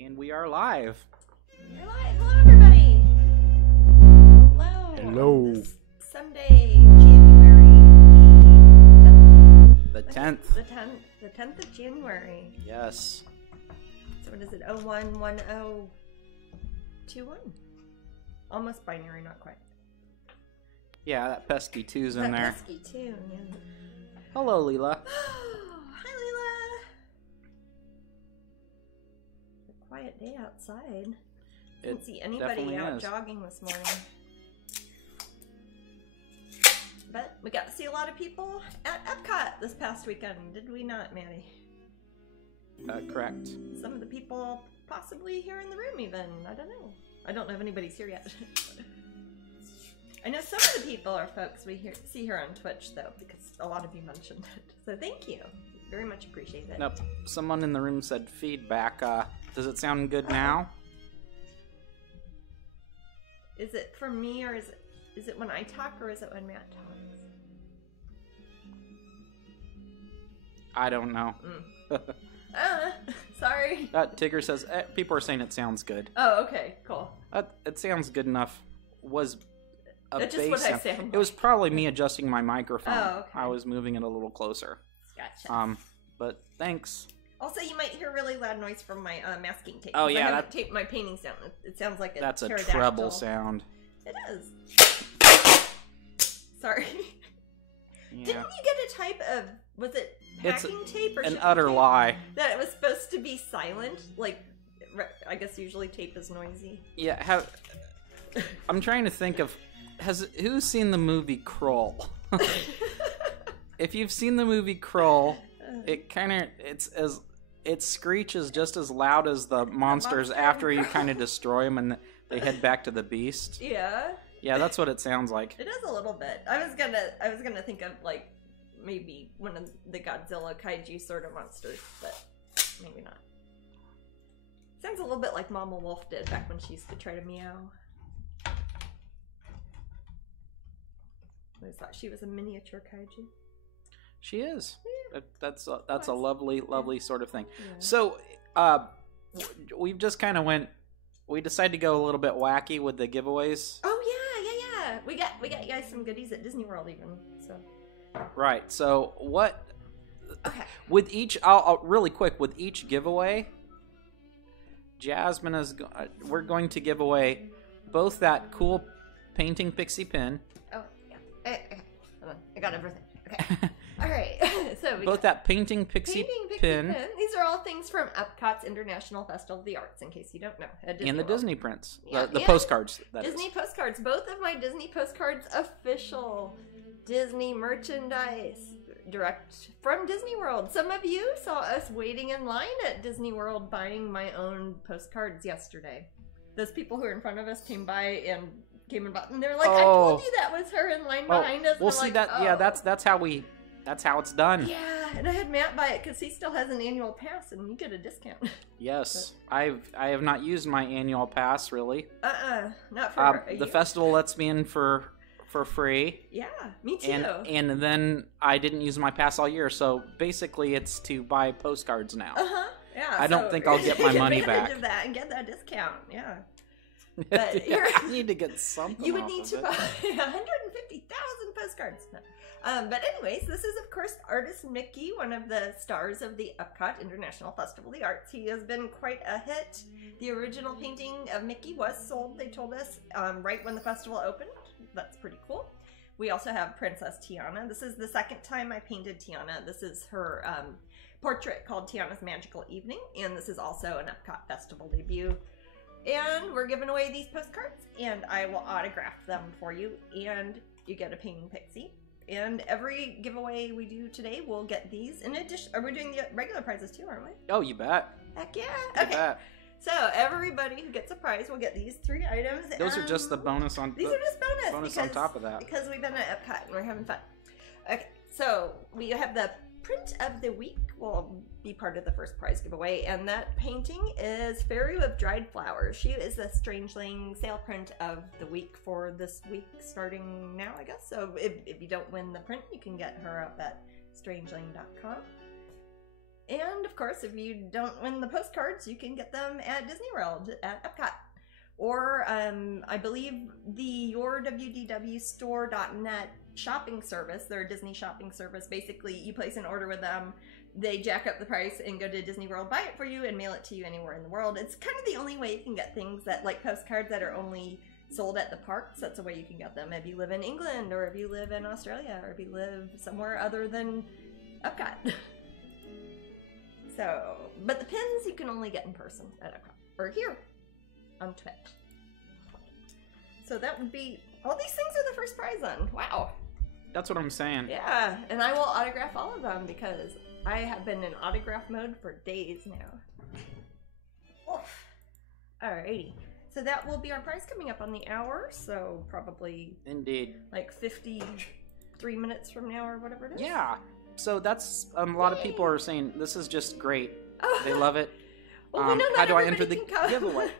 And we are live. We're live. Hello, everybody. Hello. Hello. On this Sunday, January The 10th. The 10th of January. Yes. So what is it? 011021. Almost binary, not quite. Yeah, that pesky 2's in That there. pesky tune, yeah. Hello, Leela. Hi, Leela. It's a quiet day outside. Didn't see anybody out jogging this morning. But we got to see a lot of people at Epcot this past weekend, did we not, Maddie? Correct. Some of the people possibly here in the room even. I don't know. I don't know if anybody's here yet. I know some of the people are folks we see here on Twitch, though, because a lot of you mentioned it. So thank you. Very much appreciate it. Nope. Someone in the room said feedback. Does it sound good now? Is it from me, or is it when I talk, or is it when Matt talks? I don't know. Sorry. Tigger says, people are saying it sounds good. Oh, okay, cool. It sounds good enough. Was a That's bass just what I sound. sound like. It was probably me adjusting my microphone. Oh, okay. I was moving it a little closer. Gotcha. But thanks. Also, you might hear really loud noise from my masking tape. Oh, yeah. I haven't taped my paintings down. It sounds like That's a pterodactyl. treble sound. It is. Sorry. Yeah. Didn't you get a type of, was it packing tape or an shipping utter tape? lie. That it was supposed to be silent? Like, I guess usually tape is noisy. Yeah, I'm trying to think of, who's seen the movie Kroll? If you've seen the movie Kroll, it screeches just as loud as the monsters after you kind of destroy them and they head back to the beast. Yeah. Yeah, that's what it sounds like. It is a little bit. I was gonna think of like maybe one of the Godzilla kaiju sort of monsters, but maybe not. Sounds a little bit like Mama Wolf did back when she used to try to meow. I always thought she was a miniature kaiju. She is. Yeah. That's a lovely sort of thing. Yeah. So, we've just kind of we decided to go a little bit wacky with the giveaways. Oh yeah. We got you guys some goodies at Disney World even. So. Right. So what? Okay. With each, I'll really quick with each giveaway. Jasmine we're going to give away both that cool painting pixie pin. Oh yeah. Okay. Hold on. I got everything. Okay. All right. So we both that painting pixie pin. These are all things from Epcot's International Festival of the Arts, in case you don't know. And the World. Disney prints. Yeah, the postcards. Disney postcards. Both of my Disney postcards official Disney merchandise. Direct from Disney World. Some of you saw us waiting in line at Disney World buying my own postcards yesterday. Those people who are in front of us came by and bought, and they're like, I told you that was her in line behind us. We'll see that. Oh. Yeah, that's how it's done. Yeah, and I had Matt buy it because he still has an annual pass, and you get a discount. Yes, I have not used my annual pass really. Not for the festival lets me in for free. Yeah, me too. And then I didn't use my pass all year, so basically it's to buy postcards now. Yeah. I don't think I'll get my money back. Of that and get that discount. Yeah. But I need to get something. You would need to buy 150,000 postcards. But anyways, this is of course artist Mickey, one of the stars of the Epcot International Festival of the Arts. He has been quite a hit. The original painting of Mickey was sold, they told us, right when the festival opened. That's pretty cool. We also have Princess Tiana. This is the second time I painted Tiana. This is her portrait called Tiana's Magical Evening, and this is also an Epcot Festival debut. And we're giving away these postcards, and I will autograph them for you, and you get a painting pixie. And every giveaway we do today, we'll get these. In addition, are we doing the regular prizes too, aren't we? Oh, you bet. Heck yeah. You bet. So everybody who gets a prize will get these 3 items. Those are just the bonus on. These are just bonus on top of that. Because we've been at Epcot and we're having fun. Okay, so we have the print of the week will be part of the first prize giveaway, and that painting is Fairy with Dried Flowers. She is the Strangeling sale print of the week for this week, starting now, I guess. So if you don't win the print, you can get her up at strangeling.com. And of course, if you don't win the postcards, you can get them at Disney World at Epcot. Or I believe the yourwdwstore.net shopping service, their Disney shopping service, basically you place an order with them, they jack up the price and go to Disney World, buy it for you, and mail it to you anywhere in the world. It's kind of the only way you can get things that, like postcards that are only sold at the parks. That's the way you can get them if you live in England, or if you live in Australia, or if you live somewhere other than Epcot. So, but the pins you can only get in person at Epcot, or here on Twitch. So that would be, all these things are the first prize on. Wow. That's what I'm saying. Yeah, and I will autograph all of them because I have been in autograph mode for days now. Oof. Alrighty. So that will be our prize coming up on the hour, so probably... Indeed. Like 53 minutes from now or whatever it is. Yeah. So that's, a lot of people are saying, this is just great. Oh. They love it. Well, we know not how do I enter everybody the can come. giveaway?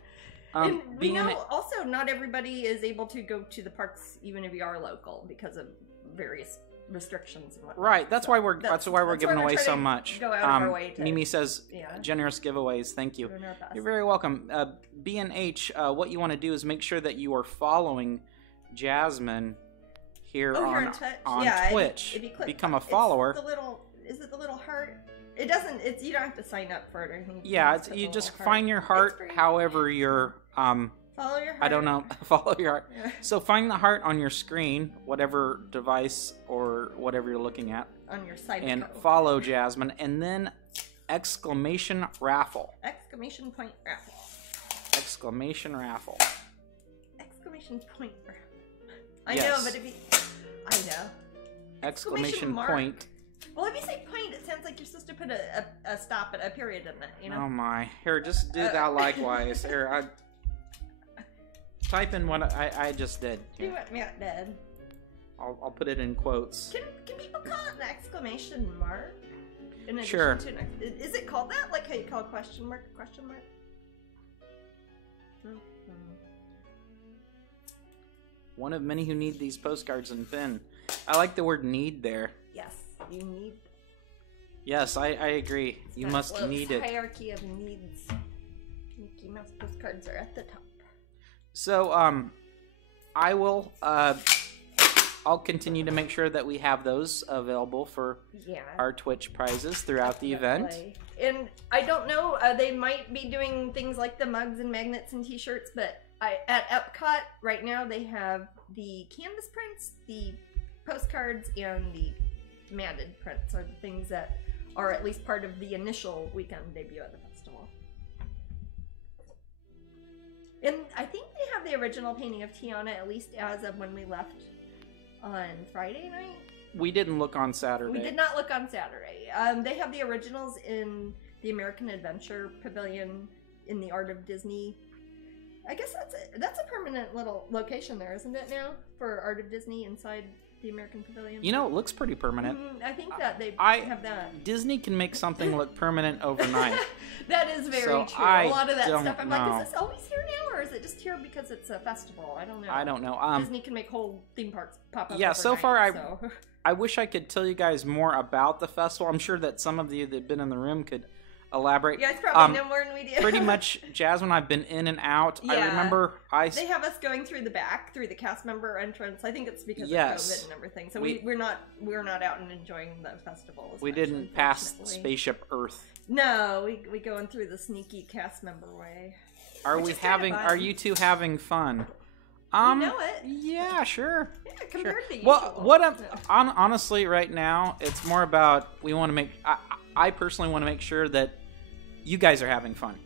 And we know also not everybody is able to go to the parks even if you are local because of various restrictions and whatnot. Right, that's why we're giving away so much. Go out of our way to, Mimi says, generous giveaways. Thank you. You're very welcome. B&H, what you want to do is make sure that you are following Jasmine here on Twitch. If you click, become a follower. Is it the little heart? It doesn't. You don't have to sign up for it or anything. Yeah, you just find your heart, however you're. Follow your heart. I don't know. Follow your heart. Yeah. So find the heart on your screen, whatever device or whatever you're looking at. On your side. And follow Jasmine, and then exclamation raffle. Exclamation point raffle. Exclamation raffle. Exclamation point raffle. I know, but if you... I know. Exclamation point. Well, if you say point, it sounds like you're supposed to put a stop, a period in it, you know? Oh my. Here, just do that likewise. Here, type in what I just did. Do what Matt did. I'll put it in quotes. Can people call it an exclamation mark? In addition sure. To is it called that? Like how you call a question mark? Question mark? One of many who need these postcards and pin. I like the word need there. Yes, you need. Yes, I agree. You must need it. Hierarchy of needs. Mickey Mouse postcards are at the top. So, I will, I'll continue to make sure that we have those available for our Twitch prizes throughout the event. And I don't know, they might be doing things like the mugs and magnets and t-shirts, but at Epcot right now they have the canvas prints, the postcards, and the matted prints are the things that are at least part of the initial weekend debut at the festival. And I think they have the original painting of Tiana, at least as of when we left on Friday night. We didn't look on Saturday. We did not look on Saturday. They have the originals in the American Adventure Pavilion in the Art of Disney. I guess that's a permanent little location there, isn't it now? For Art of Disney inside the American Pavilion. You know, it looks pretty permanent. I think that they have that. Disney can make something look permanent overnight. That is very true. A lot of that stuff, I'm like, is this always here now, or is it just here because it's a festival? I don't know. I don't know. Disney can make whole theme parks pop up. Yeah, overnight, so far I wish I could tell you guys more about the festival. I'm sure that some of you that have been in the room could elaborate. You guys probably know more than we do. Pretty much, Jasmine, I've been in and out. Yeah. I remember they have us going through the back, through the cast member entrance. I think it's because of COVID and everything. So we're not out and enjoying the festival. We didn't pass Spaceship Earth. No, we going through the sneaky cast member way. Are you two having fun? You know it. Yeah, sure. Yeah, compared to you. Well, honestly, right now, it's more about I personally want to make sure that you guys are having fun.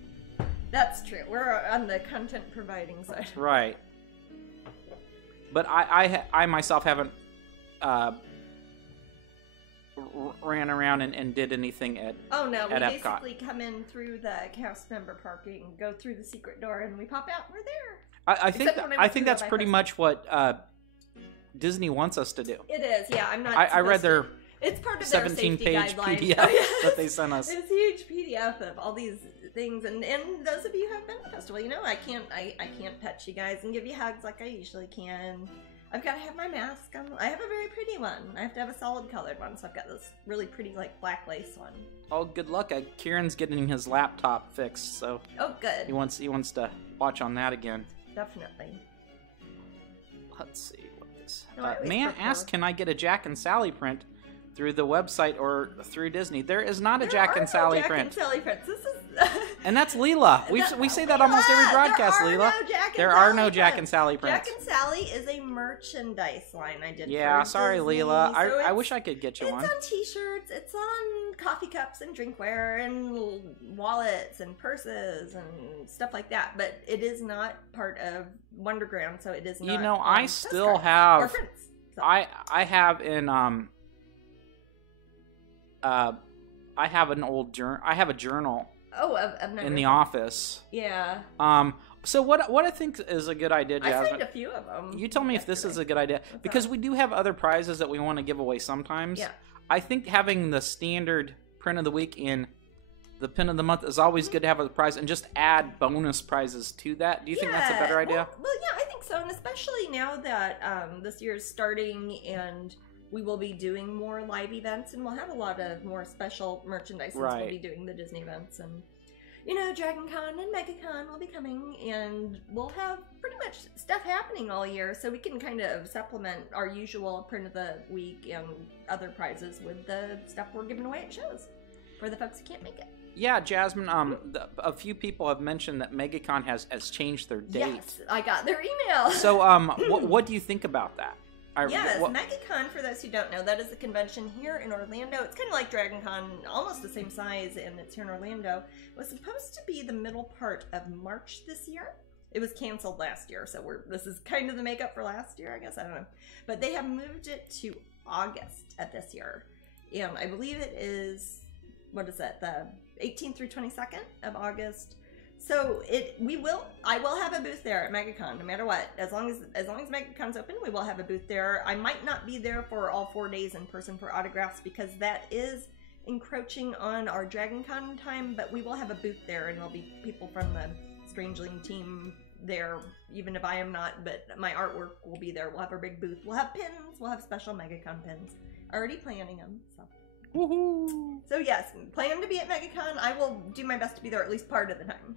That's true. We're on the content providing side. Right. But I myself haven't ran around and did anything at Oh no, we Epcot. basically come in through the cast member parking, go through the secret door, and we pop out and we're there. I think that's pretty much what Disney wants us to do. It is, yeah. I'm not. I read their it's part of their 17-page PDF that they sent us. It's a huge PDF of all these things, and those of you who have been to the festival, you know, I can't touch you guys and give you hugs like I usually can. I've got to have my mask on. I have a very pretty one. I have to have a solid colored one, so I've got this really pretty, like, black lace one. Oh, good luck. Kieran's getting his laptop fixed, so... Oh, good. He wants to watch on that again. Definitely. Let's see what this... man asked, can I get a Jack and Sally print through the website or through Disney? There is not a Jack and Sally print. Jack and Sally prints. This is... And that's Leela. We say that almost every broadcast, Leela. There are no Jack and Sally prints. Jack and Sally is a merchandise line I did. Yeah, sorry, Disney. Leela. So I wish I could get you one. It's on T-shirts. It's on coffee cups and drinkware and wallets and purses and stuff like that. But it is not part of Wonderground, so it is not. You know, I still have. Or prints, so. I have in I have an old journal. I have a journal. Oh, in the office. Yeah. So what I think is a good idea, Jasmine. I signed a few of them. You tell me if this is a good idea, because we do have other prizes that we want to give away sometimes. Yeah. I think having the standard print of the week and the pin of the month is always good to have a prize, and just add bonus prizes to that. Do you think that's a better idea? Well, yeah, I think so, and especially now that this year is starting and we will be doing more live events, and we'll have a lot of more special merchandise since we'll be doing the Disney events. And, you know, Dragon Con and MegaCon will be coming, and we'll have pretty much stuff happening all year, so we can kind of supplement our usual print of the week and other prizes with the stuff we're giving away at shows for the folks who can't make it. Yeah, Jasmine, a few people have mentioned that MegaCon has changed their date. Yes, I got their email. So, what do you think about that? Yes, MegaCon, for those who don't know, that is the convention here in Orlando. It's kind of like Dragon Con, almost the same size, and it's here in Orlando. It was supposed to be the middle part of March this year. It was canceled last year, so this is kind of the makeup for last year, I guess. I don't know. But they have moved it to August of this year. And I believe it is, what is that, the 18th through 22nd of August. So I will have a booth there at MegaCon, no matter what. As long as MegaCon's open, we will have a booth there. I might not be there for all 4 days in person for autographs, because that is encroaching on our Dragon Con time, but we will have a booth there, and there'll be people from the Strangeling team there, even if I am not, but my artwork will be there. We'll have our big booth. We'll have pins. We'll have special MegaCon pins. Already planning them, so. Woohoo! So yes, plan to be at MegaCon. I will do my best to be there at least part of the time.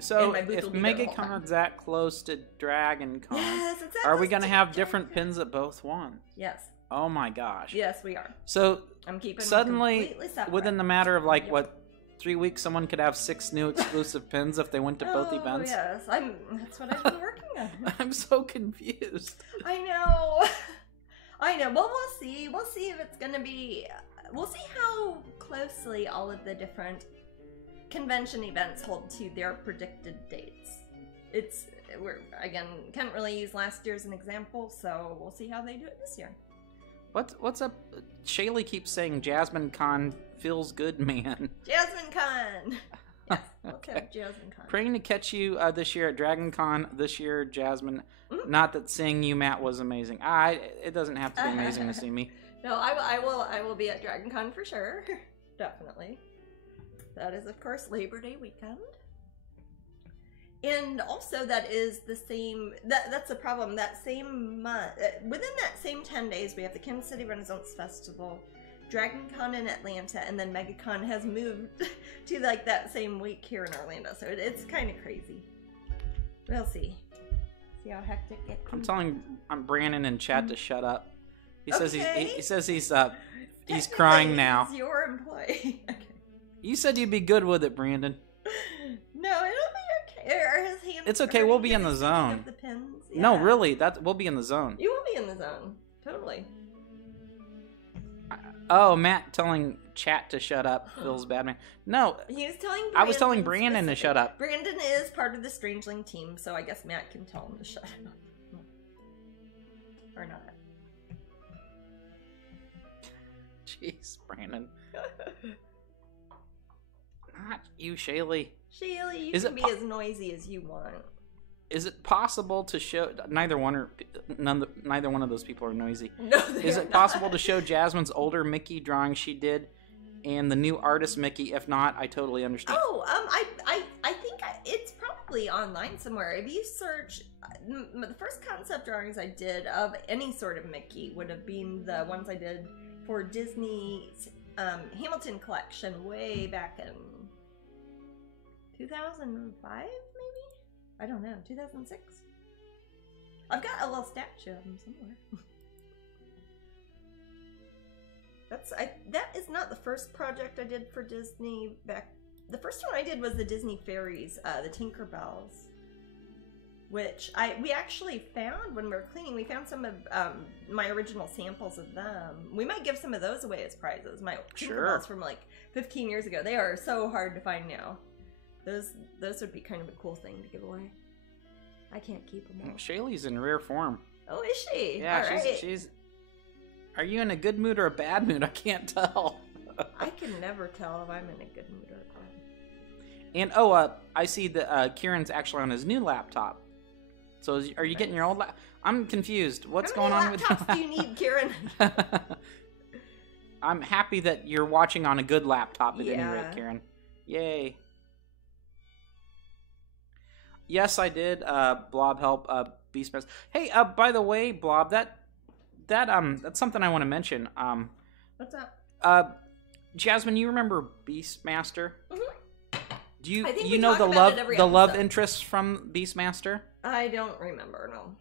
So if MegaCon is that close to Dragon Con, yes, it's are we going to have different pins at both ones? Yes. Oh my gosh. Yes, we are. So I'm keeping suddenly, within the matter of like, what, 3 weeks, someone could have 6 new exclusive pins if they went to both events? Yes, that's what I've been working on. I'm so confused. I know. Well, we'll see. We'll see if it's going to be... We'll see how closely all of the different convention events hold to their predicted dates. Again, can't really use last year as an example, so we'll see how they do it this year. What's up? Shaylee keeps saying Jasmine Con feels good, man. Jasmine Con! Yes, okay. Jasmine Con. Praying to catch you this year at Dragon Con this year, Jasmine. Mm-hmm. Not that seeing you, Matt, was amazing. It doesn't have to be amazing to see me. No, I will be at Dragon Con for sure. Definitely. That is, of course, Labor Day weekend. And also that is the same, that's the problem, that same month, within that same 10 days, we have the Kansas City Renaissance Festival, Dragon Con in Atlanta, and then MegaCon has moved to like that same week here in Orlando. So it's kind of crazy. We'll see. See how hectic it can be. I'm Brandon in chat to shut up. He says he's crying now. He's your employee. Okay. You said you'd be good with it, Brandon. No, it'll be okay. Are his hands it's okay. We'll be in the zone. The pins? Yeah. No, really, we'll be in the zone. You will be in the zone. Totally. Oh, Matt telling chat to shut up feels bad, man. No, he was telling. I was telling Brandon to shut up. Brandon is part of the Strangeling team, so I guess Matt can tell him to shut up. Or not. Jeez, Brandon. Not you, Shaylee. Shaylee, you can be as noisy as you want. Is it possible to show neither one of those people are noisy? No, is it possible to show Jasmine's older Mickey drawing she did, and the new artist Mickey? If not, I totally understand. Oh, I think it's probably online somewhere. If you search, the first concept drawings I did of any sort of Mickey would have been the ones I did for Disney's Hamilton collection way back in 2005, maybe? I don't know, 2006? I've got a little statue of him somewhere. That is not the first project I did for Disney back. The first one I did was the Disney Fairies, the Tinkerbells, which we actually found when we were cleaning. We found some of my original samples of them. We might give some of those away as prizes. My Tinkerbells from like 15 years ago. They are so hard to find now. Those would be kind of a cool thing to give away. I can't keep them all. Shaylee's in rare form. Oh, is she? Yeah, she's. Are you in a good mood or a bad mood? I can't tell. I can never tell if I'm in a good mood or a bad mood. And I see that Kieran's actually on his new laptop. So are you getting your old laptop? I'm confused. What's going on with your laptop? How many laptops do you need, Kieran? I'm happy that you're watching on a good laptop at any rate, Kieran. Yay. Yes, I did. Blob help Beastmaster. Hey, by the way, Blob, that's something I want to mention. What's up? Jasmine, you remember Beastmaster? Mm-hmm. Do you know the love interest from Beastmaster? I don't remember. No.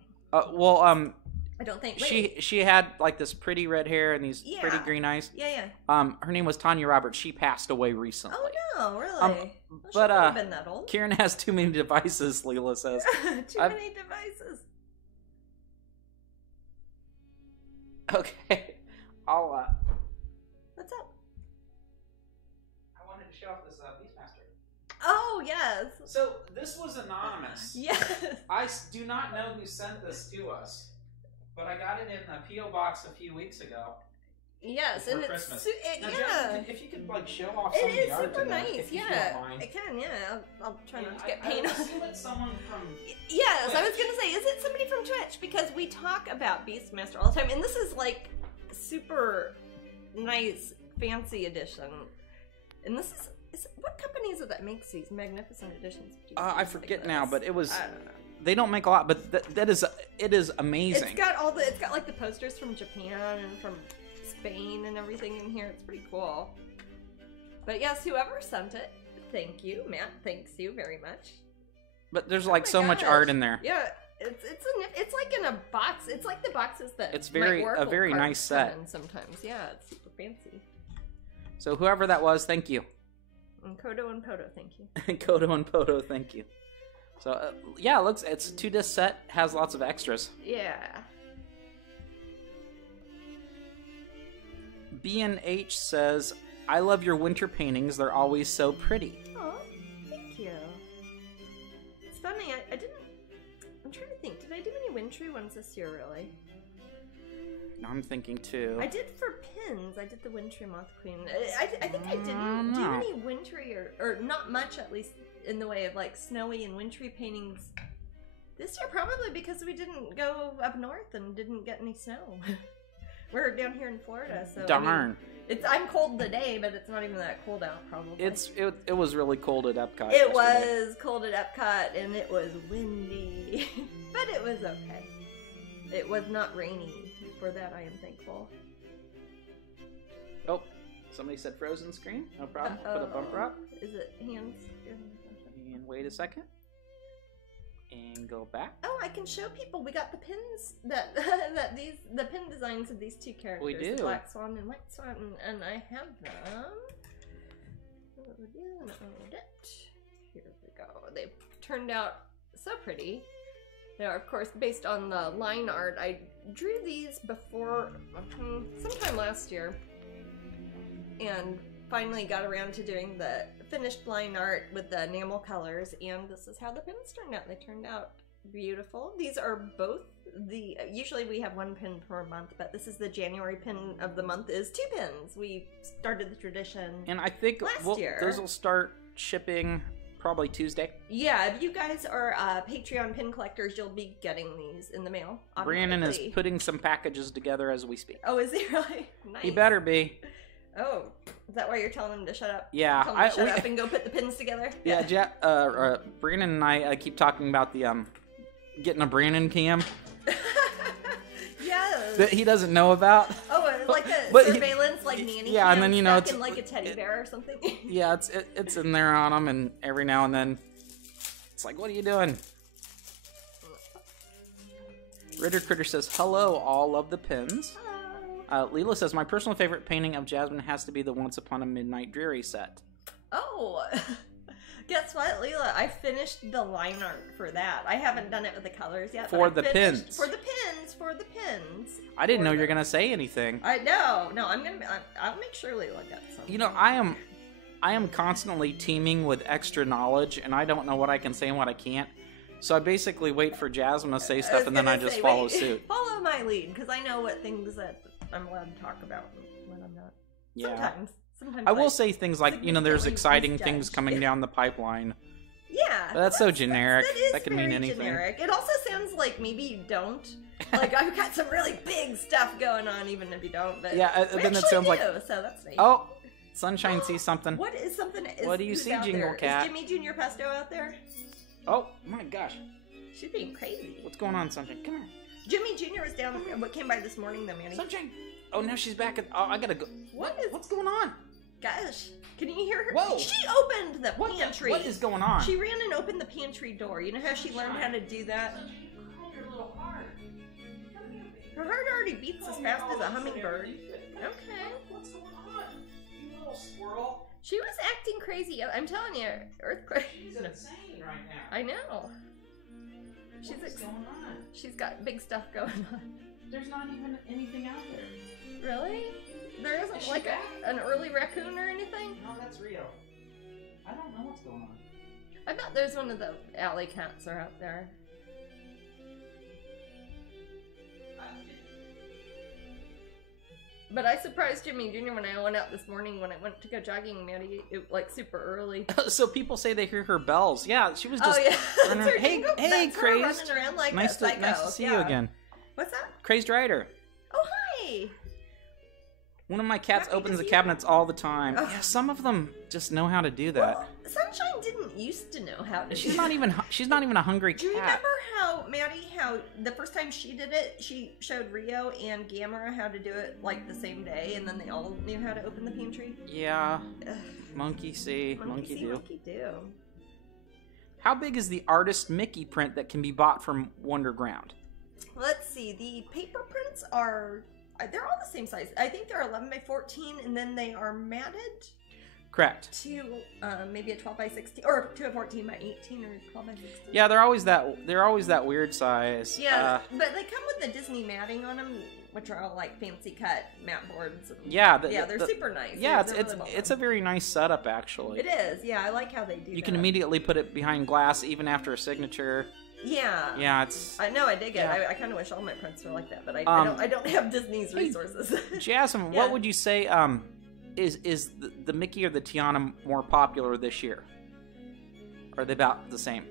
I don't think she had like this pretty red hair and these pretty green eyes. Yeah. Her name was Tanya Roberts. She passed away recently. Oh no, really? But have been that old. Kieran has too many devices. Leela says. Too many devices. Okay, I'll. What's up? I wanted to show off this Beastmaster. Oh yes. So this was anonymous. Yes. I do not know who sent this to us, but I got it in a PO box a few weeks ago. Yes, and Christmas. Now, Jasmine, if you could like show off some of the art. It is super nice. It can. Yeah, I'll try not to get paint. I assume it's someone from. Yes, Twitch. I was gonna say, is it somebody from Twitch? Because we talk about Beastmaster all the time, and this is like super nice, fancy edition. And this is what company is it that makes these magnificent editions? I forget now, but it was. They don't make a lot, but it is amazing. It's got like the posters from Japan and from Spain and everything in here. It's pretty cool. But yes, whoever sent it, thank you, Matt. Thanks you very much. But there's like so much art in there. Yeah, it's like in a box. It's like the boxes that it's a very nice set. Sometimes, yeah, it's super fancy. So whoever that was, thank you. And Kodo and Poto, thank you. Kodo and Poto, thank you. So yeah, it's a 2-disc set, has lots of extras. Yeah. B&H says, I love your winter paintings. They're always so pretty. Oh, thank you. It's funny, I'm trying to think. Did I do any wintry ones this year, really? I'm thinking too. I did for pins. I did the wintry moth queen. I think I didn't do any wintry or not much, at least in the way of like snowy and wintry paintings this year, probably because we didn't go up north and didn't get any snow. We're down here in Florida, so darn. I'm cold today, but it's not even that cold out. Probably it was really cold at Epcot. It was cold at Epcot, and it was windy, but it was okay. It was not rainy. For that, I am thankful. Oh, somebody said frozen screen. No problem. Put a bumper up. Is it hands? And wait a second. And go back. Oh, I can show people. We got the pins that the pin designs of these two characters. We do. The Black Swan and White Swan, and I have them. Here we go. They've turned out so pretty. They are, of course, based on the line art. I drew these before, sometime last year, and finally got around to doing the finished line art with the enamel colors, and this is how the pins turned out. They turned out beautiful. These are both usually we have one pin per month, but this is the January pin of the month is 2 pins. We started the tradition and I think last year. Those will start shipping probably Tuesday. Yeah, if you guys are Patreon pin collectors, you'll be getting these in the mail. Brandon is putting some packages together as we speak. Oh, is he really? Nice. He better be. Oh, is that why you're telling him to shut up? Yeah. Tell him to shut up and go put the pins together? Yeah, Brandon and I keep talking about the, getting a Brandon cam. Yes. That he doesn't know about. Oh, like a surveillance, like nanny yeah, cam and then, you know, stuck in like a teddy bear or something? Yeah, it's in there on him, and every now and then, it's like, what are you doing? Ritter Critter says, hello, all love the pins. Hello. Leela says, my personal favorite painting of Jasmine has to be the Once Upon a Midnight Dreary set. Oh, guess what, Leela? I finished the line art for that. I haven't done it with the colors yet. For the pins. For the pins. I didn't know you were going to say anything. I know. No, I'll make sure Leela gets some. You know, I am constantly teeming with extra knowledge, and I don't know what I can say and what I can't. So I basically wait for Jasmine to say stuff, and then I just follow suit. Follow my lead, because I know what things that I'm allowed to talk about and when I'm not. Yeah. Sometimes I will say things like, you know, there's exciting things coming down the pipeline. Yeah. But that's so generic. That can mean anything. Generic. It also sounds like maybe you don't. Like, I've got some really big stuff going on, even if you don't. But yeah, then it sounds like. So that's nice. Oh, Sunshine sees something. What is something? What do you see, Jingle Cat? Is Jimmy Jr. Pesto out there? Oh, my gosh. She's being crazy. What's going on, Sunshine? Come here. Jimmy Jr. was down. What came by this morning, though, Manny? Sunshine. Oh, now she's back. Oh, I gotta go. What's going on? Gosh, can you hear her? Whoa! She opened the pantry. What is going on? She ran and opened the pantry door. You know how she learned how to do that? Her heart already beats as fast as a hummingbird. Okay. What's going on? You little squirrel. She was acting crazy. I'm telling you, earthquake. She's insane right now. I know. What's going on? She's got big stuff going on. There's not even anything out there. Really? There isn't like an early raccoon or anything? No, that's real. I don't know what's going on. I bet there's one of the alley cats are out there. But I surprised Jimmy Jr. when I went out this morning when I went to go jogging, Maddie, like super early. So people say they hear her bells. Yeah, she was just. Oh yeah. Hey, Crazed. Like nice to see you again. What's that? Crazed Rider. Oh hi. One of my cats opens the cabinets all the time. Oh. Yeah, some of them just know how to do that. Well, Sunshine didn't used to know how to. She's not even a hungry cat. Do you remember how Maddie? How the first time she did it, she showed Rio and Gamera how to do it like the same day, and then they all knew how to open the pantry. Yeah. Monkey see, monkey do. Monkey do. How big is the artist Mickey print that can be bought from Wonderground? Let's see. The paper prints are. They're all the same size. I think they're 11 by 14, and then they are matted. Correct. To maybe a 12 by 16, or to a 14 by 18, or 12 by 16. Yeah, they're always that weird size. Yeah, but they come with the Disney matting on them, which are all like fancy cut mat boards. Yeah, they're super nice. Yeah, it's a very nice setup actually. It is. Yeah, I like how they do. You can immediately put it behind glass even after a signature. Yeah. Yeah, it's. I know, I dig it. Yeah. I kind of wish all my prints were like that, but I don't have Disney's resources. Jasmine, what would you say? Is the Mickey or the Tiana more popular this year? Or are they about the same?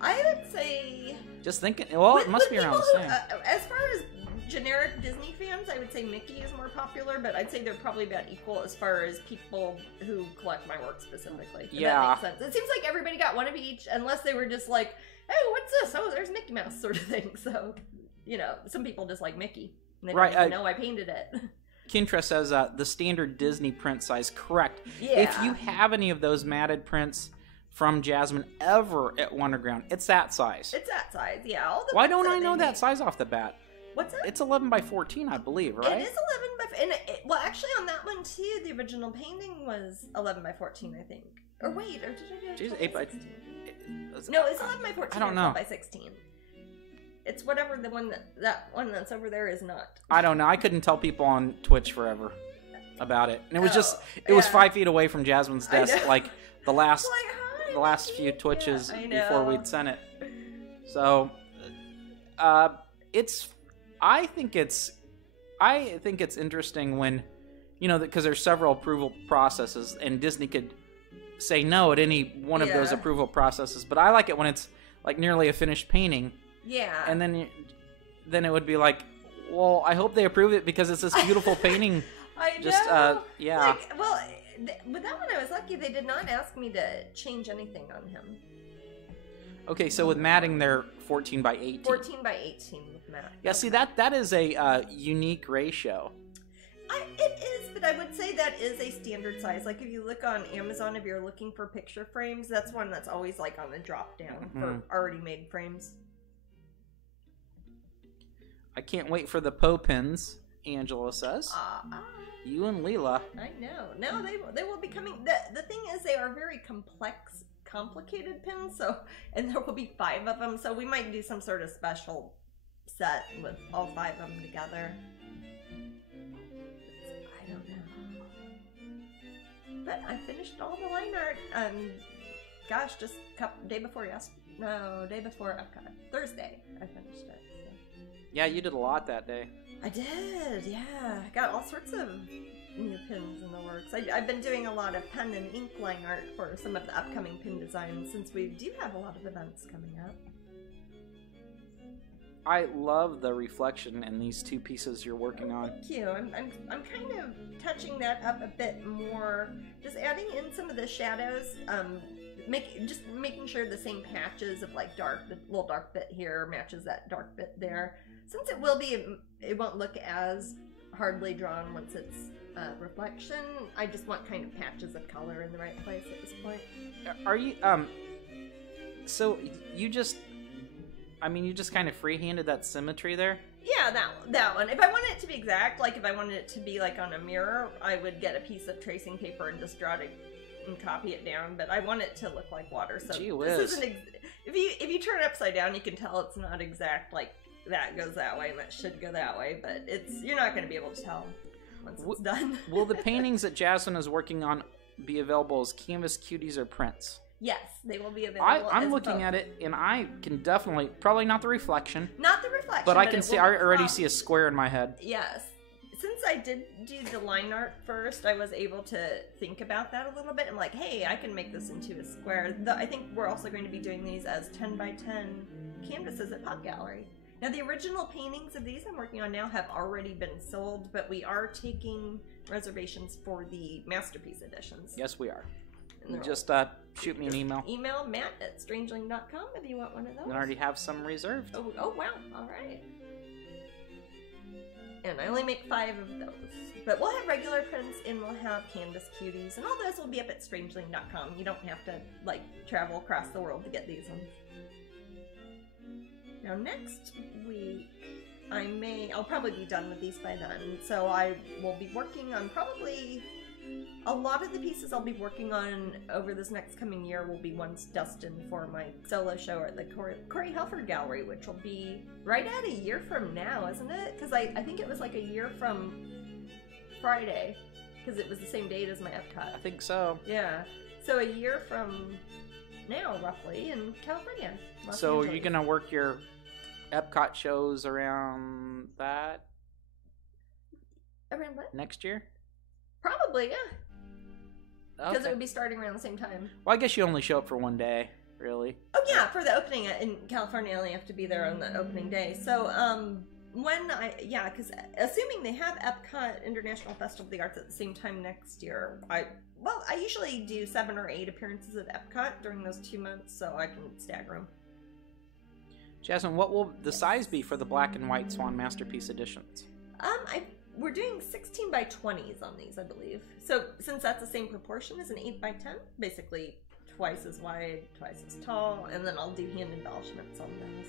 I would say. Just thinking. Well, it must be around the same. As far as generic Disney fans, I would say Mickey is more popular, but I'd say they're probably about equal as far as people who collect my work specifically. Yeah. That makes sense. It seems like everybody got one of each, unless they were just like, oh, what's this? Oh, there's Mickey Mouse sort of thing. So, you know, some people just like Mickey. And they don't even know I painted it. Kintra says the standard Disney print size. Correct. Yeah. If you have any of those matted prints from Jasmine ever at Wonderground, it's that size. It's that size, yeah. All the Why don't I know that size off the bat? What's that? It's 11 by 14, I believe, right? It is 11 by... And well, actually, on that one, too, the original painting was 11 by 14, I think. Or wait, or did I do 8 by 16? No, it's 11 by 14 I don't know. 12 by 16. It's whatever the one that one that's over there is not. I don't know. I couldn't tell people on Twitch forever about it. And it was it was 5 feet away from Jasmine's desk, like the last few Twitches before we'd sent it. So, I think it's interesting when, you know, because there's several approval processes, and Disney could say no at any one of those approval processes. But I like it when it's like nearly a finished painting. Yeah. And then it would be like, well, I hope they approve it because it's this beautiful painting I know. Just, yeah. Like, well, with that one I was lucky they did not ask me to change anything on him. Okay, so with matting, they're 14 by 18. 14 by 18 with mat. Yeah, see, that is a unique ratio. It is, but I would say that is a standard size. Like, if you look on Amazon, if you're looking for picture frames, that's one that's always, like, on the drop-down for already made frames. I can't wait for the Poe pins, Angela says. You and Leela. I know. No, they will be coming. The thing is, they are very complicated pins, so, and there will be 5 of them, so we might do some sort of special set with all 5 of them together. I don't know. But I finished all the line art, gosh, just day before Epcot. Thursday, I finished it. So. Yeah, you did a lot that day. I did, yeah. I got all sorts of new pins in the works. I've been doing a lot of pen and ink line art for some of the upcoming pin designs since we do have a lot of events coming up. I love the reflection in these 2 pieces you're working on. Thank you. I'm kind of touching that up a bit more, just adding in some of the shadows, just making sure the same patches of like the little dark bit here matches that dark bit there. Since it won't look as hardly drawn once it's reflection. I just want kind of patches of color in the right place at this point. Are you so you just kind of free-handed that symmetry there? Yeah, that one. If I wanted it to be exact, like if I wanted it to be like on a mirror, I would get a piece of tracing paper and just draw it and copy it down, but I want it to look like water. So gee whiz. This isn't if you turn it upside down, you can tell it's not exact, like that goes that way and that should go that way, but you're not going to be able to tell once it's done. Will the paintings that Jasmine is working on be available as canvas cuties or prints? Yes, they will be available. I'm looking at it, and I can definitely, probably not the reflection. Not the reflection, but I can see, I already see a square in my head. Yes. Since I did do the line art first, I was able to think about that a little bit. I'm like, hey, I can make this into a square. I think we're also going to be doing these as 10 by 10 canvases at Pop Gallery. Now, the original paintings of these I'm working on now have already been sold, but we are taking reservations for the masterpiece editions. Yes, we are. Just shoot me an email. Email matt@strangeling.com if you want one of those. I already have some reserved. Oh wow. All right. And I only make 5 of those. But we'll have regular prints and we'll have canvas cuties. And all those will be up at strangeling.com. You don't have to, like, travel across the world to get these ones. Now next week, I'll probably be done with these by then. So I will be working on probably... A lot of the pieces I'll be working on over this next coming year will be ones destined for my solo show at the Corey Helford Gallery, which will be right at a year from now, isn't it? Because I think it was like a year from Friday, because it was the same date as my Epcot. I think so. Yeah. So a year from now, roughly, in California. So are you going to work your Epcot shows around that? Around what? Next year? Probably, yeah. Because it would be starting around the same time. Well, I guess you only show up for one day, really. Oh, yeah, for the opening in California, I only have to be there on the opening day. So, because assuming they have Epcot International Festival of the Arts at the same time next year, I usually do 7 or 8 appearances at Epcot during those 2 months, so I can stagger them. Jasmine, what will the size be for the black and white Swan Masterpiece editions? We're doing 16 by 20s on these, I believe. So since that's the same proportion as an 8 by 10, basically twice as wide, twice as tall, and then I'll do hand embellishments on those.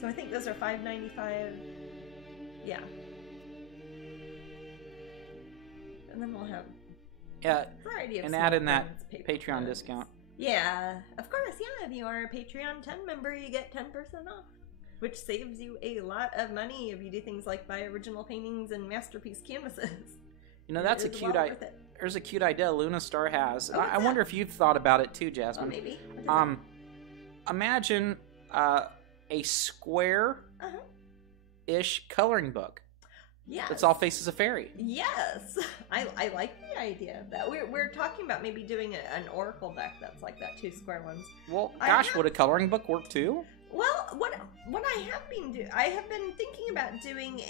So I think those are $5.95. Yeah. And then we'll have a variety of add in that Patreon discount. Yeah, of course. Yeah, if you are a Patreon 10 member, you get 10% off. Which saves you a lot of money if you do things like buy original paintings and masterpiece canvases. You know, that's a cute idea. There's a cute idea Luna Star has. I wonder if you've thought about it too, Jasmine. Oh, maybe. Imagine a square-ish coloring book. Yes. It's all faces of fairy. Yes. I like the idea of that. We're talking about maybe doing an oracle deck that's like that, 2 square ones. Well, gosh, would a coloring book work too? Well, what I have been doing, I have been thinking about doing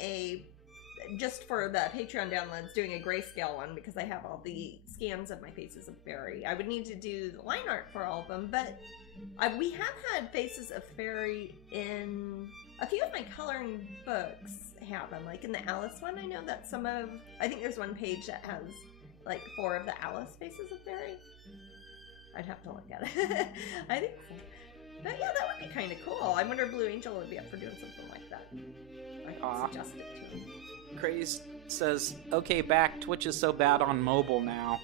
just for the Patreon downloads, doing a grayscale one because I have all the scans of my Faces of Fairy. I would need to do the line art for all of them, but we have had Faces of Fairy in a few of my coloring books. Have them, like in the Alice one. I know that I think there's one page that has like 4 of the Alice Faces of Fairy. I'd have to look at it. I think so. But yeah, that would be kind of cool. I wonder if Blue Angel would be up for doing something like that. I can suggest it to him. Craze says, okay, back. Twitch is so bad on mobile now.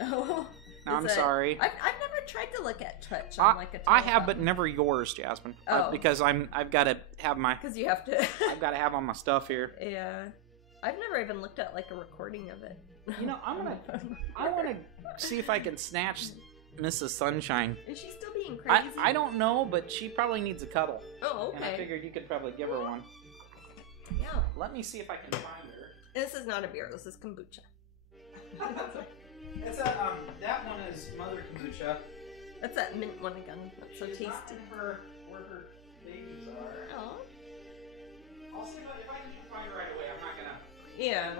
Oh. No, I'm sorry. I've never tried to look at Twitch on like a telephone. I have, but never yours, Jasmine. Oh. Because I've got to have my... Because you have to... I've got to have all my stuff here. Yeah. I've never even looked at like a recording of it. You know, I want to see if I can snatch Mrs. Sunshine. Is she still being crazy? I don't know, but she probably needs a cuddle. Oh, okay. And I figured you could probably give her one. Yeah. Let me see if I can find her. This is not a beer. This is kombucha. It's that one is Mother Kombucha. That's that mint one again. That's so tasty. Where her babies are. Oh. I'll see if I can find her right away. I'm not gonna. Yeah.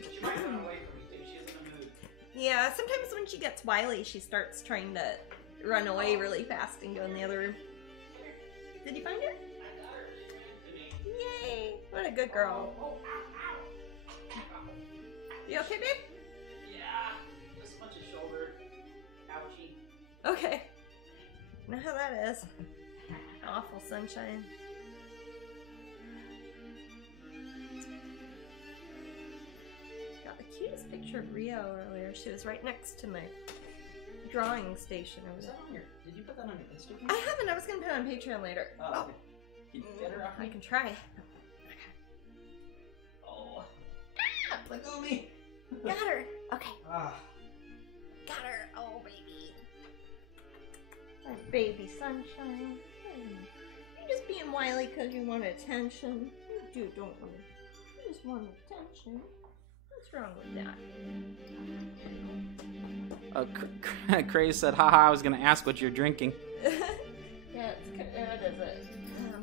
She might run away from me too. She's in the mood. Yeah. Sometimes when she gets wily, she starts trying to run away really fast and go in the other room. Did you find her? I got her. She ran to me. Yay! What a good girl. Oh, ow. You okay, babe? Yeah. Just a bunch of shoulder. Ouchie. Okay. Know how that is. Awful sunshine. Got the cutest picture of Rio earlier. She was right next to my drawing station over there. Did you put that on your Instagram? I haven't. I was going to put it on Patreon later. Oh, okay. Can you get her off me? I can try. Oh. Ah, let go of me. Got her. Okay. Ah. Got her. Oh, baby. My baby sunshine. You're just being wily because you want attention. You don't want it. You just want attention. What's wrong with that? Craze said, haha, I was going to ask what you're drinking. Yeah, what is it?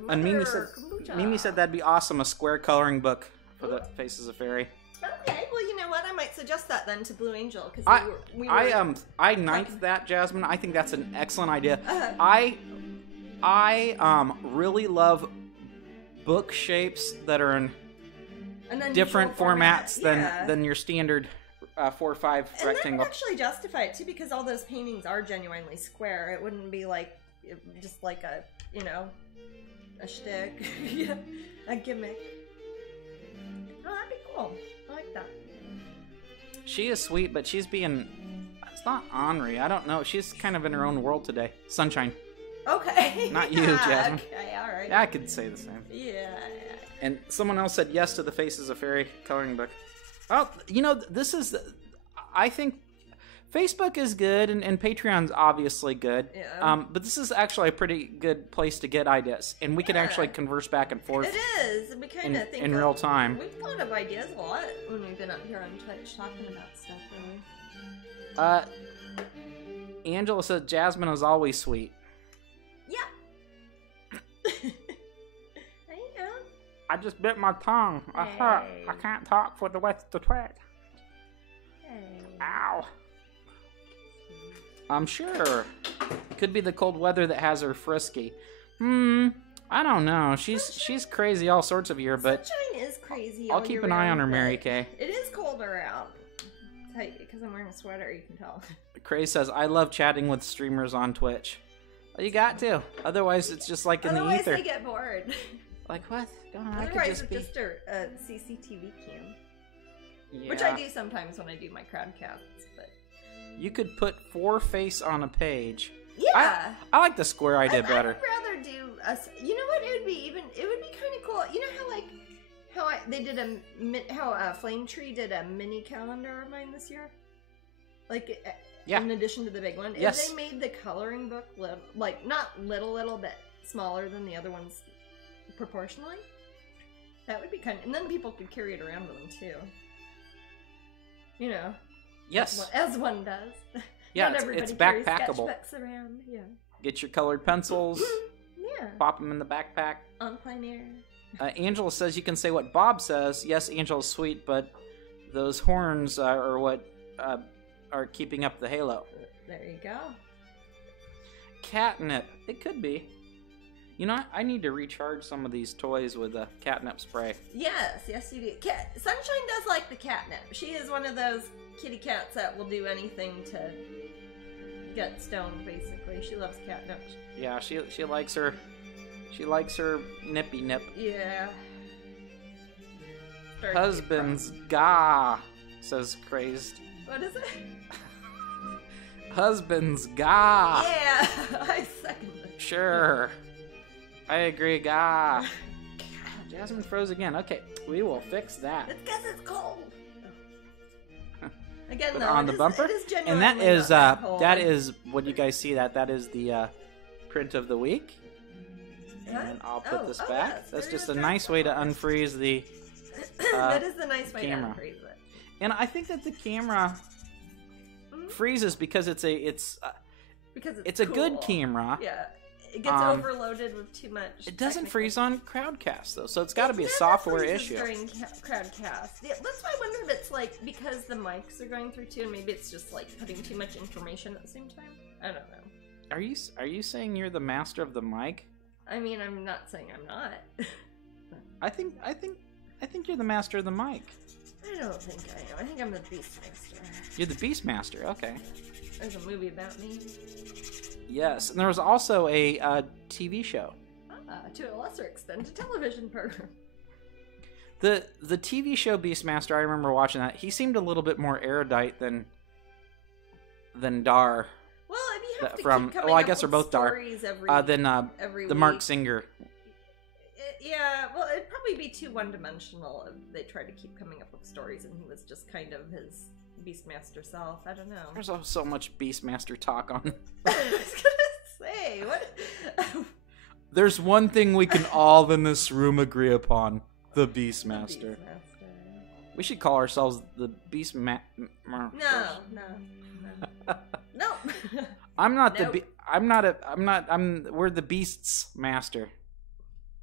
And Mimi said that'd be awesome, a square coloring book for the Faces of Fairy. Okay, well, you know what? I might suggest that then to Blue Angel because I ninth that, Jasmine. I think that's an excellent idea. I really love book shapes that are in different formats than your standard 4x5 rectangle. And that would actually justify it too, because all those paintings are genuinely square. It wouldn't be like just like a a shtick, a gimmick. Oh, that'd be cool. I like that. She is sweet, but she's being... It's not ornery. I don't know. She's kind of in her own world today. Sunshine. Okay. Not you, Jasmine. Okay, alright. I could say the same. Yeah. And someone else said yes to the Faces of Fairy coloring book. Well, you know, this is... I think Facebook is good, and Patreon's obviously good. Yeah. But this is actually a pretty good place to get ideas, and we can actually converse back and forth. It is. We kind of think in real time. We've thought of ideas a lot when we've been up here on Twitch talking about stuff. Really. Angela said Jasmine is always sweet. Yeah. There you go. I just bit my tongue. I can't talk for the rest of the track. Hey. Ow. I'm sure. Could be the cold weather that has her frisky. I don't know. She's crazy all sorts of year, but Sunshine is crazy. I'll keep an eye on her, Mary Kay. It is colder out. Because I'm wearing a sweater, you can tell. Cray says, I love chatting with streamers on Twitch. Well, you got to. Otherwise, it's just like in the ether. Otherwise, they get bored. Like, what? Otherwise, it's just a CCTV cam. Yeah. Which I do sometimes when I do my crowdcasts, but... You could put 4 face on a page. Yeah. I like the square idea better. I would rather do you know what? It would be kind of cool. You know how Flame Tree did a mini calendar of mine this year? Like, in addition to the big one. Yes. If they made the coloring book, not little, but smaller than the other ones proportionally, that would be kind of... And then people could carry it around with them, too. You know. Yes. As one does. Yeah, it's backpackable. Sketchbooks around, yeah. Get your colored pencils. Yeah. Pop them in the backpack. On plein air. Angela says you can say what Bob says. Yes, Angela's sweet, but those horns are what are keeping up the halo. There you go. Catnip. It could be. You know, I need to recharge some of these toys with a catnip spray. Yes, you do. Sunshine does like the catnip. She is one of those kitty cats that will do anything to get stoned, basically. She loves catnip. Yeah, she likes her nippy nip. Yeah. Husband's gah, says Crazed. What is it? Husband's gah. Yeah, I second it. Sure. I agree, gah. Jasmine froze again. Okay, we will fix that. It's because it's cold. Again, though, on the bumper, and that is what you guys see. That is the print of the week. And then I'll put this back. Yes, that's just a nice way to unfreeze the that is the nice way camera. To unfreeze it. And I think that the camera freezes because it's a cool. good camera. Yeah. It gets overloaded with too much. It doesn't freeze on Crowdcast though, so it's got to be a software issue. During Crowdcast, yeah, that's why I wonder if it's like because the mics are going through too, and maybe it's just like putting too much information at the same time. I don't know. Are you saying you're the master of the mic? I mean, I'm not saying I'm not. I think you're the master of the mic. I don't think I am. I think I'm the Beastmaster. You're the Beastmaster. Okay. There's a movie about me. Yes, and there was also a TV show. To a lesser extent, a television program. The TV show Beastmaster, I remember watching that. He seemed a little bit more erudite than Dar. Well, I mean, you have to from keep coming I guess up they're with both Dar. Every the week. Mark Singer. Yeah, well, it'd probably be too one-dimensional if they tried to keep coming up with stories and he was just kind of his Beastmaster self. I don't know. There's so much Beastmaster talk on. I was gonna say, what? There's one thing we can all in this room agree upon: the Beastmaster. We should call ourselves the Beastmaster. No. We're the Beasts Master.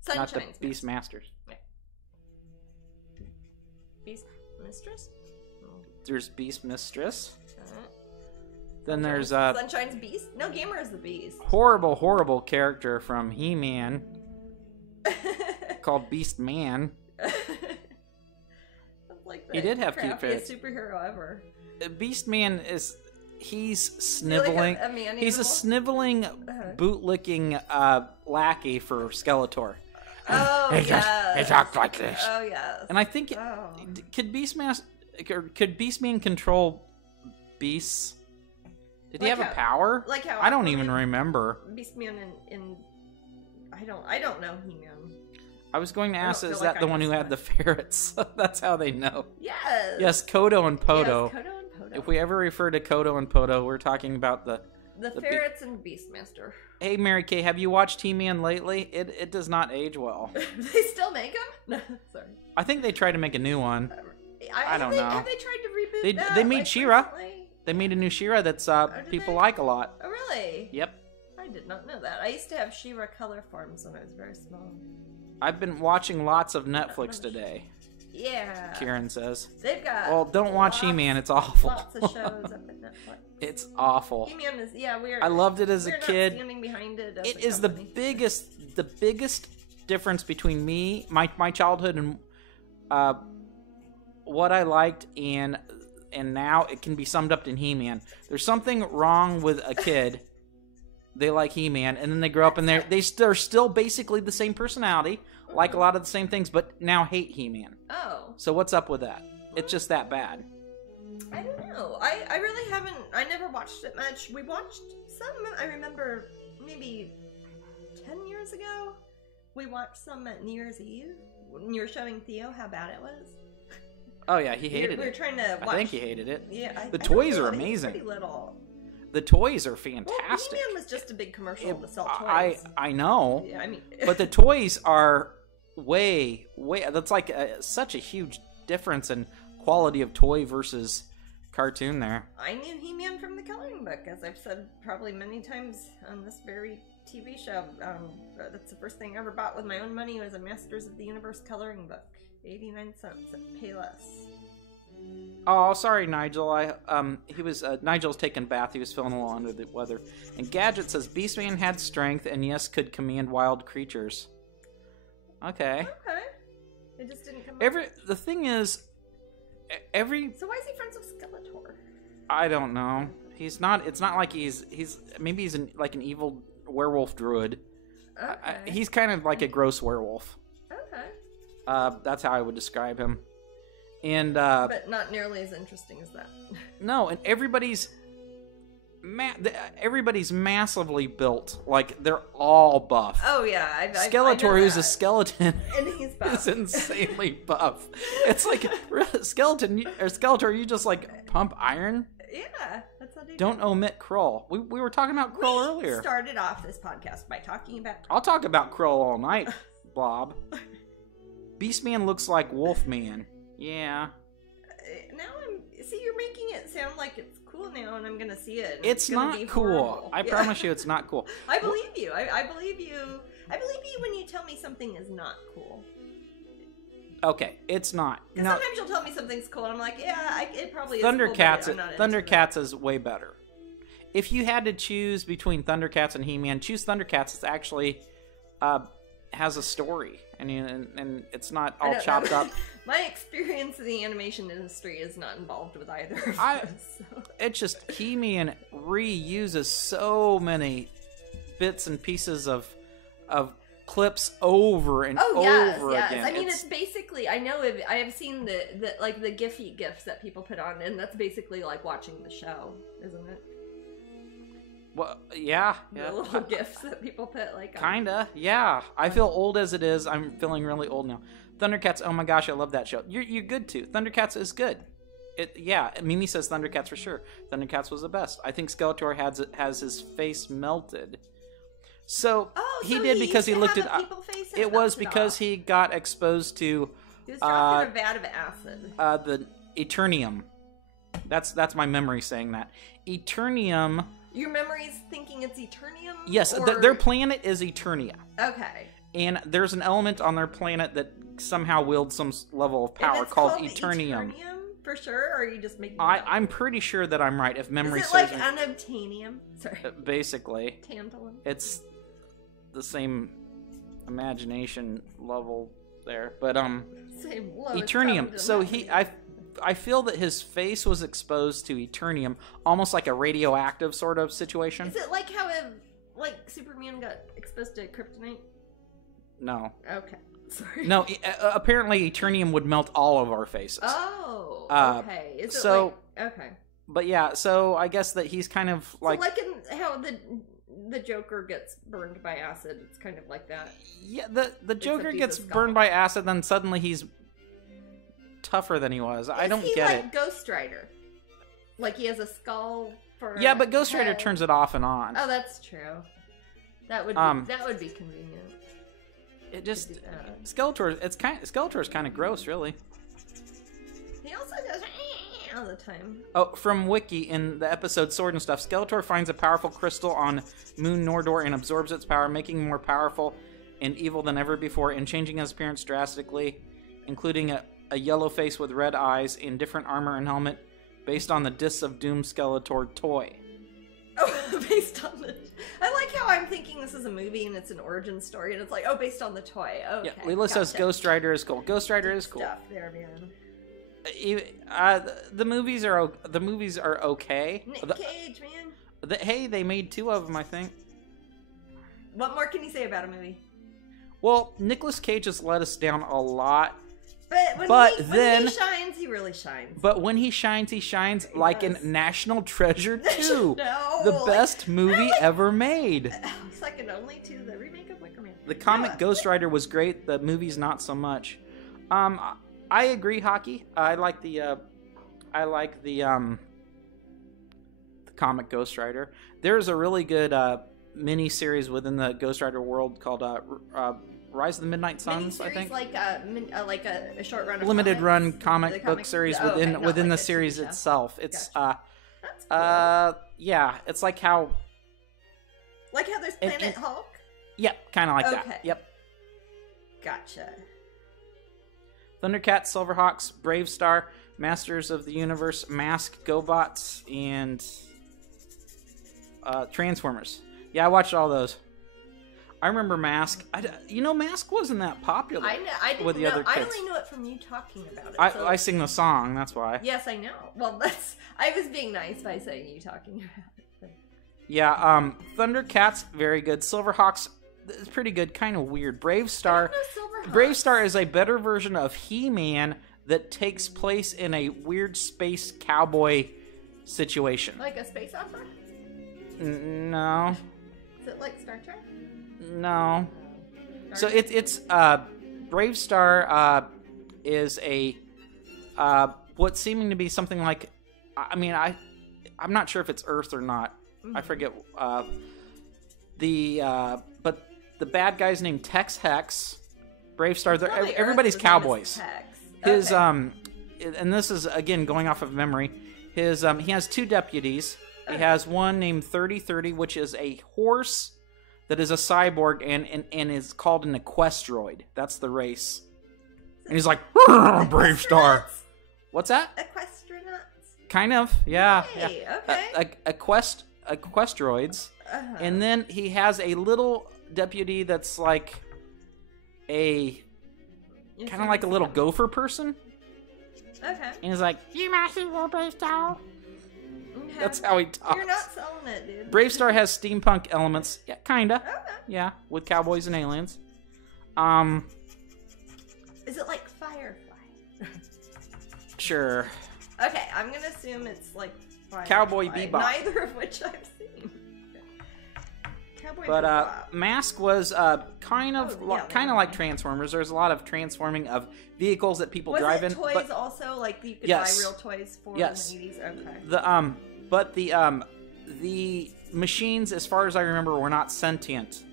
Sunshine's not the Beast Masters. Yeah. Beast Mistress? There's Beast Mistress. Then there's Sunshine's Beast? No, Gamer is the Beast. Horrible character from He-Man called Beast Man. Like he did have cute face. Superhero ever. Beast Man he's sniveling. Like he's a sniveling, boot-licking lackey for Skeletor. Oh, he talks like this. Oh, yes. And I think could Beastman control beasts? Did he have a power? Like how I don't even remember. Beastman in I don't know He-Man. I was going to ask, is that the one who had the ferrets? That's how they know. Yes. Yes, Kodo and Podo. Yes, Kodo and Podo. If we ever refer to Kodo and Podo, we're talking about the ferrets and Beastmaster. Hey, Mary Kay, have you watched He-Man lately? It does not age well. They still make them? No, sorry. I think they tried to make a new one. I don't know. Have they tried to reboot that? They made She-Ra. They made a new She-Ra that's people like a lot. Oh, really? Yep. I did not know that. I used to have She-Ra color forms when I was very small. I've been watching lots of Netflix today. Yeah. Kieran says. They've got. Well, don't watch He-Man. It's awful. Lots of shows up at Netflix. It's awful. He-Man is weird. I loved it as a kid. Not standing behind it. It is the biggest difference between me, my childhood, and what I liked, and now it can be summed up in He-Man. There's something wrong with a kid. They like He-Man, and then they grow up and they're still basically the same personality, like a lot of the same things, but now hate He-Man. Oh. So what's up with that? It's just that bad. I don't know. I really haven't. I never watched it much. We watched some. I remember maybe 10 years ago. We watched some at New Year's Eve. When you were showing Theo how bad it was. Oh yeah, he hated it. We were trying to watch. I think he hated it. Yeah. The toys are amazing. Pretty little. The toys are fantastic. Well, He-Man was just a big commercial to sell toys. I know. Yeah, I mean. But the toys are way. That's like such a huge difference in quality of toy versus cartoon there. I knew He-Man from the coloring book, as I've said probably many times on this very TV show. That's the first thing I ever bought with my own money was a Masters of the Universe coloring book. 89 cents at Payless. Oh, sorry, Nigel. Nigel's taking a bath. He was feeling a little under the weather. And Gadget says Beastman had strength and yes, could command wild creatures. Okay. Okay. It just didn't come up. The thing is, So why is he friends with Skeletor? I don't know. He's not. It's not like he's. Maybe he's like an evil werewolf druid. Okay. He's kind of like a gross werewolf. Okay. That's how I would describe him. And but not nearly as interesting as that. No, and everybody's massively built. Like they're all buff. Oh yeah, Skeletor, who's a skeleton, and he's buff. is insanely buff. It's like Skeletor. You just like pump iron. Yeah, that's how they don't omit Krull. We were talking about Krull earlier. We started off this podcast by talking about. I'll talk about Krull all night, Blob. Beastman looks like Wolfman. Yeah. Now you're making it sound like it's cool now, and I'm gonna see it. It's not cool. Horrible. I promise you, it's not cool. I believe you. I believe you. I believe you when you tell me something is not cool. Okay, it's not. Because sometimes you'll tell me something's cool, and I'm like, yeah, it probably is Thundercats. Cool, but Thundercats is way better. If you had to choose between Thundercats and He-Man, choose Thundercats. It's actually has a story, and it's not all chopped up. My experience in the animation industry is not involved with either of those. So. It's just He-Man reuses so many bits and pieces of clips over and over again. I mean, it's basically, I know I have seen the Giphy GIFs that people put on, and that's basically like watching the show, isn't it? Well, yeah. The little GIFs that people put like on. Kinda, yeah. I feel old as it is. I'm feeling really old now. Thundercats, oh my gosh, I love that show. You're good too. Thundercats is good. Mimi says Thundercats for sure. Thundercats was the best. I think Skeletor has his face melted. So he did because he looked at it was because he got exposed to he was dropped in a vat of acid. The Eternium. That's my memory saying that. Eternium. Your memory's thinking it's Eternium? Yes, their planet is Eternia. Okay. And there's an element on their planet that somehow wields some level of power called Eternium. For sure, or are you just making I'm pretty sure that I'm right, if memory serves me. Is it like unobtainium? Sorry. Basically. Tantalum. It's the same imagination level there. But, same Eternium. So I feel that his face was exposed to Eternium, almost like a radioactive sort of situation. Is it like how Superman got exposed to kryptonite? No. Okay. Sorry. No, apparently Eternium would melt all of our faces. Oh, okay. Is it okay. But yeah, so I guess that he's kind of like... So like in how the Joker gets burned by acid, it's kind of like that. Yeah, the Joker gets burned by acid, then suddenly he's tougher than he was. I don't get it. Like Ghost Rider? Like he has a skull for Yeah, but Ghost Rider turns it off and on. Oh, that's true. That would be convenient. It just Skeletor's kind of gross, really. He also does all the time. Oh, from Wiki in the episode Sword and Stuff, Skeletor finds a powerful crystal on Moon Nordor and absorbs its power, making him more powerful and evil than ever before, and changing his appearance drastically, including a yellow face with red eyes and different armor and helmet, based on the Discs of Doom Skeletor toy. Oh, based on the... I like how I'm thinking this is a movie and it's an origin story, and it's like, based on the toy. Okay, yeah, Leela says Ghost Rider is cool. Ghost Rider is cool. Stuff there, man. The movies are okay. Nick Cage, man. Hey, they made 2 of them, I think. What more can you say about a movie? Well, Nicolas Cage has let us down a lot. But when he shines, he really shines. But when he shines like in National Treasure 2. No, the best movie ever made. Second only to the remake of Wicker Man. The comic Ghost Rider was great. The movie's not so much. I agree, Hockey. I like the comic Ghost Rider. There's a really good mini series within the Ghost Rider world called Rise of the Midnight Suns, I think. Like a short run of limited comics? run comic book series within like the series itself. It's That's cool. yeah, it's like how there's Planet Hulk? Yep, kind of like that. Yep. Gotcha. Thundercats, Silverhawks, Brave Star, Masters of the Universe, Mask, GoBots, and Transformers. Yeah, I watched all those. I remember Mask. Mask wasn't that popular with the other kids. I only know it from you talking about it. I sing the song, that's why. Yes, I know. Well, I was being nice by saying you talking about it. But... Yeah, Thundercats, very good. Silverhawks, it's pretty good, kind of weird. Brave Star. Brave Star is a better version of He-Man that takes place in a weird space cowboy situation. Like a space opera? No. Is it like Star Trek? No. So it's Brave Star is a what's seeming to be something like, I'm not sure if it's Earth or not. Mm-hmm. I forget. But the bad guy's named Tex Hex. Brave Star. Everybody's cowboys. His and this is again going off of memory. His he has two deputies. He has one named 3030, which is a horse that is a cyborg and is called an equestroid. That's the race. And he's like, Brave Star. What's that? Equestronauts? Kind of, yeah. Hey, yeah. Okay. Equestroids. And then he has a little deputy that's like kind of like a little gopher person. Okay. And he's like, "You my hero, Brave Star." Okay. That's how he talks. You're not selling it, dude. Brave Star has steampunk elements. Yeah, kinda. Okay. Yeah, with cowboys and aliens. Is it like Firefly? Sure. Okay, I'm gonna assume it's like Firefly. Cowboy Bebop. Neither of which I've seen. Cowboy But Bebop. Mask was kind of like Transformers. There's a lot of transforming of vehicles that people drive in. Was it toys also? Like you could buy real toys for in the 80s? Okay. The machines, as far as I remember, were not sentient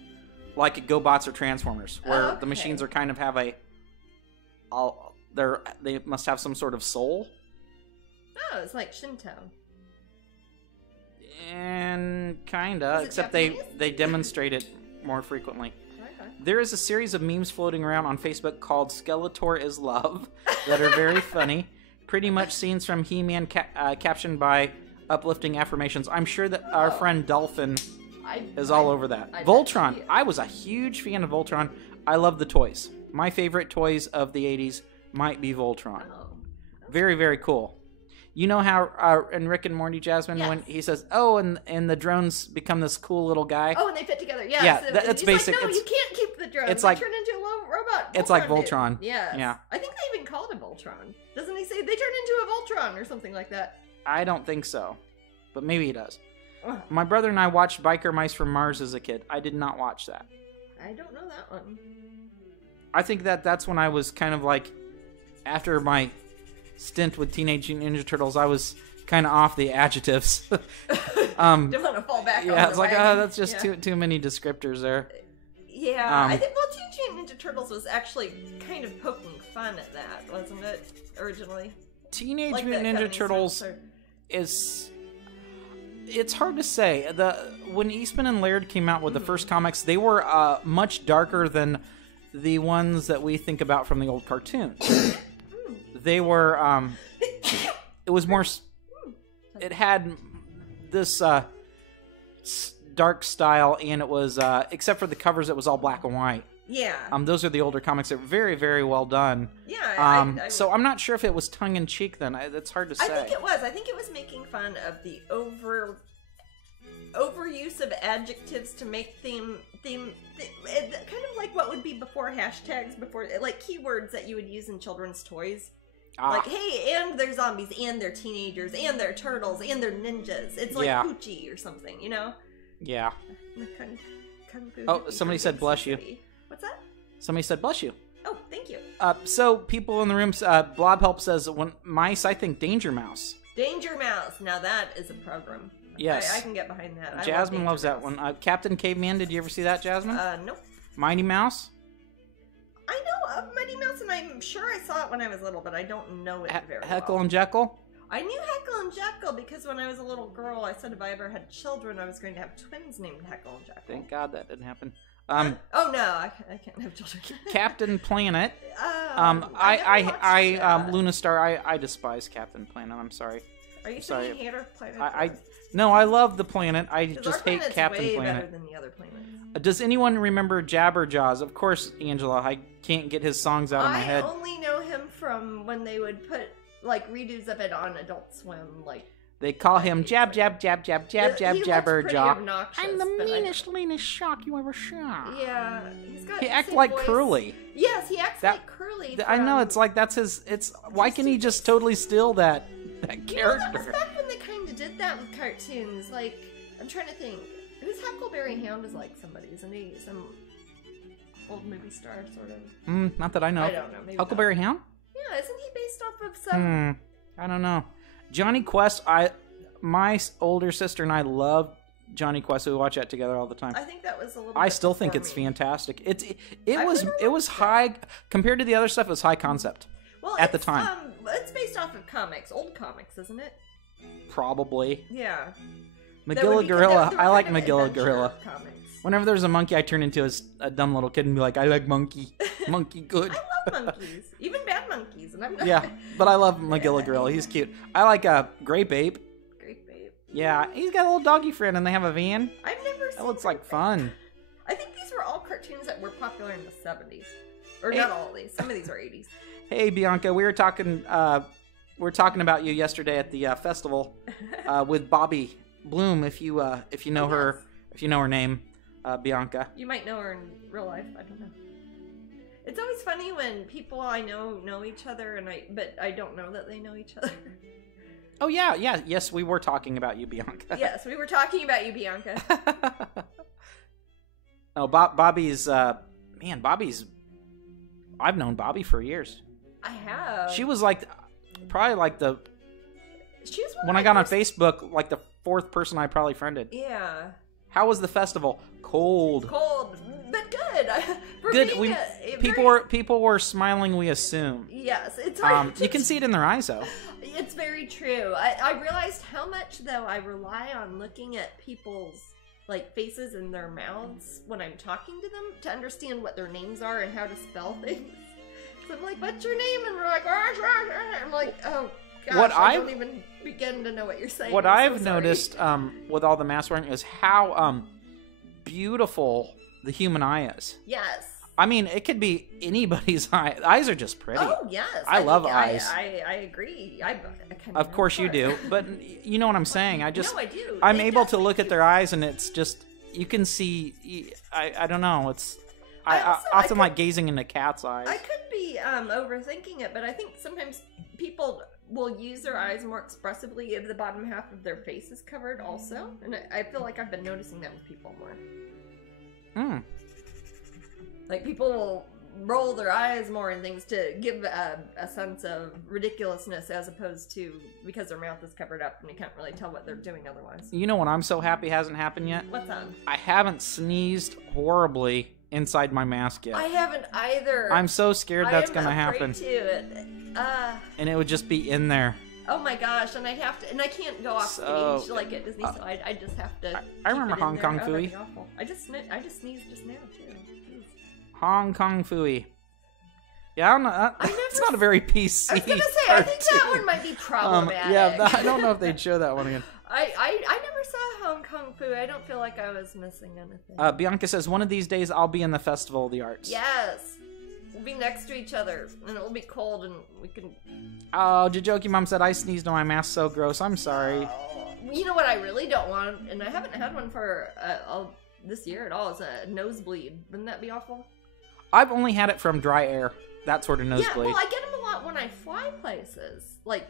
like GoBots or Transformers, where the machines are kind of have they must have some sort of soul. Oh, it's like Shinto. And kinda, except they demonstrate it more frequently. Okay. There is a series of memes floating around on Facebook called Skeletor is Love that are very funny. Pretty much scenes from He-Man captioned by uplifting affirmations. I'm sure that our friend Dolphin is all over that. Voltron. I was a huge fan of Voltron. I love the toys. My favorite toys of the 80s might be Voltron. Very, very cool. You know how in Rick and Morty, Jasmine, when he says, "Oh, and the drones become this cool little guy." Oh, and they fit together. Yeah, yeah, that's basic. Like, no, you can't keep the drones. It's they like turn into a little robot. It's like Voltron. Yeah, yeah. I think they even called it Voltron. Doesn't he say they turn into a Voltron or something like that? I don't think so, but maybe he does. My brother and I watched Biker Mice from Mars as a kid. I did not watch that. I don't know that one. I think that's when I was kind of like, after my stint with Teenage Mutant Ninja Turtles, I was kind of off the adjectives. Don't want to fall back on it's like, that's just too many descriptors there. Yeah, I think, Teenage Mutant Ninja Turtles was actually kind of poking fun at that, wasn't it, originally? Teenage Mutant Ninja Turtles is... It's hard to say. When Eastman and Laird came out with the first comics, they were much darker than the ones that we think about from the old cartoons. They were... it was more... It had this dark style, and it was, except for the covers, it was all black and white. Yeah. Those are the older comics. They're very, very well done. Yeah. So I'm not sure if it was tongue-in-cheek then. It's hard to say. I think it was. I think it was making fun of the overuse of adjectives to make them kind of like what would be before hashtags, before like keywords that you would use in children's toys. Like, hey, and they're zombies, and they're teenagers, and they're turtles, and they're ninjas. It's like Poochie or something, you know? Yeah. Kung Fu somebody said bless you. What's that? Somebody said bless you. Oh, thank you. So, people in the room, Blob Help says, when mice, I think Danger Mouse. Danger Mouse. Now that is a program. Yes. I can get behind that. Jasmine loves that one. Captain Caveman, did you ever see that, Jasmine? Nope. Mighty Mouse? of Mighty Mouse, and I'm sure I saw it when I was little, but I don't know it very well. Heckle and Jekyll? I knew Heckle and Jekyll because when I was a little girl, I said if I ever had children, I was going to have twins named Heckle and Jekyll. Thank God that didn't happen. Oh no, I can't have children. Captain Planet. Luna Star. I despise Captain Planet. I'm sorry. Are you saying you hate our planet? No, I love the planet. I just hate Captain way Planet. Better than the other planets. Does anyone remember Jabberjaws? Of course, Angela. I can't get his songs out of my head. I only know him from when they would put like redos of it on Adult Swim, like. They call him Jab, Jab, Jab, Jab, Jab, Jab, Jabberjaw. I'm the meanest, leanest shark you ever saw. Yeah, he's got. He acts like voice. Curly. Yes, he acts like Curly. I know. It's like that's his. It's why can he just totally steal that character? That was back when they kind of did that with cartoons. Like I'm trying to think. Who's Huckleberry Hound is like somebody, isn't he? Some old movie star, sort of. Not that I know. I don't know. Maybe Huckleberry Hound? Yeah, isn't he based off of some? I don't know. Johnny Quest. My older sister and I love Johnny Quest. We watch that together all the time. I think that was a little. I still think it's fantastic. It was high compared to the other stuff. It was high concept. Well, at the time. It's based off of comics, old comics, isn't it? Probably. Yeah. Magilla Gorilla. I like Magilla Gorilla. Comics. Whenever there's a monkey, I turn into a dumb little kid and be like, I like monkey. Monkey good. I love monkeys. Even bad monkeys. And I'm not... Yeah, but I love Magilla Gorilla. He's cute. I like Grape Ape. Grape Ape. Yeah, he's got a little doggy friend and they have a van. I've never seen that looks like fun. I think these were all cartoons that were popular in the 70s. Or not all of these. Some of these are 80s. Hey, Bianca, we were talking about you yesterday at the festival with Bobby Bloom, if you know her, if you know her name, Bianca. You might know her in real life. I don't know. It's always funny when people I know each other, but I don't know that they know each other. Oh yeah, yes, we were talking about you, Bianca. Yes, we were talking about you, Bianca. Oh, Bobby's Bobby's. I've known Bobby for years. I have. She was like, probably like the. She was when I got on Facebook, like the 4th person I probably friended. Yeah. How was the festival? Cold, but good. Good. People were smiling. We assume. Yes, it's hard. You can see it in their eyes, though. It's very true. I realized how much though I rely on looking at people's like faces and their mouths when I'm talking to them to understand what their names are and how to spell things. So I'm like, "What's your name?" And we're like, I'm like, "Oh." Gosh, I don't even begin to know what you're saying. What I've noticed with all the mask wearing is how beautiful the human eye is. Yes. I mean, it could be anybody's eye. Eyes are just pretty. Oh, yes. I love eyes. I agree. I of course you do, but you know what I'm saying. No, I do. I'm able to look at their eyes, and it's just, you can see, I don't know, it's... I often like gazing into cats' eyes. I could be overthinking it, but I think sometimes people will use their eyes more expressively if the bottom half of their face is covered also. And I feel like I've been noticing that with people more. Like people will roll their eyes more and things to give a sense of ridiculousness as opposed to because their mouth is covered up and you can't really tell what they're doing otherwise. You know what I'm so happy hasn't happened yet? What's that? I haven't sneezed horribly inside my mask yet. I haven't either. I'm so scared that's gonna happen. And it would just be in there. Oh my gosh, and I'd have to, and I can't go off stage like at Disney, so I just have to. I remember Hong Kong Phooey. I just sneezed just now too. Jeez. Hong Kong Phooey. Yeah, I don't know. It's not a very PC. I was gonna say, I think that one might be problematic. Yeah, I don't know if they'd show that one again. I never saw Hong Kong Phooey. I don't feel like I was missing anything. Bianca says, one of these days I'll be in the Festival of the Arts. Yes. We'll be next to each other, and it'll be cold, and we can... Oh, Jajoki Mom said, I sneezed on my mask, so gross. I'm sorry. You know what I really don't want, and I haven't had one for this year at all, is a nosebleed. Wouldn't that be awful? I've only had it from dry air, that sort of nosebleed. Yeah, well, I get them a lot when I fly places, like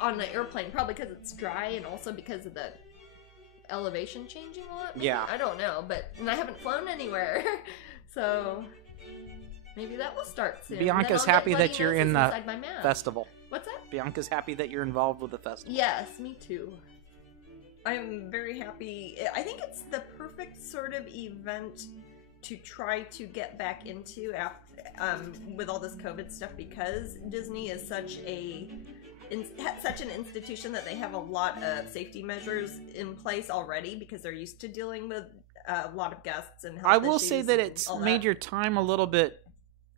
on the airplane, probably because it's dry, and also because of the elevation changing a lot. Maybe? Yeah. I don't know, and I haven't flown anywhere, so... Maybe that will start soon. Bianca's happy that you're in the festival. What's that? Bianca's happy that you're involved with the festival. Yes, me too. I'm very happy. I think it's the perfect sort of event to try to get back into with all this COVID stuff, because Disney is such an institution that they have a lot of safety measures in place already, because they're used to dealing with a lot of guests and health I will say that it's made your time a little bit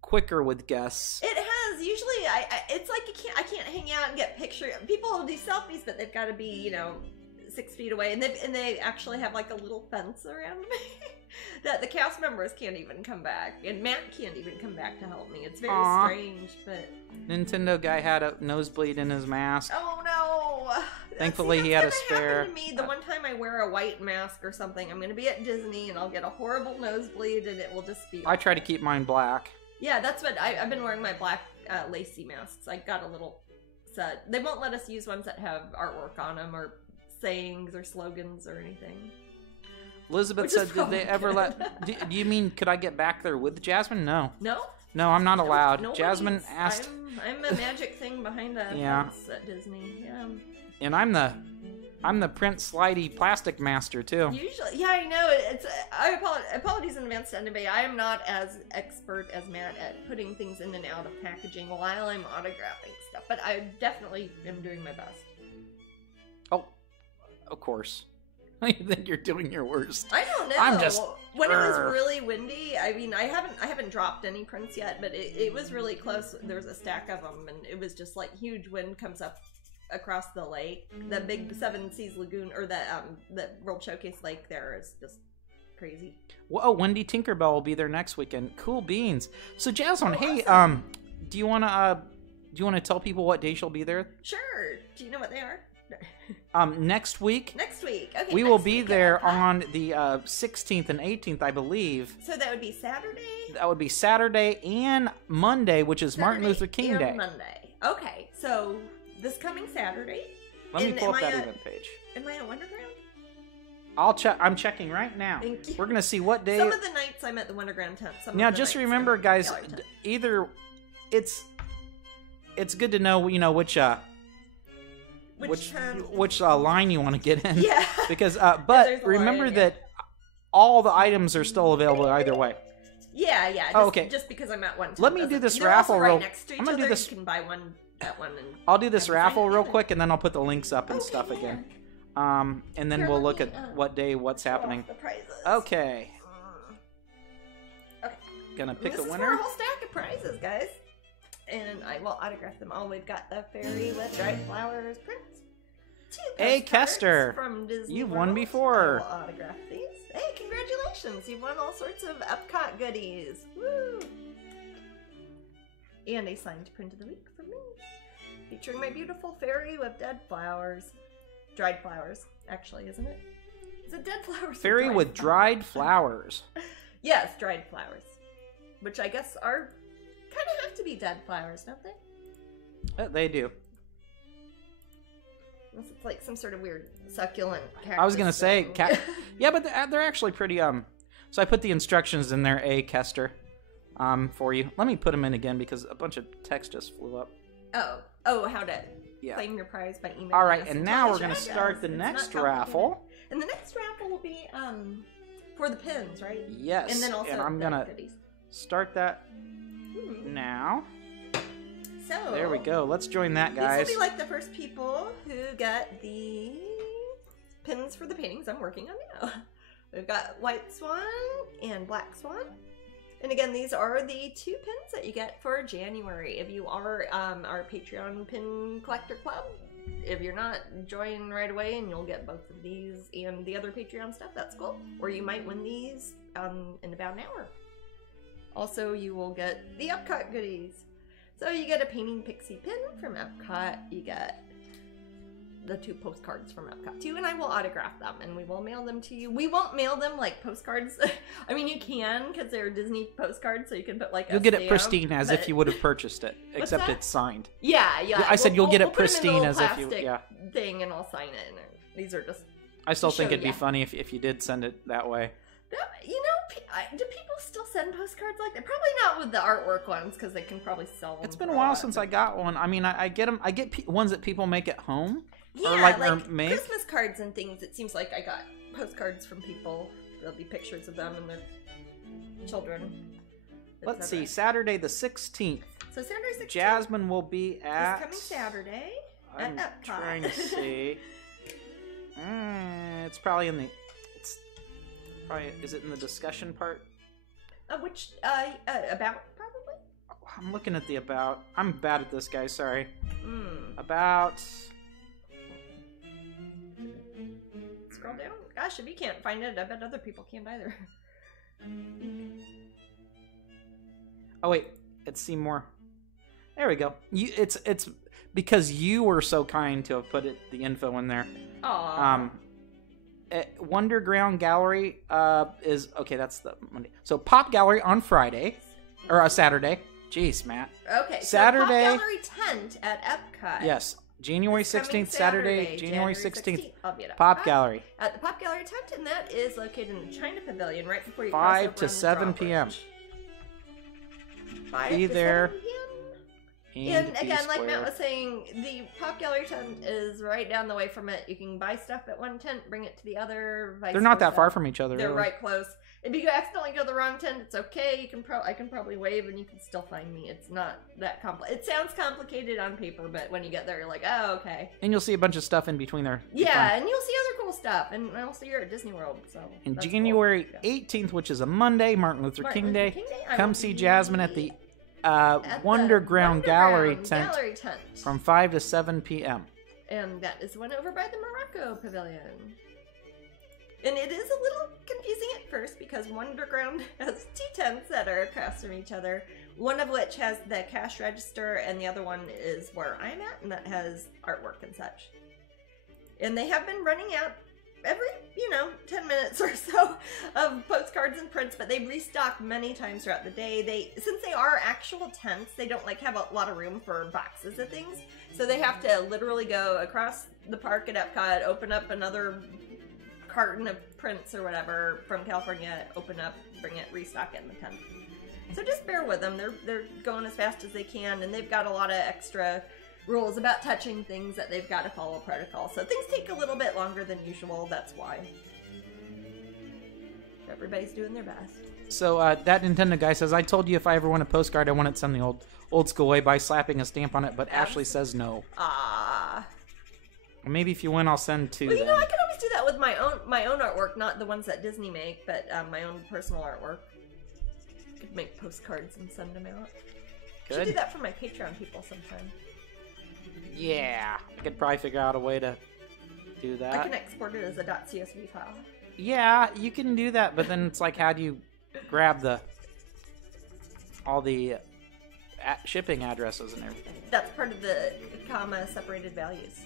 quicker with guests. It has. Usually, it's like I can't hang out and get pictures. People will do selfies, but they've got to be 6 feet away, and they actually have like a little fence around me that the cast members can't even come back, and Matt can't even come back to help me. It's very strange, but Nintendo guy had a nosebleed in his mask. Oh no! Thankfully, he had a spare. To me, the one time I wear a white mask or something, I'm going to be at Disney and I'll get a horrible nosebleed, and it will just be. I try to keep mine black. Yeah, that's what I've been wearing, my black lacy masks. I got a little set. They won't let us use ones that have artwork on them or sayings or slogans or anything. Elizabeth said, did they ever let... Do you mean, could I get back there with Jasmine? No. No? No, I'm not allowed. Jasmine asked... I'm a magic thing behind a fence at Disney. Yeah. And I'm the Prince Slidey plastic master, too. Usually, yeah, I know. Apologies in advance to anybody. I am not as expert as Matt at putting things in and out of packaging while I'm autographing stuff, but I definitely am doing my best. Oh, of course. I think you're doing your worst. I don't know. I'm just... When it was really windy, I mean, I haven't dropped any prints yet, but it was really close. There was a stack of them, and it was just like huge wind comes up across the lake. The big Seven Seas Lagoon, or the World Showcase Lake there is just crazy. Whoa, Wendy Tinkerbell will be there next weekend. Cool beans. So Jasmine, hey, awesome. Do you wanna tell people what day she'll be there? Sure. Do you know what they are? Next week. Next week. Okay. We will be there on the 16th and 18th, I believe. So that would be Saturday? That would be Saturday and Monday, which is Martin Luther King Day. Monday. Okay. So this coming Saturday. Let me pull up that event page. Am I at Wonderground? I'll check. I'm checking right now. Thank you. We're gonna see what day. Some of the nights I'm at the Wonderground tent. Now, just remember, guys, either it's good to know, which line you want to get in. Yeah. Because, but remember that all the items are still available either way. Yeah. Okay. Just because I'm at one. Let me do this raffle real. I'm gonna do this. You can buy one at one. And I'll do this raffle real quick, and then I'll put the links up and stuff again. And then we'll look at what day, what's happening. The prizes. Okay. Okay. Gonna pick a winner. This is for a whole stack of prizes, guys. And I will autograph them all. We've got the fairy with dried flowers prints. Hey, Kester. From Disney You've World. won before. I will autograph these. Hey, congratulations. You've won all sorts of Epcot goodies. Woo! And a signed print of the week from me. Featuring my beautiful fairy with dead flowers. Dried flowers, actually, isn't it? Is it dead flowers? Fairy with dried flowers. Yes, dried flowers. Which I guess are... kind of have to be dead flowers, don't they? They do. Unless it's like some sort of weird succulent cactus. I was gonna say, yeah, but they're actually pretty. So I put the instructions in there, Kester, for you. Let me put them in again because a bunch of text just flew up. Oh, how to claim your prize by email. All right, and now we're gonna start the next raffle. And the next raffle will be for the pins, right? Yes. And then also and I'm gonna start that. Now, so there we go. Let's join that, guys. These will be like the first people who get the pins for the paintings I'm working on now. We've got White Swan and Black Swan. And again, these are the 2 pins that you get for January. If you are our Patreon pin collector club, if you're not, join right away and you'll get both of these and the other Patreon stuff. That's cool. Or you might win these in about an hour. Also, you will get the Epcot goodies. So you get a Painting Pixie pin from Epcot. You get the 2 postcards from Epcot too, and I will autograph them, and we will mail them to you. We won't mail them like postcards. I mean, you can, because they're Disney postcards, so you can put like you'll get it pristine as if you would have purchased it, except it's signed. Yeah. I said you'll get it pristine as if you, thing, and I'll sign it. And these are just. I still think it'd be funny if you did send it that way. You know, do people still send postcards like that? Probably not with the artwork ones, because they can probably sell them. It's been a while since I got one. I mean, I get them. I get ones that people make at home. Yeah, or like Christmas cards and things. It seems like I got postcards from people. There'll be pictures of them, and they're children. Let's see, Saturday the 16th. So Saturday 16th. Jasmine will be at... This coming Saturday I'm at Epcot. trying to see. It's probably in the... Is it in the discussion part? Which, about, probably? I'm looking at the about. I'm bad at this, guys, sorry. About... Scroll down. Gosh, if you can't find it, I bet other people can't either. Oh wait, let's see more. There we go. It's because you were so kind to have put the info in there. Aww. Wonderground Gallery is okay. That's the Monday. So Pop Gallery on Friday or Saturday. Jeez, Matt. Okay. Saturday. So Pop Gallery tent at Epcot. Yes. January 16th, Saturday, January 16th, I'll be at Pop Gallery. At the Pop Gallery tent, and that is located in the China Pavilion right before you 5 to 7 p.m. 5 Be to there. 7 p.m. And again, like Matt was saying, the Pop Gallery tent is right down the way from it. You can buy stuff at one tent, bring it to the other. They're not that far from each other. They're really. right close. If you accidentally go to the wrong tent, it's okay. I can probably wave and you can still find me. It's not that complicated. It sounds complicated on paper, but when you get there, you're like, oh, okay. And you'll see a bunch of stuff in between there. Yeah, and you'll see other cool stuff. And also, you're at Disney World, so. And January 18th, which is a Monday, Martin Luther King Day, come see Jasmine at the Wonderground Gallery tent from 5 to 7 p.m. And that is one over by the Morocco Pavilion. And it is a little confusing at first because Wonderground has 2 tents that are across from each other, one of which has the cash register and the other one is where I'm at, and that has artwork and such. And they have been running out every, 10 minutes or so of postcards and prints, but they restock many times throughout the day. Since they are actual tents, they don't have a lot of room for boxes of things, so they have to literally go across the park at Epcot, open up another carton of prints or whatever from California, open up, bring it, restock it in the tent. So just bear with them. They're going as fast as they can, and they've got a lot of extra rules about touching things that they've got to follow protocol. So things take a little bit longer than usual. That's why. Everybody's doing their best. So that Nintendo guy says, I told you if I ever want a postcard, I want it sent the old school way by slapping a stamp on it, but Ashley says no. Maybe if you win, I'll send 2. Well, I can always do that with my own artwork, not the ones that Disney make, but my own personal artwork. I could make postcards and send them out. Good. Should do that for my Patreon people sometime. Yeah, I could probably figure out a way to do that. I can export it as a .csv file. Yeah, you can do that, but then it's like, how do you grab all the shipping addresses and everything? That's part of the comma-separated values.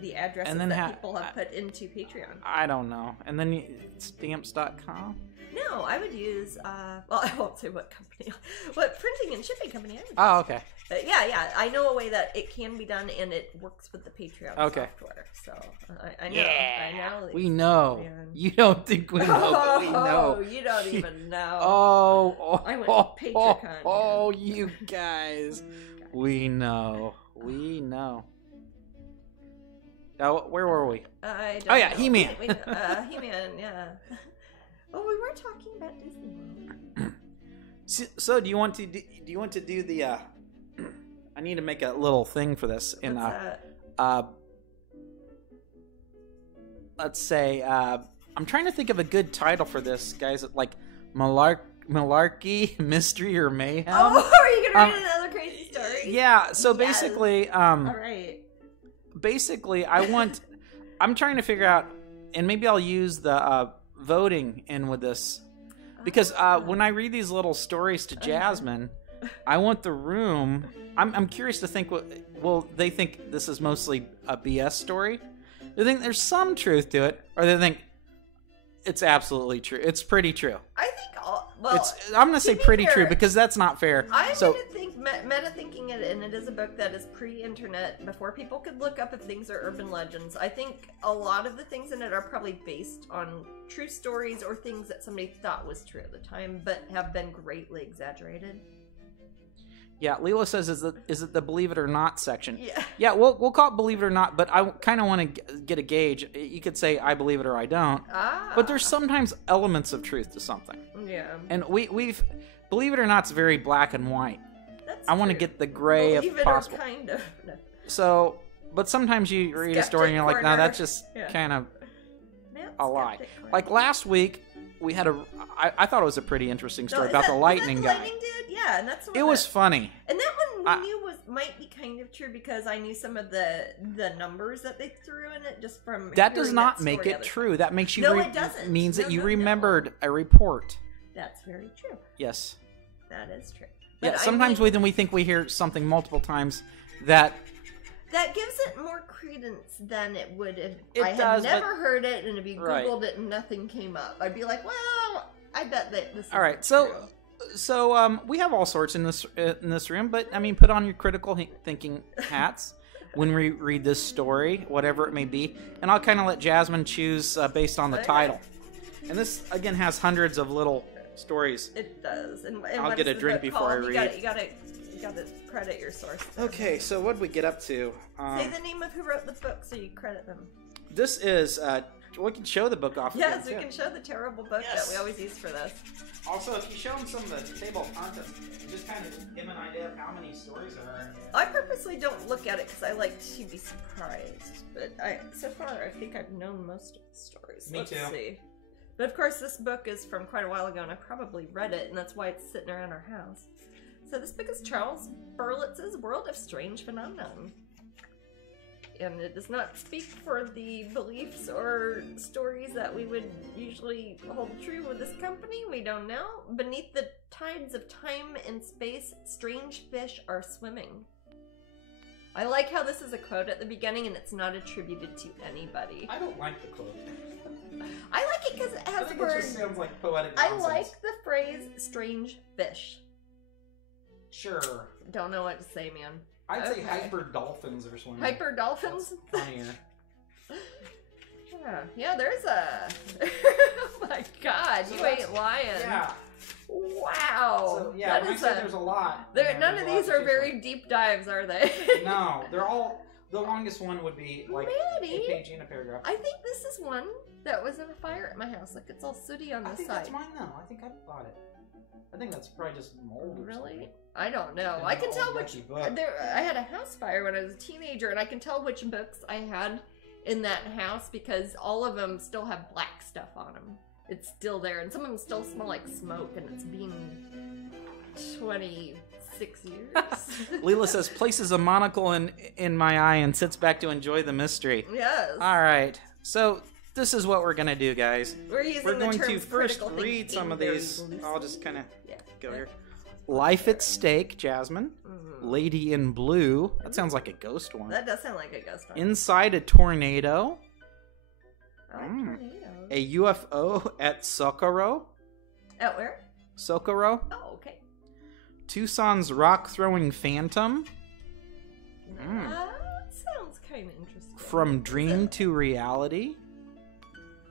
The addresses that people have put into Patreon. I don't know. And then stamps.com? No, I would use, well, I won't say what company, what printing and shipping company I would use. Oh, okay. But yeah, I know a way that it can be done, and it works with the Patreon software. So, I know. Yeah, I know. We know. Man. You don't think we know, but we know. Oh, you don't even know. I went to Patreon. Oh, you guys. We know. We know. Where were we? I don't know. He-Man. He-Man, yeah. Oh, we were talking about Disney World. So, do you want to do the? I need to make a little thing for this. Let's say I'm trying to think of a good title for this, guys. Like malarkey, mystery, or mayhem. Oh, are you gonna read another crazy story? Yeah. So basically, all right. Basically, I'm trying to figure out, and maybe I'll use the voting in with this, because when I read these little stories to Jasmine, I want the room. I'm curious to think will they think this is mostly a BS story? Do they think there's some truth to it, or do they think it's absolutely true? It's pretty true. I think I'm going to say pretty true because that's not fair. I'm going to think meta thinking it, and it is a book that is pre-internet, before people could look up if things are urban legends. I think a lot of the things in it are probably based on true stories or things that somebody thought was true at the time, but have been greatly exaggerated. Yeah, Leela says, is it the Believe It or Not section? Yeah. Yeah, we'll call it Believe It or Not, but I kind of want to get a gauge. You could say I believe it or I don't. But there's sometimes elements of truth to something. Yeah. And we've Believe It or Not's very black and white. That's I want to get the gray if possible. Kind of. No. So, but sometimes you read a story and you're like, no, that's just kind of a lie. Like last week, we had I thought it was a pretty interesting story about the lightning guy. Lightning dude? Yeah, and that's the one it was funny. And that one we knew might be kind of true because I knew some of the numbers that they threw in it just from. That does not make it true. That makes you. No, it doesn't. Means that you remembered a report. That's very true. Yes. That is true. But yeah, sometimes we think we hear something multiple times that gives it more credence than it would if I had never heard it, and if you Googled it and nothing came up. I'd be like, well, I bet that this is all right. True. So we have all sorts in this room, but I mean, put on your critical thinking hats when we read this story, whatever it may be, and I'll kind of let Jasmine choose based on the title. And this again has hundreds of little stories. It does. And I'll get a drink before I read. You gotta credit your source. Okay, so what did we get up to? Say the name of who wrote the book so you credit them. This is, we can show the book off. Yes, we can show the terrible book that we always use for this. Also, if you show them some of the table of contents, just kind of give them an idea of how many stories there are in here. I purposely don't look at it because I like to be surprised. But so far, I think I've known most of the stories. Me too. Let's see. But of course, this book is from quite a while ago, and I probably read it, and that's why it's sitting around our house. So this book is Charles Berlitz's World of Strange Phenomenon. And it does not speak for the beliefs or stories that we would usually hold true with this company. We don't know. Beneath the tides of time and space, strange fish are swimming. I like how this is a quote at the beginning and it's not attributed to anybody. I don't like the quote. I like it because it has the word. It just sounds like poetic nonsense. I like the phrase strange fish. Sure. Don't know what to say, man. I'd say hyper dolphins or something. Hyper dolphins? That's funnier. Yeah, there's a... Oh my god, so you ain't lying. Yeah. Wow. So, yeah, when I say there's a lot. None of these are very deep dives, are they? No, they're all... The longest one would be like a page and a paragraph. I think this is one that was in a fire at my house. Like, it's all sooty on the side. I think that's mine, though. I think I bought it. I think that's probably just mold. Really? I don't know. I can tell which... I had a house fire when I was a teenager, and I can tell which books I had in that house because all of them still have black stuff on them. It's still there, and some of them still smell like smoke, and it's been 26 years. Leela says, places a monocle in my eye and sits back to enjoy the mystery. Yes. All right. So... This is what we're going to do, guys. We're going to first read some of these. I'll just kind of go here. Life at Stake, Jasmine. Lady in Blue. That sounds like a ghost one. That does sound like a ghost one. Inside a Tornado. Tornado. A UFO at Socorro. At where? Socorro. Oh, okay. Tucson's rock-throwing phantom. That sounds kind of interesting. From Dream to Reality.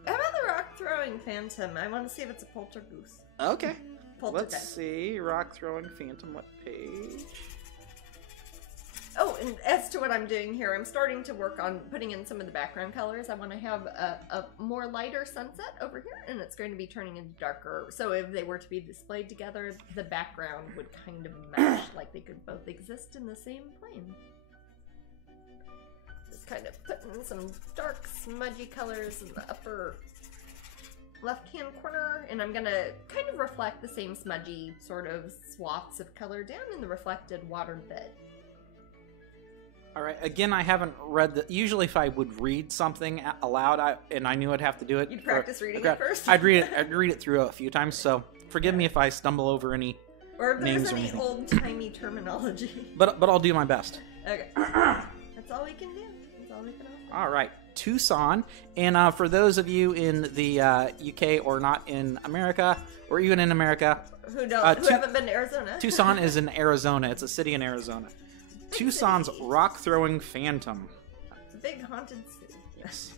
How about the rock-throwing phantom? I want to see if it's a poltergeist. Okay. Let's see. Rock-throwing phantom. What page? Oh, and as to what I'm doing here, I'm starting to work on putting in some of the background colors. I want to have a more lighter sunset over here, and it's going to be turning into darker. So if they were to be displayed together, the background would kind of match, like they could both exist in the same plane. Just kind of putting some dark, smudgy colors in the upper left-hand corner, and I'm going to kind of reflect the same smudgy sort of swaths of color down in the reflected water bit. All right. Again, I haven't read usually, if I would read something aloud, and I knew I'd have to do it. You'd practice reading it first. I'd read it through a few times. So forgive me if I stumble over any names or anything. Or if there's any old-timey terminology. But I'll do my best. Okay. That's all we can do. That's all we can offer. All right. Tucson, and for those of you in the UK or not in America, or even in America, who haven't been to Arizona, Tucson is in Arizona. It's a city in Arizona. Tucson's rock-throwing phantom. Big haunted city. Yes.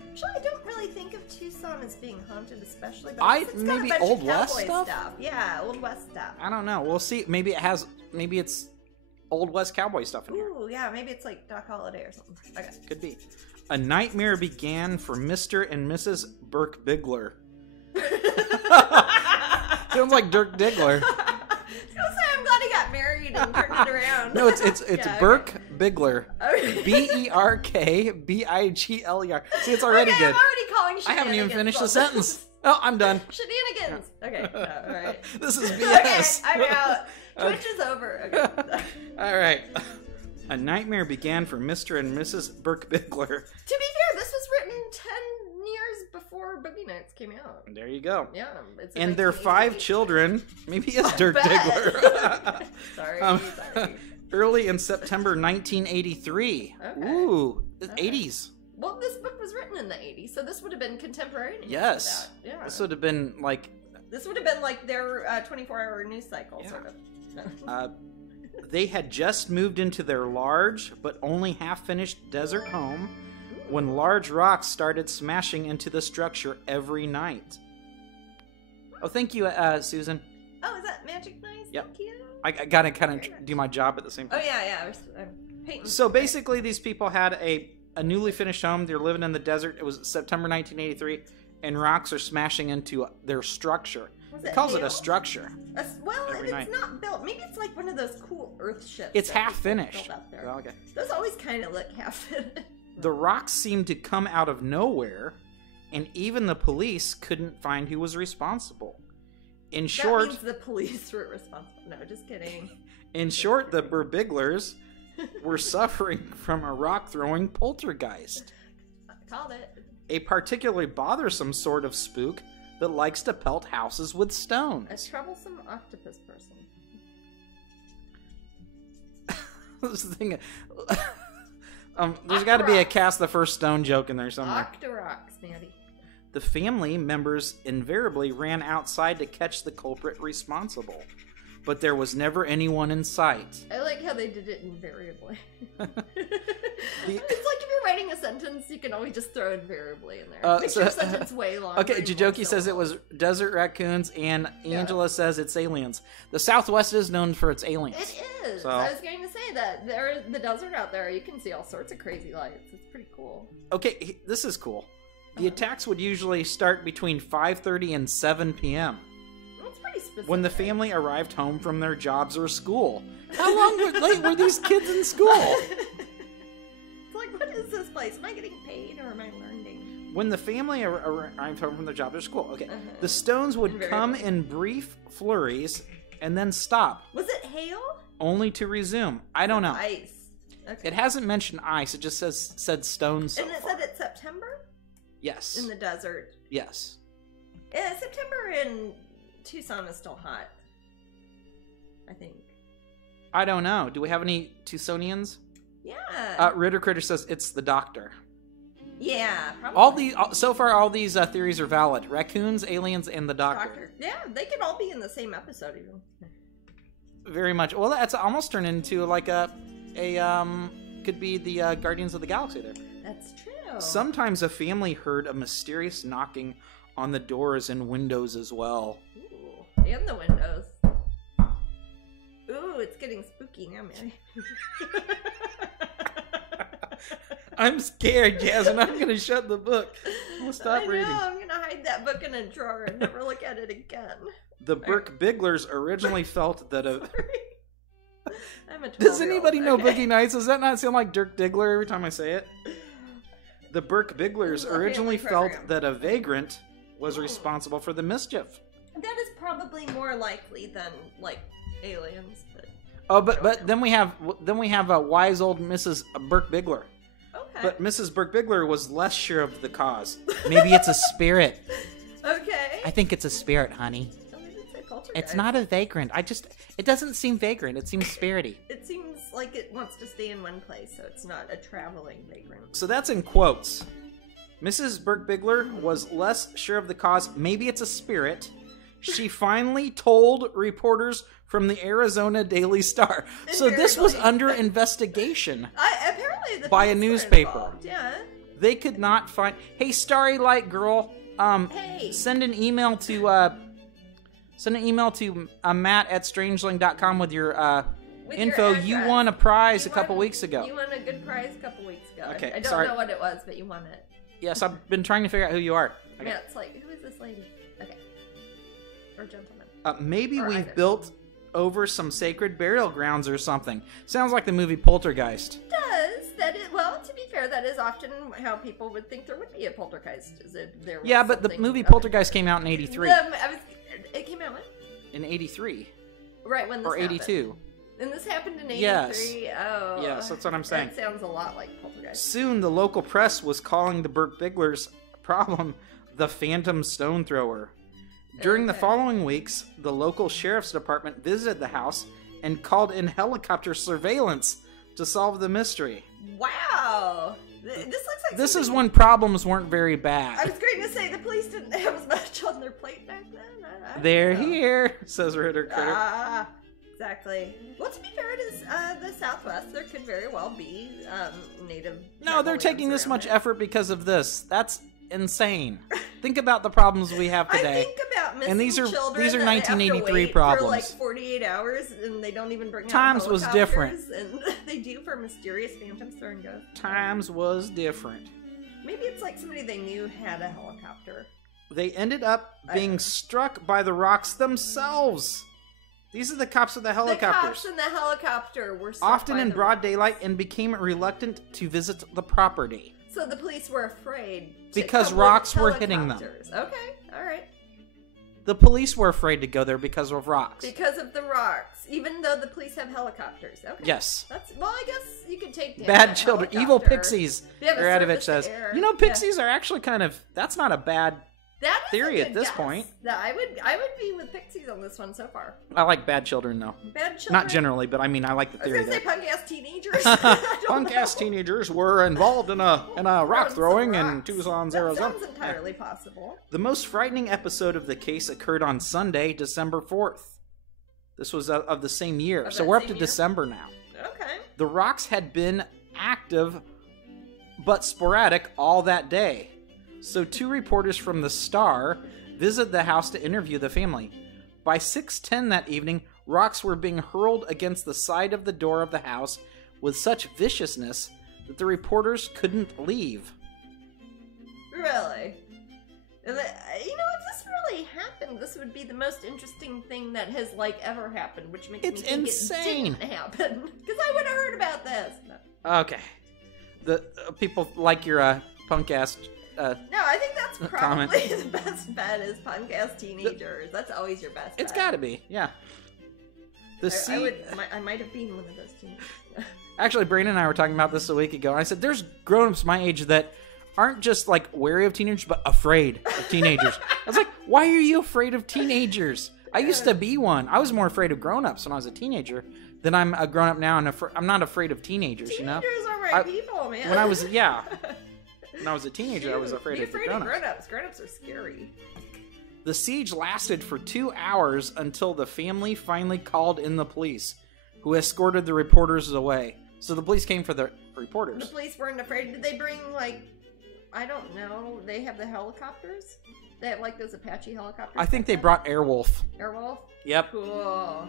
Actually, I don't really think of Tucson as being haunted, especially. But it's maybe got a bunch Old of West cowboy stuff. Yeah, Old West stuff. I don't know. We'll see. Maybe it's Old West cowboy stuff in here. Ooh, yeah, maybe it's like Doc Holliday or something. Okay. Could be. A nightmare began for Mr. and Mrs. Burke Bigler. Sounds like Dirk Diggler. I'm glad he got married and turned it around. No, it's yeah, Burke Bigler. Okay. BERKBIGLER. See, it's already good. I'm already calling shenanigans. I haven't even finished the sentence. Oh, I'm done. Shenanigans. Okay, all right. This is BS. Okay, I'm out. Twitch is over. Okay. All right. A nightmare began for Mr. and Mrs. Burke Bigler. To be fair, this was written 10 years before Boogie Nights came out. There you go. Yeah. It's And their 5 children. Maybe it's Dirk Diggler. Sorry. Early in September 1983. Okay. Ooh, Okay. 80s. Well, this book was written in the 80s, so this would have been contemporaneous. Yes. With that. Yeah. This would have been like... This would have been like their 24-hour news cycle, sort of. They had just moved into their large, but only half-finished desert home when large rocks started smashing into the structure every night. Oh, thank you, Susan. Oh, is that Magic Nice? Yep. Thank you. I gotta kind of do my job at the same time. Oh, yeah. I'm painting. So basically, these people had a newly finished home. They're living in the desert. It was September 1983, and rocks are smashing into their structure. It calls it a structure. Well, if it's not built, maybe it's like one of those cool Earth ships. It's half finished. Well, okay. Those always kind of look half finished. The rocks seemed to come out of nowhere, and even the police couldn't find who was responsible. In short, that means the police were responsible. No, just kidding. In short, the Burbiglers were suffering from a rock-throwing poltergeist. I called it. A particularly bothersome sort of spook that likes to pelt houses with stones. A troublesome octopus person. This is the thing. There's got to be a cast the first stone joke in there somewhere. Octorox, Maddie. The family members invariably ran outside to catch the culprit responsible, but there was never anyone in sight. I like how they did it invariably. It's like if you're writing a sentence, you can always just throw invariably in there. Makes your sentence way longer. Okay, Jajoki says it was desert raccoons, and Angela says it's aliens. The Southwest is known for its aliens. It is. So. I was going to say that. There's the desert out there. You can see all sorts of crazy lights. It's pretty cool. Okay, this is cool. The attacks would usually start between 5:30 and 7 p.m. That's pretty specific. When the family arrived home from their jobs or school. How long were these kids in school? It's like, what is this place? Am I getting paid or am I learning? When the family arrived home from their job or school, the stones would come in brief flurries and then stop. Was it hail? Only to resume. I don't know. Ice. Okay. It hasn't mentioned ice. It just said stones. So and it said it's September? Yes. In the desert. Yes. Yeah, September in Tucson is still hot. I think. I don't know. Do we have any Tucsonians? Yeah. Ritter Critter says it's the doctor. Yeah, probably. So far, all these theories are valid. Raccoons, aliens, and the doctor. Yeah, they could all be in the same episode even. Very much. Well, that's almost turned into like could be the Guardians of the Galaxy there. That's true. Sometimes a family heard a mysterious knocking on the doors and windows as well. Ooh, and the windows. Ooh, it's getting spooky now, man. I'm scared, Jasmine. I'm going to shut the book. I'm going to stop reading. I'm going to hide that book in a drawer and never look at it again. The Burke Bigglers originally felt that a... I'm a 12-year-old. Does anybody know Boogie Nights? Does that not sound like Dirk Diggler every time I say it? The Burke Bigglers originally felt that a vagrant was responsible for the mischief. That is probably more likely than, like, aliens. But then we have a wise old Mrs. Burke Bigler. Okay. But Mrs. Burke Bigler was less sure of the cause. Maybe it's a spirit. Okay. I think it's a spirit, honey. It's not a vagrant. It doesn't seem vagrant. It seems spirity. It seems like it wants to stay in one place, so it's not a traveling vagrant. So that's in quotes. Mrs. Burke Bigler was less sure of the cause. Maybe it's a spirit. She finally told reporters from the Arizona Daily Star. So this was under investigation. Apparently by a newspaper. Yeah. They could not find... Hey, Starry Light Girl, hey. Send an email to Matt at strangeling.com with your info. You won a prize a couple weeks ago. You won a good prize a couple weeks ago. Okay, I don't know what it was, but you won it. Yes, I've been trying to figure out who you are. Okay. Yeah, it's like, who is this lady? Okay. Or gentleman. Maybe we've built over some sacred burial grounds or something. Sounds like the movie Poltergeist. It does. Well, to be fair, that is often how people would think there would be a poltergeist. Yeah, but the movie Poltergeist came out in 83. It came out when? In 83. Right, when this or 82. Happened. And this happened in 83? Yes. Oh. Yes, that's what I'm saying. That sounds a lot like Poltergeist. Soon, the local press was calling the Burt Bigler's problem the Phantom Stone Thrower. During the following weeks, the local sheriff's department visited the house and called in helicopter surveillance to solve the mystery. Wow! This looks like this is when problems weren't very bad. I was going to say the police didn't have as much on their plate back then. They're here, says Ritter Critter. Exactly. Well, to be fair, it is the Southwest. There could very well be native. No, they're taking this much effort because of this. That's insane. Think about the problems we have today. I think about missing and these are children 1983 problems. For like 48 hours, and they don't even bring Times out was different. And they do for mysterious phantoms throwing ghosts. Times was different. Maybe it's like somebody they knew had a helicopter. They ended up being struck by the rocks themselves. These are the cops with the helicopters. The cops in the helicopter were struck often in broad daylight and became reluctant to visit the property. So the police were afraid because rocks were hitting them. Okay, all right. The police were afraid to go there because of rocks. Because of the rocks, even though the police have helicopters. Okay. Yes. Well, I guess you could take bad children, evil pixies. Radovich says, you know, pixies are actually kind of. That's not a bad theory at this point. I would be with pixies on this one so far. I like bad children though. Bad children. Not generally, but I mean I like the theory. I was gonna say punk-ass teenagers. Punk-ass teenagers were involved in a rock throwing in Tucson, Arizona. Sounds entirely possible. The most frightening episode of the case occurred on Sunday, December 4th. This was of the same year, so we're up to December now. Okay. The rocks had been active but sporadic all that day. So 2 reporters from the Star visited the house to interview the family. By 6:10 that evening, rocks were being hurled against the side of the door of the house with such viciousness that the reporters couldn't leave. Really? You know, if this really happened, this would be the most interesting thing that has, like, ever happened, which makes me think insane. It didn't happen. Because I would have heard about this. No. Okay. The people like your punk-ass... no, I think that's probably the best bet is punk-ass teenagers. That's always your best bet. It's gotta be, yeah. I might have been one of those teenagers. Actually, Brandon and I were talking about this a week ago, and I said, there's grown-ups my age that aren't just, like, wary of teenagers, but afraid of teenagers. I was like, why are you afraid of teenagers? I used to be one. I was more afraid of grown-ups when I was a teenager than I'm a grown-up now, and I'm not afraid of teenagers, you know? Teenagers are my people, man. When I was, when I was a teenager, I was afraid of the grown-ups. Grown-ups. Grown-ups are scary. The siege lasted for 2 hours until the family finally called in the police, who escorted the reporters away. So the police came for the reporters. The police weren't afraid. Did they bring, like, I don't know, they have the helicopters? They have, like, those Apache helicopters? I think they brought Airwolf. Airwolf? Yep. Cool.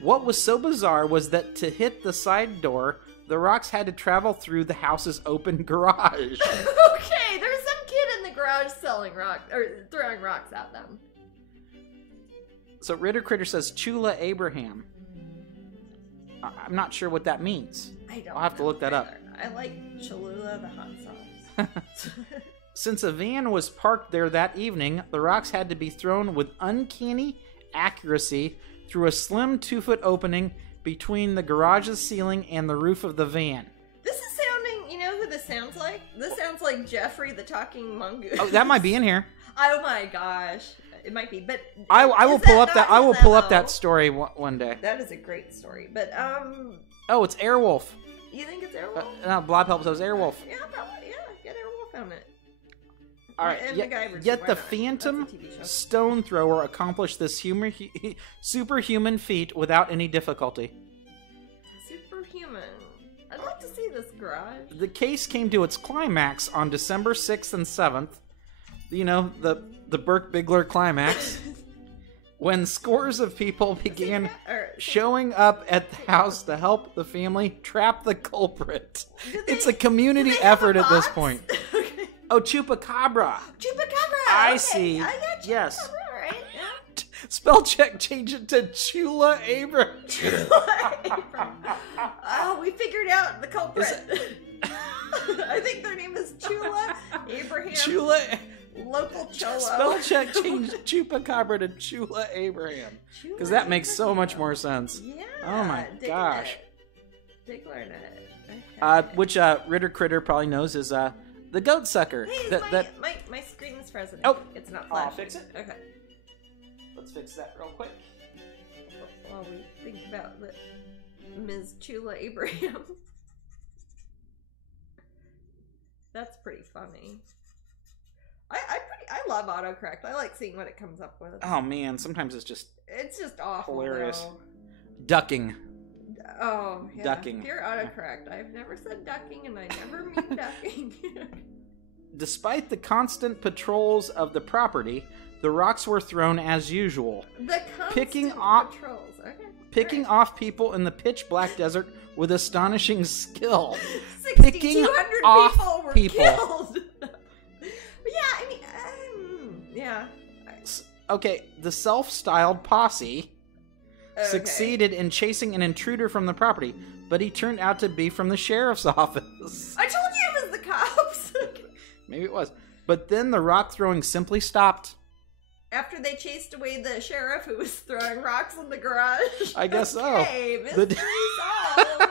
What was so bizarre was that to hit the side door, the rocks had to travel through the house's open garage. Okay, there's some kid in the garage selling rocks, or throwing rocks at them. So Ritter Critter says Chula Abraham. I'm not sure what that means. I'll have to look that up. I like Cholula, the hot sauce. Since a van was parked there that evening, the rocks had to be thrown with uncanny accuracy through a slim 2-foot opening between the garage's ceiling and the roof of the van. This is sounding, you know who this sounds like? This sounds like Jeffrey the Talking Mongoose. Oh, that might be in here. Oh my gosh. It might be, but I will pull up that. I will pull up that story one day. That is a great story, but oh, it's Airwolf. You think it's Airwolf? No, Blob helps us. Airwolf. Yeah, probably. Yeah, get Airwolf on it. All right. Yet the Phantom Stone Thrower accomplished this superhuman feat without any difficulty. Superhuman. I'd like to see this garage. The case came to its climax on December 6th and 7th. You know, the Burke Bigler climax. When scores of people began... showing up at the house to help the family trap the culprit. It's a community effort at this point. Okay. Oh, Chupacabra. Chupacabra. I see. I got Chupacabra, yes. right? Yeah. Spell check, change it to Chula Abraham. Chula Abraham. Oh, we figured out the culprit. I think their name is Chula Abraham. Chula. Local Cholo. Spell check, change Chupacabra to Chula Abraham. Because that makes so much more sense. Yeah. Oh my gosh. Diggler it. Okay. Which Ritter Critter probably knows is the goat sucker. Hey, my screen is frozen. Oh, it's not flashing. I'll fix it. Okay. Let's fix that real quick. While we think about Ms. Chula Abraham. That's pretty funny. I love autocorrect. I like seeing what it comes up with. Oh man, sometimes it's just awful. Hilarious. Though. Ducking. Oh, yeah. Ducking. Pure autocorrect. I've never said ducking, and I never mean ducking. Despite the constant patrols of the property, the rocks were thrown as usual. The constant picking patrols. Okay. Picking off people in the pitch black desert with astonishing skill. 6,200 people were killed. Yeah, I mean, yeah. Okay, the self-styled posse succeeded in chasing an intruder from the property, but he turned out to be from the sheriff's office. I told you it was the cops. Maybe it was. But then the rock throwing simply stopped. After they chased away the sheriff who was throwing rocks in the garage? I guess okay, so. Mystery solved.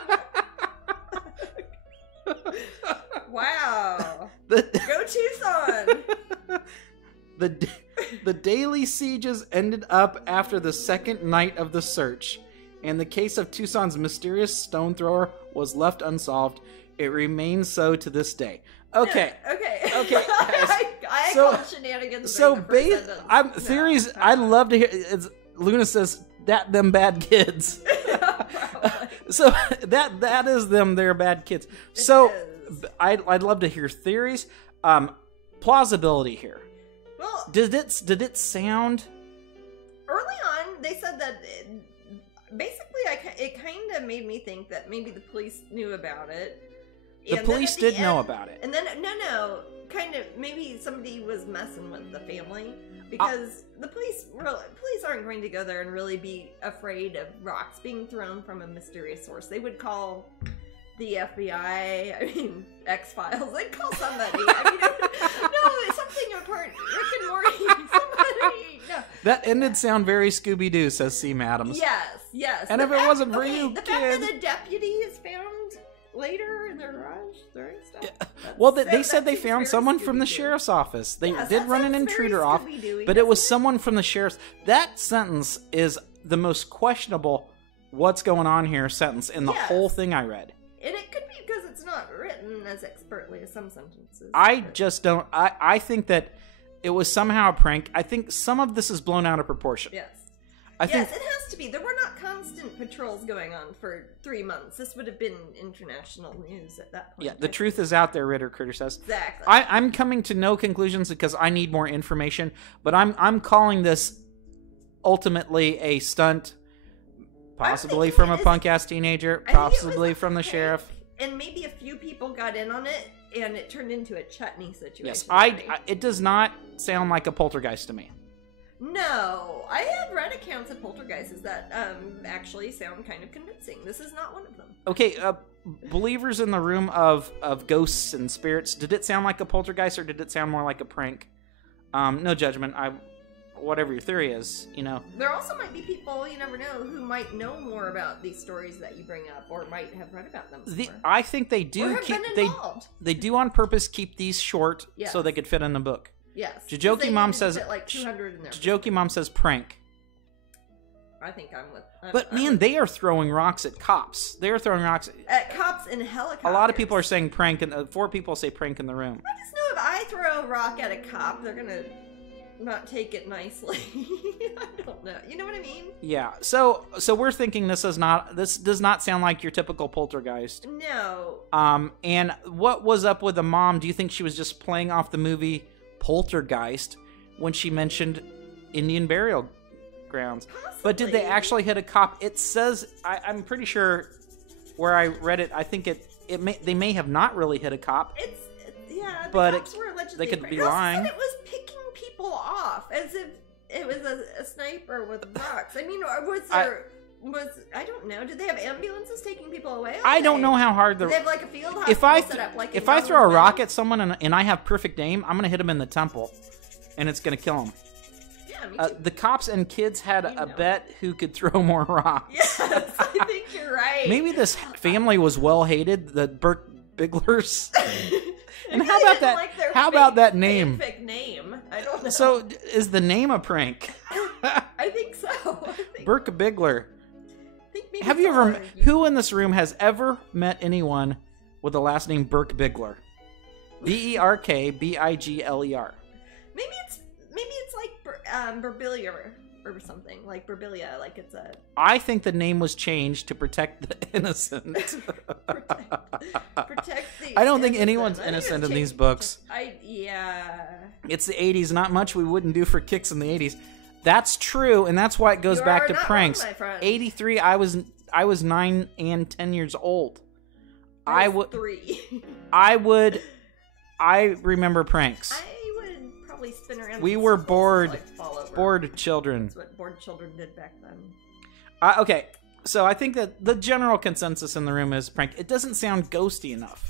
Wow. Go Tucson. The daily sieges ended up after the second night of the search, and the case of Tucson's mysterious stone thrower was left unsolved. It remains so to this day. Okay. Okay. I call shenanigans. So, theories. I'd love to hear. Luna says that them bad kids. So that is them. They're bad kids. So I'd love to hear theories. Plausibility here. Well, did it sound? Early on, they said that basically, it kind of made me think that maybe the police knew about it. The police did know about it. And then, no, kind of, maybe somebody was messing with the family. Because the police aren't going to go there and really be afraid of rocks being thrown from a mysterious source. They would call the FBI, X-Files. They'd call somebody. No, something important. Rick and Morty. Somebody. No. That ended sound very Scooby-Doo, says C. Adams. Yes. And if it wasn't for you, the kid. fact that the deputy is found later in the garage throwing stuff. Yeah. Well, they said they found someone from the sheriff's office. They did run an intruder off, but it was someone from the sheriff's. That sentence is the most questionable what's going on here sentence in the whole thing I read. And it could be because it's not written as expertly as some sentences. I just don't. I think that it was somehow a prank. I think some of this is blown out of proportion. Yes. I think it has to be. There were not constant patrols going on for 3 months. This would have been international news at that point. Yeah, the truth is out there, Ritter Critter says. Exactly. I'm coming to no conclusions because I need more information, but I'm calling this ultimately a stunt, possibly from a punk-ass teenager, possibly from the sheriff. And maybe a few people got in on it, and it turned into a chutney situation. Yes, it does not sound like a poltergeist to me. No, I have read accounts of poltergeists that actually sound kind of convincing. This is not one of them. Okay, believers in the room of ghosts and spirits, did it sound like a poltergeist or did it sound more like a prank? No judgment. Whatever your theory is, There also might be people, you never know, who might know more about these stories that you bring up or might have read about them before. I think they do they do on purpose keep these short so they could fit in the book. Yes. Jajoki Mom says like 200 in there. Jajoki Mom says prank. I think I'm with. But man, they are throwing rocks at cops. They are throwing rocks at cops in helicopters. A lot of people are saying prank, and 4 people say prank in the room. I just know if I throw a rock at a cop, they're gonna not take it nicely. I don't know. You know what I mean? Yeah. So we're thinking this does not sound like your typical poltergeist. No. And what was up with the mom? Do you think she was just playing off the movie Poltergeist when she mentioned Indian burial grounds. Possibly. But did they actually hit a cop? It says, I'm pretty sure where I read it, I think they may have not really hit a cop. Yeah, but cops were allegedly they could be lying. Said it was picking people off as if it was a sniper with rocks. I mean, I don't know. Did they have ambulances taking people away? I don't know how hard they have like a field hospital set up. Like if I throw a rock at someone and I have perfect aim, I'm gonna hit them in the temple, and it's gonna kill them. Yeah, me too. The cops and kids had a bet who could throw more rocks. Yes, I think you're right. Maybe this family was well hated, the Burke Bigglers. And how about that name? Name. I don't know. So is the name a prank? I think so. Burke Bigler. Have you ever? Who in this room has ever met anyone with the last name Burke Bigler? BERKBIGLER. Maybe it's like Burbilia or something, like Burbilia, like it's a... I think the name was changed to protect the innocent. protect the I don't think anyone's innocent in these books. Yeah. It's the 80s, not much we wouldn't do for kicks in the 80s. That's true, and that's why it goes back to pranks. 83, I was 9 and 10 years old. I was 3. I remember pranks. I would probably spin around. We were bored. Like fall over. Bored children. That's what bored children did back then. Okay, so I think that the general consensus in the room is prank. It doesn't sound ghosty enough.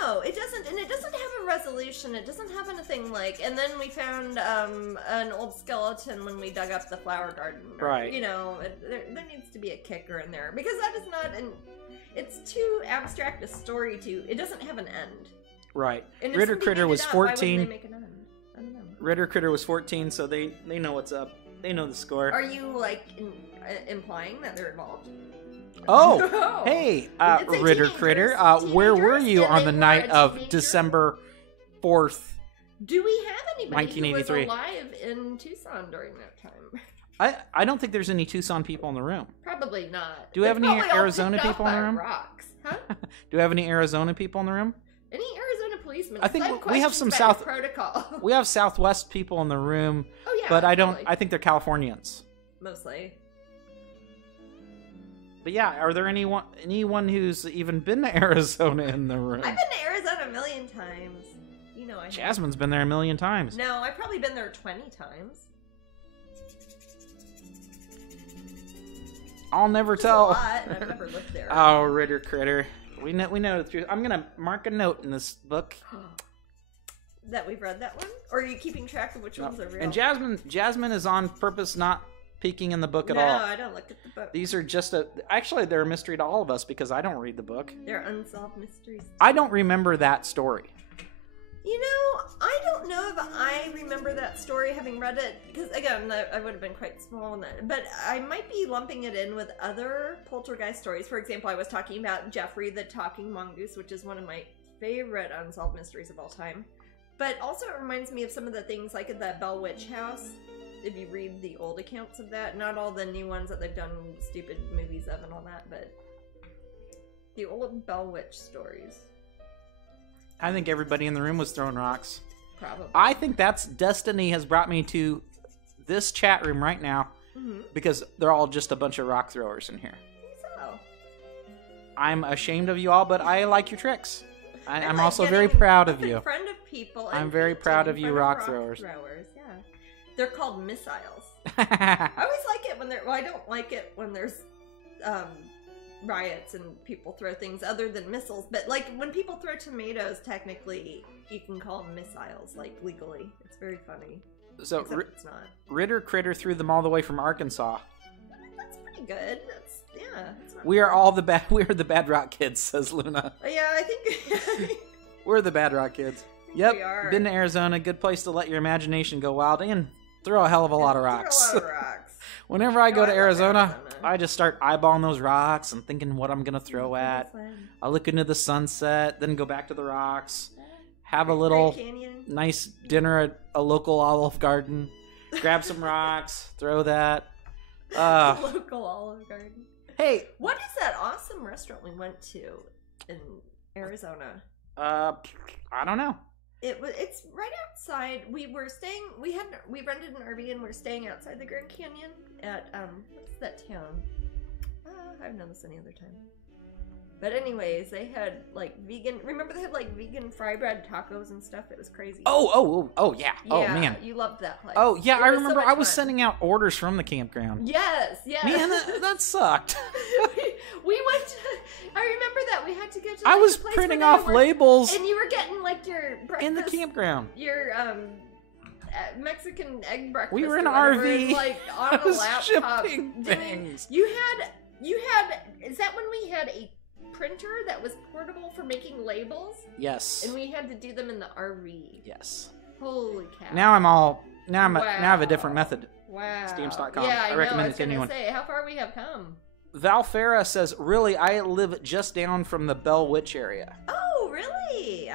No, it doesn't, and it doesn't have a resolution. It doesn't have anything like. And then we found an old skeleton when we dug up the flower garden. Right. You know, there needs to be a kicker in there because that is not an. It's too abstract a story to. It doesn't have an end. Right. And Ritter Critter was 14. Why wouldn't they make an end? I don't know. Ritter Critter was 14, so they know what's up. They know the score. Are you like implying that they're involved? Oh, hey, Ritter Critter, where were you on the night of December 4th? Do we have anybody who was 1983? alive in Tucson during that time? I don't think there's any Tucson people in the room. Probably not. Do we have any Arizona people in the room? Rocks, huh? Do we have any Arizona people in the room? Any Arizona policemen? I think we have some protocol. We have Southwest people in the room. Oh yeah, but I don't. Totally. I think they're Californians. Mostly. But yeah, are there anyone who's even been to Arizona in the room? I've been to Arizona a million times. You know I have. Jasmine's been there a million times. No, I've probably been there 20 times. I'll never tell. That's a lot, and I've never lived there. Oh, Ritter Critter. We know the truth. I'm gonna mark a note in this book. That we've read that one? Or are you keeping track of which ones are real? And Jasmine is on purpose not peeking in the book at all. No, I don't look at the book. These are just actually they're a mystery to all of us because I don't read the book. They're unsolved mysteries. I don't remember that story. You know, I don't know if I remember that story having read it, because again, I would have been quite small in that, but I might be lumping it in with other poltergeist stories. For example, I was talking about Jeffrey the Talking Mongoose, which is one of my favorite unsolved mysteries of all time. But also it reminds me of some of the things like at the Bell Witch House. If you read the old accounts of that, not all the new ones that they've done stupid movies of and all that, but the old Bell Witch stories. I think everybody in the room was throwing rocks. Probably. I think that's destiny has brought me to this chat room right now because they're all just a bunch of rock throwers in here. I think so. I'm ashamed of you all, but I like your tricks. I'm also very proud of you. In front of people. I'm very proud of you, rock throwers. Yeah, they're called missiles. I always like it when they're. Well, I don't like it when there's riots and people throw things other than missiles. But like when people throw tomatoes, technically you can call them missiles, like legally. It's very funny. So it's not. Ritter Critter threw them all the way from Arkansas. That's pretty good. We are the bad rock kids, says Luna. Yeah, I think we're the bad rock kids. Yep. We are. Been to Arizona, good place to let your imagination go wild and throw a hell of a lot of rocks. Whenever I go to Arizona, I just start eyeballing those rocks and thinking what I'm gonna throw at. I look into the sunset, then go back to the rocks, have a little nice dinner at a local Olive Garden, grab some rocks, throw that. Local Olive Garden. Hey, what is that awesome restaurant we went to in Arizona? I don't know. It's right outside. We rented an RV and we're staying outside the Grand Canyon at what's that town? I've known this any other time. But anyways, they had like vegan. Remember they had like vegan fry bread tacos and stuff. It was crazy. Oh yeah. Oh man, you loved that place. Oh yeah, I remember. I was sending out orders from the campground. Yes. Man, that sucked. we went to. I remember that we had to get to. I was printing off labels, and you were getting like your breakfast in the campground. Your Mexican egg breakfast. We were in an RV, like on a laptop. Shipping things. You had. Is that when we had a printer that was portable for making labels? Yes. And we had to do them in the RV. Yes. Holy cow. Now I have a different method. Wow. Stamps.com. Yeah, I recommend it to anyone. anyone. How far we have come. Val Farah says, really, I live just down from the Bell Witch area. Oh, really?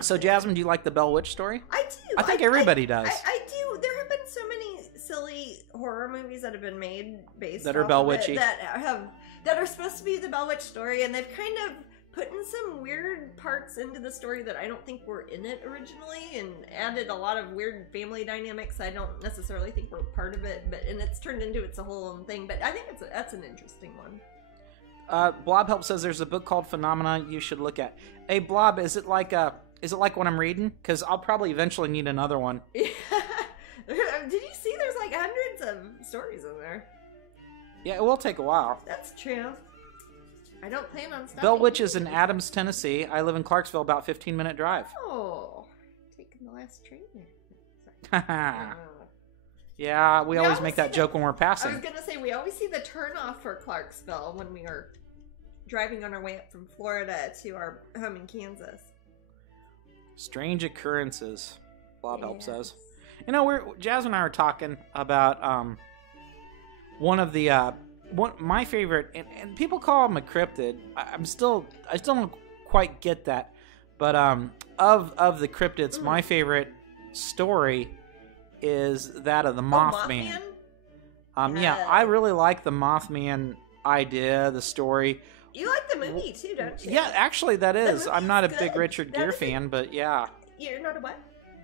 So, Jasmine, do you like the Bell Witch story? I do. I think everybody does. I do. There have been so many silly horror movies that have been made based that are Bell Witchy. That are supposed to be the Bell Witch story, and they've kind of put in some weird parts into the story that I don't think were in it originally, and added a lot of weird family dynamics I don't necessarily think were part of it, and it's turned into its a whole own thing. But I think that's an interesting one. Blob Help says there's a book called Phenomena you should look at. Hey, Blob, is it like what I'm reading? Because I'll probably eventually need another one. Did you see there's like hundreds of stories in there? Yeah, it will take a while. That's true. I don't plan on stopping. Bell Witch is in Adams, Tennessee. I live in Clarksville, about 15-minute drive. Oh, taking the last train there. Yeah, we always make that joke when we're passing. I was gonna say we always see the turnoff for Clarksville when we are driving on our way up from Florida to our home in Kansas. Strange occurrences, Blob Help says. You know, Jasmine and I were talking about one of the my favorite, and people call him a cryptid. I still don't quite get that, but of the cryptids, my favorite story is that of the Mothman. Yeah, I really like the Mothman idea, the story. You like the movie too, don't you? Yeah, actually, that is. I'm not a big Richard Gere fan, but yeah. You're not a what?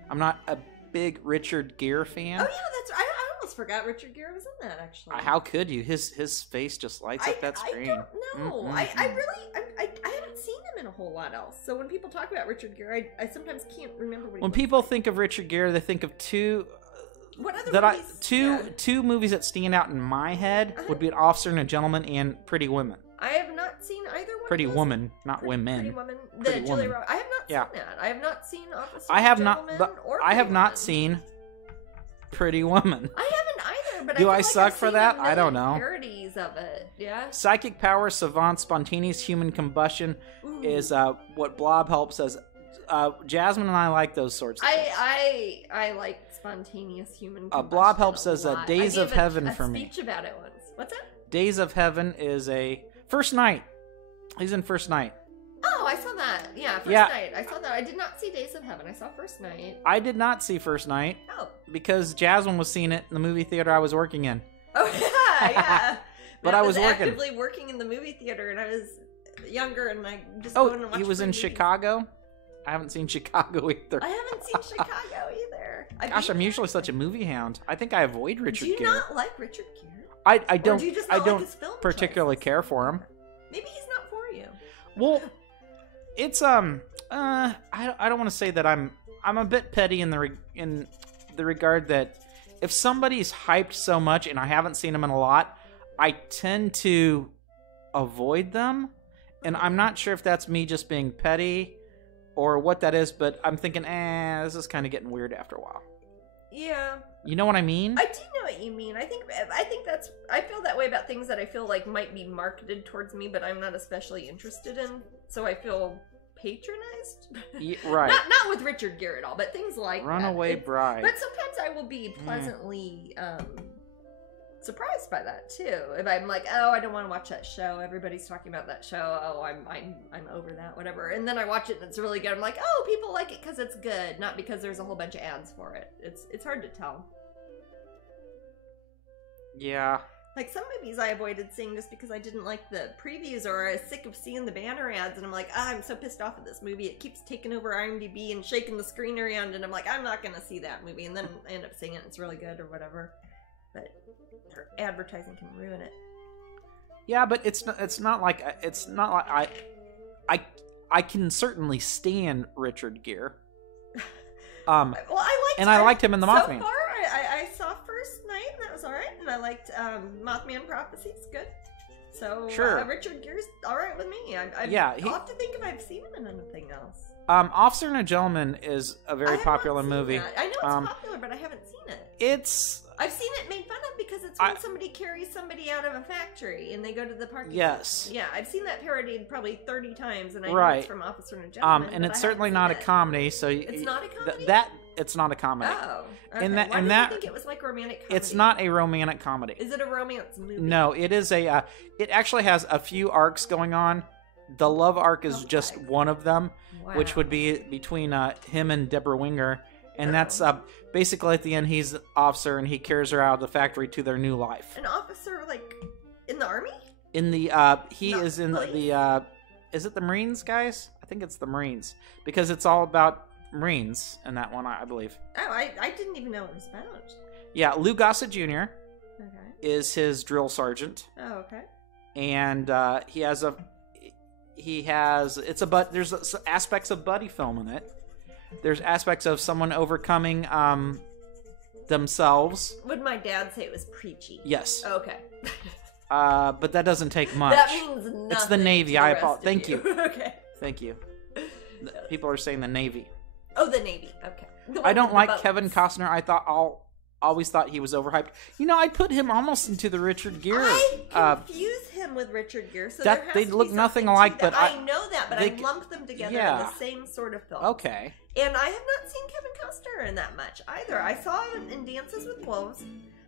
I'm not a big Richard Gere fan. Oh yeah, that's. I almost forgot Richard Gere was in that. Actually, how could you? His face just lights up that screen. I don't know. I haven't seen him in a whole lot else. So when people talk about Richard Gere, I sometimes can't remember what. When people think of Richard Gere, they think of two. What other movies? Two movies that stand out in my head would be An Officer and a Gentleman and Pretty Women. I have not seen either one. Pretty Woman, not women. Pretty Woman. The Julia Roberts. I have not seen that. I have not seen Officer. I have not seen Pretty Woman. I haven't either. But do I suck for that? I don't know. Parodies of it. Yeah. Psychic power, savant, spontaneous human combustion is what Blob Help says. Jasmine and I like those sorts of things. I like spontaneous human combustion. Blob Help says Days of Heaven for me. Speech about it once. What's that? Days of Heaven is a First Night. He's in First Night. Oh, I saw that. Yeah, First Night. I saw that. I did not see Days of Heaven. I saw First Night. I did not see First Night. Oh. Because Jasmine was seeing it in the movie theater I was working in. Oh, yeah. But I was actively working in the movie theater, and I was younger, and I just going and watched. He was in Chicago? I haven't seen Chicago either. I haven't seen Chicago either. Gosh, I'm usually such a movie hound. I think I avoid Richard Gere. Do you not like Richard Gere? I don't. Do you just I not don't like his film particularly choices? care for him. Maybe he's not for you. Well, it's I don't want to say that I'm a bit petty in the regard that if somebody's hyped so much and I haven't seen them in a lot, I tend to avoid them, and I'm not sure if that's me just being petty or what that is, but I'm thinking, this is kind of getting weird after a while. Yeah. You know what I mean? I do know what you mean. I think I feel that way about things that I feel like might be marketed towards me, but I'm not especially interested in. So I feel patronized. Yeah, right. Not with Richard Gere at all, but things like Runaway Bride. But sometimes I will be pleasantly surprised by that too. If I'm like, oh, I don't want to watch that show. Everybody's talking about that show. Oh, I'm over that, whatever. And then I watch it and it's really good. I'm like, oh, people like it because it's good, not because there's a whole bunch of ads for it. It's hard to tell. Yeah. Like, some movies I avoided seeing just because I didn't like the previews, or I was sick of seeing the banner ads, and I'm like, I'm so pissed off at this movie. It keeps taking over IMDb and shaking the screen around, and I'm like, I'm not gonna see that movie. And then I end up seeing it, and it's really good or whatever. But advertising can ruin it. Yeah, but it's not like I can certainly stand Richard Gere. Well, I liked him in The Mothman. So far, I saw First Night, and that was alright. And I liked Mothman Prophecies, good. So sure. Richard Gere's alright with me. I'll have to think if I've seen him in anything else. Officer and a Gentleman is a very popular movie. That. I know it's popular, but I haven't seen it. I've seen it made fun of because it's when somebody carries somebody out of a factory and they go to the parking lot. Yes. Yeah, I've seen that parodied probably 30 times, and I know it's from Officer and a Gentleman. And it's certainly not a comedy, so... It's not a comedy? It's not a comedy. Oh, okay. Why did you think it was like romantic comedy? It's not a romantic comedy. Is it a romance movie? No, it is a... it actually has a few arcs going on. The love arc is just one of them, which would be between him and Deborah Winger. And that's basically at the end, he's an officer and he carries her out of the factory to their new life. An officer, like, in the army? In the, is in the, is it the Marines, guys? I think it's the Marines. Because it's all about Marines in that one, I believe. Oh, I didn't even know what it was about. Yeah, Lou Gossett Jr. Is his drill sergeant. Oh, okay. And there's aspects of buddy film in it. There's aspects of someone overcoming themselves. Would my dad say it was preachy? Yes. Okay. But that doesn't take much. That means nothing. It's the Navy. I apologize. Thank you. Okay. Thank you. People are saying the Navy. Oh, the Navy. Okay. I don't like Kevin Costner. Always thought he was overhyped. You know, I'd put him almost into the Richard Gere. I confuse him with Richard Gere, so there has they to look be nothing alike. But I know that, but I lump them together in the same sort of film. Okay. And I have not seen Kevin Costner in that much either. I saw him in Dances with Wolves.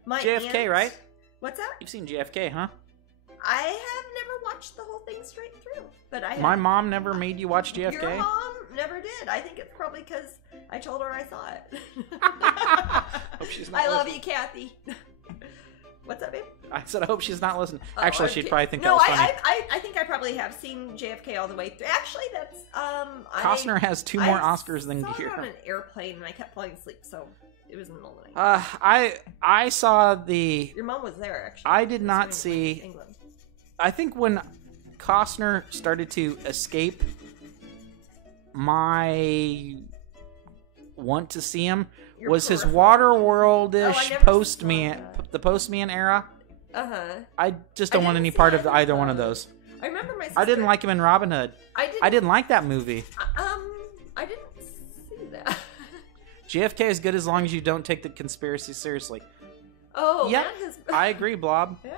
JFK, right? What's that? You've seen JFK, huh? I have never watched the whole thing straight through, but My mom never made you watch JFK. Your mom never did. I think it's probably because I told her I saw it. Hope she's not I love you, Kathy. What's up, babe? I said I hope she's not listening. Actually, she'd probably think that was funny. I think I probably have seen JFK all the way through. Actually, that's Costner has 2 more Oscars than Gere. I saw it on an airplane and I kept falling asleep, so it was in the middle of the night. I saw the... Your mom was there, actually. I did not see... England. I think when Costner started to escape my want to see him was his Waterworld-ish the Postman era. Uh-huh. I just don't want any part of either one of those. I remember my sister... I didn't like him in Robin Hood. I didn't like that movie. I didn't see that. JFK is good as long as you don't take the conspiracy seriously. Oh, yeah, I agree, Blob. Yeah.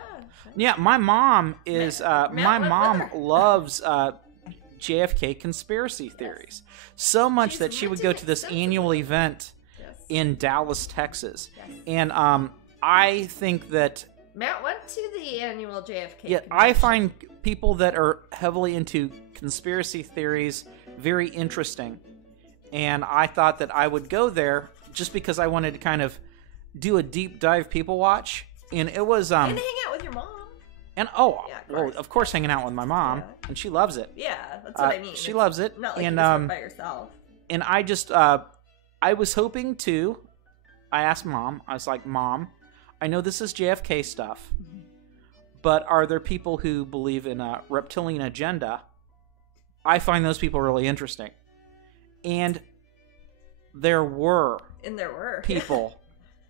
Yeah, my mom is. My mom loves JFK conspiracy theories so much that she would go to this annual event in Dallas, Texas, and I think that Matt went to the annual JFK. Yeah, convention. I find people that are heavily into conspiracy theories very interesting, and I thought that I would go there just because I wanted to kind of do a deep dive people watch, and it was and hang out with your mom. And of course, hanging out with my mom, and she loves it. Yeah, that's what I mean. She loves it, not like and you by yourself. And I just, I was hoping to. I asked Mom. I was like, Mom, I know this is JFK stuff, but are there people who believe in a reptilian agenda? I find those people really interesting, and there were people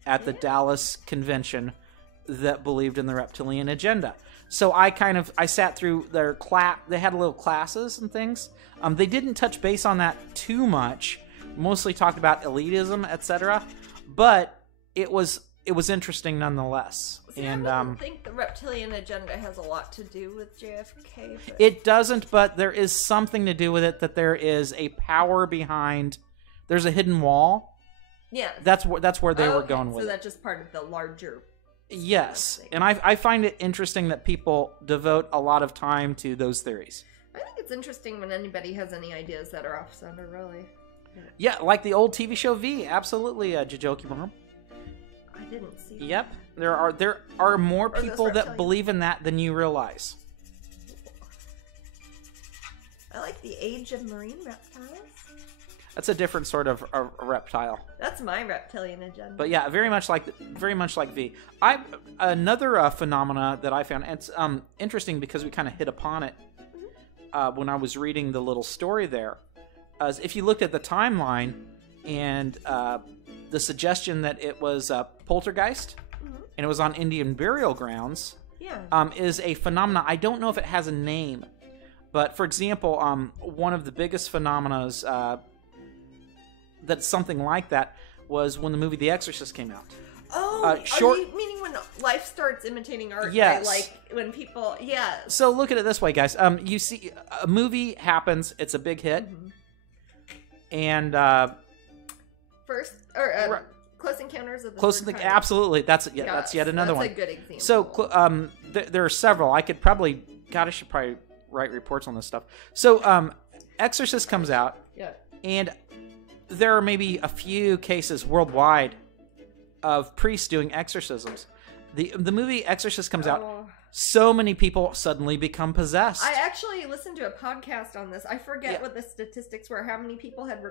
at the Dallas convention that believed in the reptilian agenda. So I sat through their class. They had little classes and things. They didn't touch base on that too much. Mostly talked about elitism, etc. But it was interesting nonetheless. See, and I don't think the reptilian agenda has a lot to do with JFK. But... It doesn't, but there is something to do with it. That there is a power behind. There's a hidden wall. Yeah, that's where they were going with. So that's just part of the larger. Yes, and I find it interesting that people devote a lot of time to those theories. I think it's interesting when anybody has any ideas that are off-center, really. Yeah, like the old TV show V. Absolutely, Jajoki Mom. I didn't see that. Yep. There are more people that believe in that than you realize. I like the Age of Marine Reptiles. That's a different sort of a reptile. That's my reptilian agenda. But yeah, very much like V. Another phenomena that I found. It's interesting because we kind of hit upon it when I was reading the little story there. If you looked at the timeline and the suggestion that it was a poltergeist and it was on Indian burial grounds, is a phenomena. I don't know if it has a name, but for example, one of the biggest phenomena that's something like that was when the movie The Exorcist came out. Oh, are you meaning when life starts imitating art? Yes. Like when people, So look at it this way, guys. You see, a movie happens, it's a big hit, and Close Encounters of the Third Kind. Absolutely, that's yet another one. That's a good example. So there are several. I should probably write reports on this stuff. So Exorcist comes out, and there are maybe a few cases worldwide of priests doing exorcisms. The movie Exorcist comes out, so many people suddenly become possessed. I actually listened to a podcast on this. I forget what the statistics were, how many people had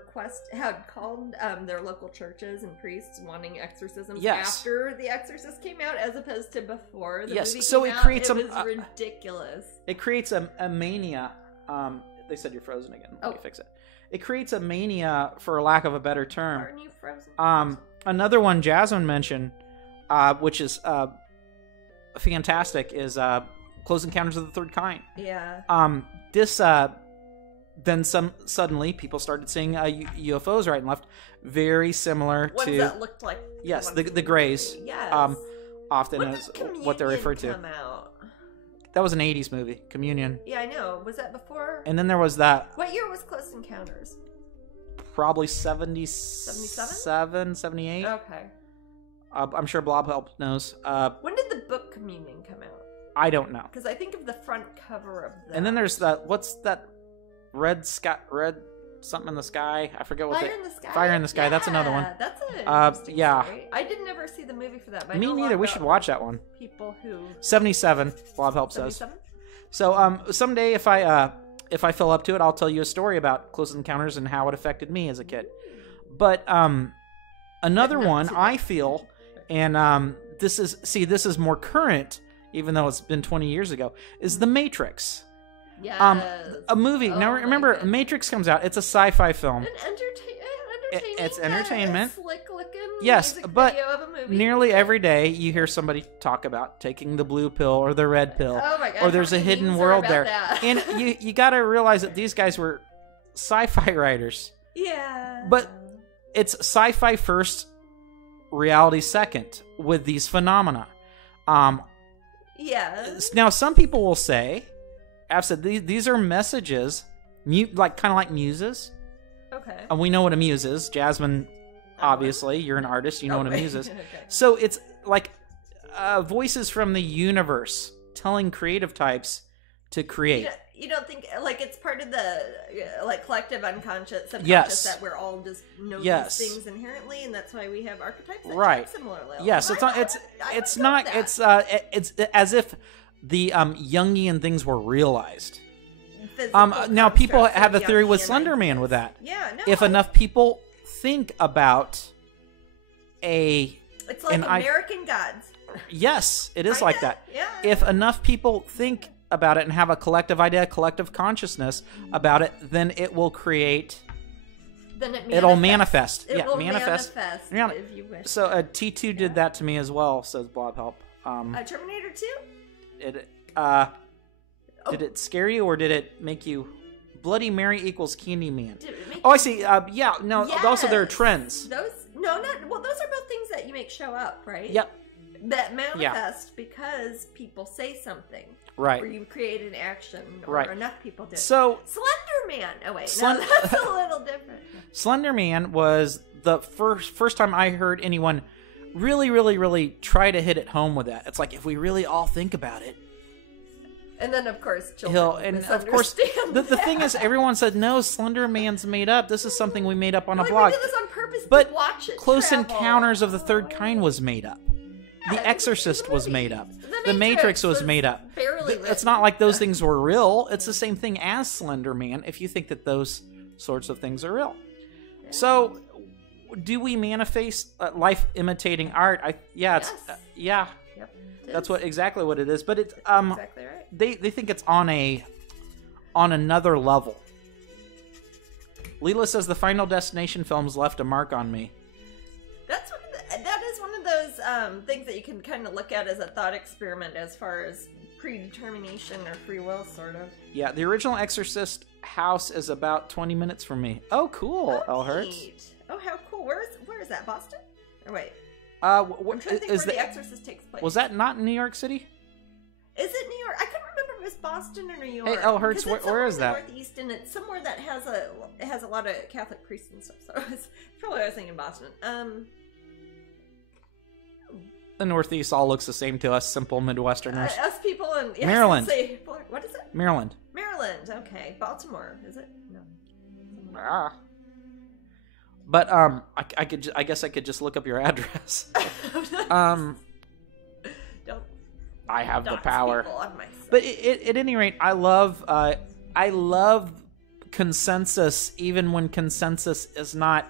called their local churches and priests wanting exorcisms after The Exorcist came out as opposed to before the movie came out. Creates it was ridiculous. It creates a mania. They said you're frozen again. Let me fix it. It creates a mania, for lack of a better term. Aren't you frozen? Another one Jasmine mentioned, which is fantastic, is Close Encounters of the Third Kind. Yeah. Then suddenly people started seeing UFOs right and left, very similar ones to that looked like the Greys. Yes. Often as what they're referred to. Come out? That was an 80s movie, Communion. Yeah, I know. Was that before? And then there was that. What year was Close Encounters? Probably 77, 78. Okay. I'm sure Blob Help knows. When did the book Communion come out? I don't know. Because I think of the front cover of that. And then there's that. What's that? Red something in the sky. I forget what. Fire in the Sky. Fire in the Sky. That's another one. That's an interesting yeah. story. I did never see the movie for that. But Me neither. We should watch that one. People who 77. Blob Help says. 77? So someday if I fill up to it, I'll tell you a story about Close Encounters and how it affected me as a kid. But another one I feel, and this is more current, even though it's been 20 years ago, is The Matrix. Yes. A movie. Now remember, Matrix comes out. It's a sci-fi film. It's entertainment. Slick looking. Yes, but video of a movie. Nearly every day you hear somebody talk about taking the blue pill or the red pill. Oh my God, or there's a hidden world there. That? And you got to realize that these guys were sci-fi writers. Yeah. But it's sci-fi first, reality second with these phenomena. Now some people will say, I've said these are messages, kind of like muses. Okay. And we know what a muse is. Jasmine, obviously, you're an artist. You know what a muse is. Okay. So it's like voices from the universe telling creative types to create. You don't think it's part of the collective unconscious, subconscious that we're all just know these things inherently, and that's why we have archetypes that right. similarly. Yes, it's as if the Jungian things were realized. Now people have a theory with Slender Man with that. Yeah, no. If enough people think about it's like American Gods. Yes, it is like that. Yeah. If enough people think about it and have a collective idea, collective consciousness about it, then it will create. Then it'll manifest. It will manifest. If you wish. So T2 did that to me as well. Says Blob Help. Terminator 2. Did it scare you or did it make you? Bloody Mary equals Candyman. I see. Yes. Also, there are trends. Those are both things that you make show up, right? Yep. That manifest because people say something. Right. Or you create an action, or enough people did. So Slender Man. Oh wait, no, that's a little different. Slender Man was the first time I heard anyone really, really, really try to hit it home with that. It's like if we really all think about it, And then, of course, children the thing is, everyone said, no, Slender Man's made up. This is something we made up on a blog. We did this on purpose but to watch it Close travel. Encounters of the Third Kind was made up. Yeah, The Exorcist was made up. The Matrix was made up. It's not like those things were real. It's the same thing as Slender Man, if you think that those sorts of things are real. Yeah. So, do we manifest life imitating art? Yes. Yeah. Yep, that's exactly what it is. But it's exactly right. They think it's on another level. Leela says the Final Destination films left a mark on me. That is one of those things that you can kind of look at as a thought experiment as far as predetermination or free will, sort of. Yeah, the original Exorcist house is about 20 minutes from me. Oh, cool, Elhertz. Oh, how cool. Where is that, Boston? Or wait. I'm trying to think where The Exorcist takes place. Was that not in New York City? Is it New York? I couldn't remember if it was Boston or New York. Hey, Elhertz, where is that? Northeast, and it's somewhere that has a lot of Catholic priests and stuff. So it's probably I was thinking Boston. The Northeast all looks the same to us, simple Midwesterners. Us people in Maryland. What is it? Maryland. Maryland. Okay, Baltimore. Is it? No. But I guess I could just look up your address. I have the power. But at any rate, I love consensus, even when consensus is not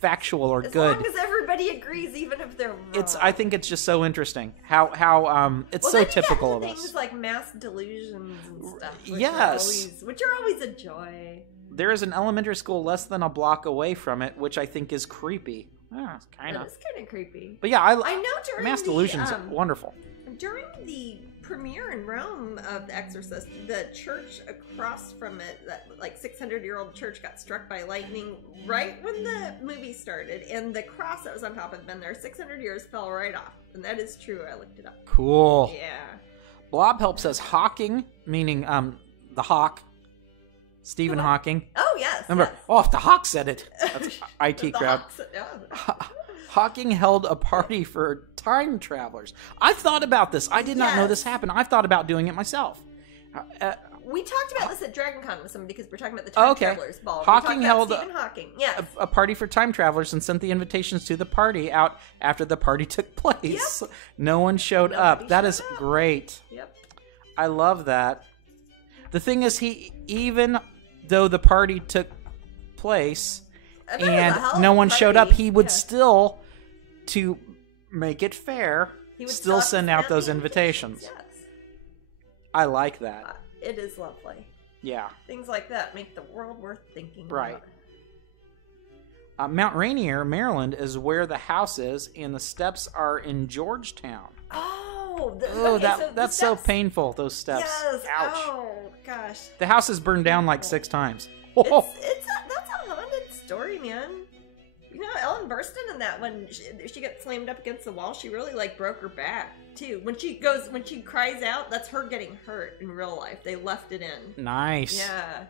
factual or good. As long as everybody agrees, even if they're wrong. I think it's just so interesting how it's so typical of us. Things like mass delusions and stuff. Yes, which are always a joy. There is an elementary school less than a block away from it, which I think is creepy. Yeah, it's kind of creepy. But yeah, I know during mass delusions are wonderful. During the premiere in Rome of The Exorcist, the church across from it, that like 600-year-old church, got struck by lightning right when the movie started, and the cross that was on top had been there 600 years, fell right off. And that is true. I looked it up. Cool. Yeah. Blob Help says Hawking, meaning the Hawk. Stephen Hawking. Oh, yes. Remember, if the Hawk said it. That's IT crowd. Hawking held a party for time travelers. I've thought about this. I did not know this happened. I've thought about doing it myself. We talked about this at DragonCon with somebody because we're talking about the time travelers ball. Hawking held Stephen Hawking. Yes. a party for time travelers and sent the invitations to the party out after the party took place. Yep. No one showed up. That is great. Yep. I love that. The thing is, even though the party took place and no one showed up, he would still, to make it fair, still send out those invitations. Yes. I like that. It is lovely. Yeah. Things like that make the world worth thinking about. Mount Rainier, Maryland, is where the house is, and the steps are in Georgetown. That's so painful, those steps. Yes. Ouch. Oh, gosh. The house is burned down like 6 times. That's a haunted story, man. You know, Ellen Burstyn in that when she got slammed up against the wall, she really broke her back too. When she cries out, that's her getting hurt in real life. They left it in. Nice. Yeah.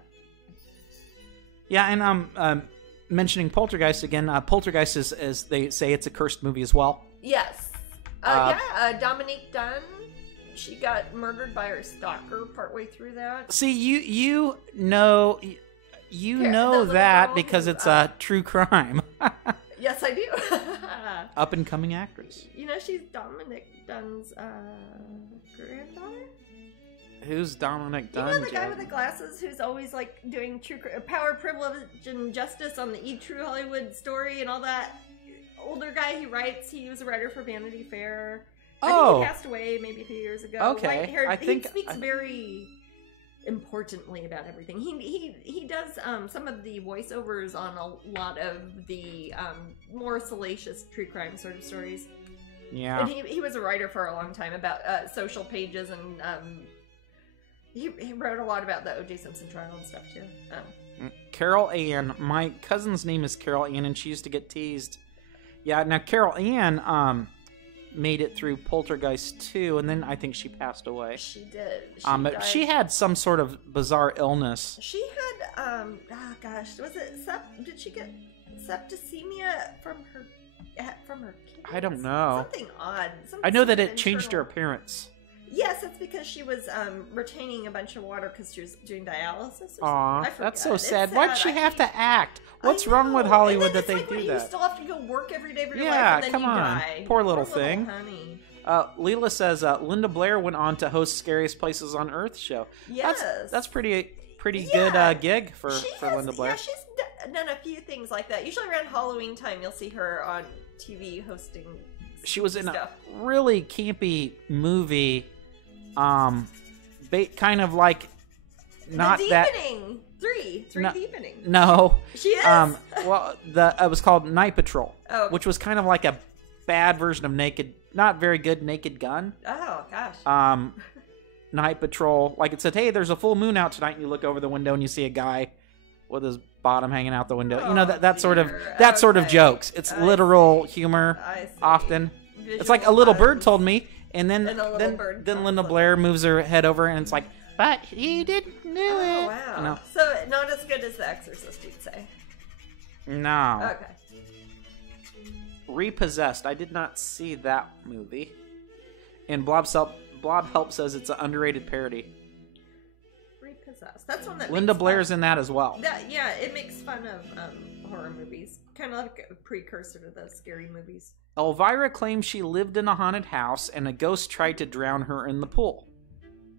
Yeah, and mentioning Poltergeist again. Poltergeist is, as they say, it's a cursed movie as well. Yes. Dominique Dunn. She got murdered by her stalker partway through that. See, you know that because it's a true crime. Yes, I do. Up and coming actress. You know, she's Dominic Dunn's granddaughter. Who's Dominic Dunn? You know the guy with the glasses who's always doing true power, privilege, and justice on the E! True Hollywood Story and all that. Older guy, he was a writer for Vanity Fair. I think he passed away maybe a few years ago. Okay. He speaks very importantly about everything. He does some of the voiceovers on a lot of the more salacious true crime sort of stories. Yeah. And he was a writer for a long time about social pages, and he wrote a lot about the O.J. Simpson trial and stuff too. Carol Ann. My cousin's name is Carol Ann, and she used to get teased. Yeah, now Carol Ann made it through Poltergeist 2, and then I think she passed away. She did. But she had some sort of bizarre illness. She had, was it, did she get septicemia from her kidneys? I don't know. Something odd. I know that it changed her appearance. Yes, it's because she was retaining a bunch of water because she was doing dialysis. Aw, that's so sad. Why'd she have to act? What's wrong with Hollywood that they do that? You still have to go work every day of your life, and then come you on. die. Poor little thing. Honey. Leela says Linda Blair went on to host Scariest Places on Earth show. Yes, that's pretty good gig for Linda Blair. Yeah, she's done a few things like that. Usually around Halloween time, you'll see her on TV hosting. She was in stuff. a really campy movie, kind of like not the that. Deepening. Three Deepening. No, she is. Well, it was called Night Patrol, which was kind of like a bad version of not very good Naked Gun. Oh gosh. Night Patrol, like it said, hey, there's a full moon out tonight, and you look over the window and you see a guy with his bottom hanging out the window. You know, that sort of jokes. It's literal humor often. It's like a little bird told me, and then Linda Blair moves her head over, and it's like, but he didn't do it. Oh wow. You know? So not as good as The Exorcist, you'd say. No. Okay. Repossessed. I did not see that movie. And Blob Help says it's an underrated parody. Repossessed. That's one that Linda Blair's in that as well. Yeah, it makes fun of horror movies. Kind of like a precursor to the scary movies. Elvira claims she lived in a haunted house and a ghost tried to drown her in the pool.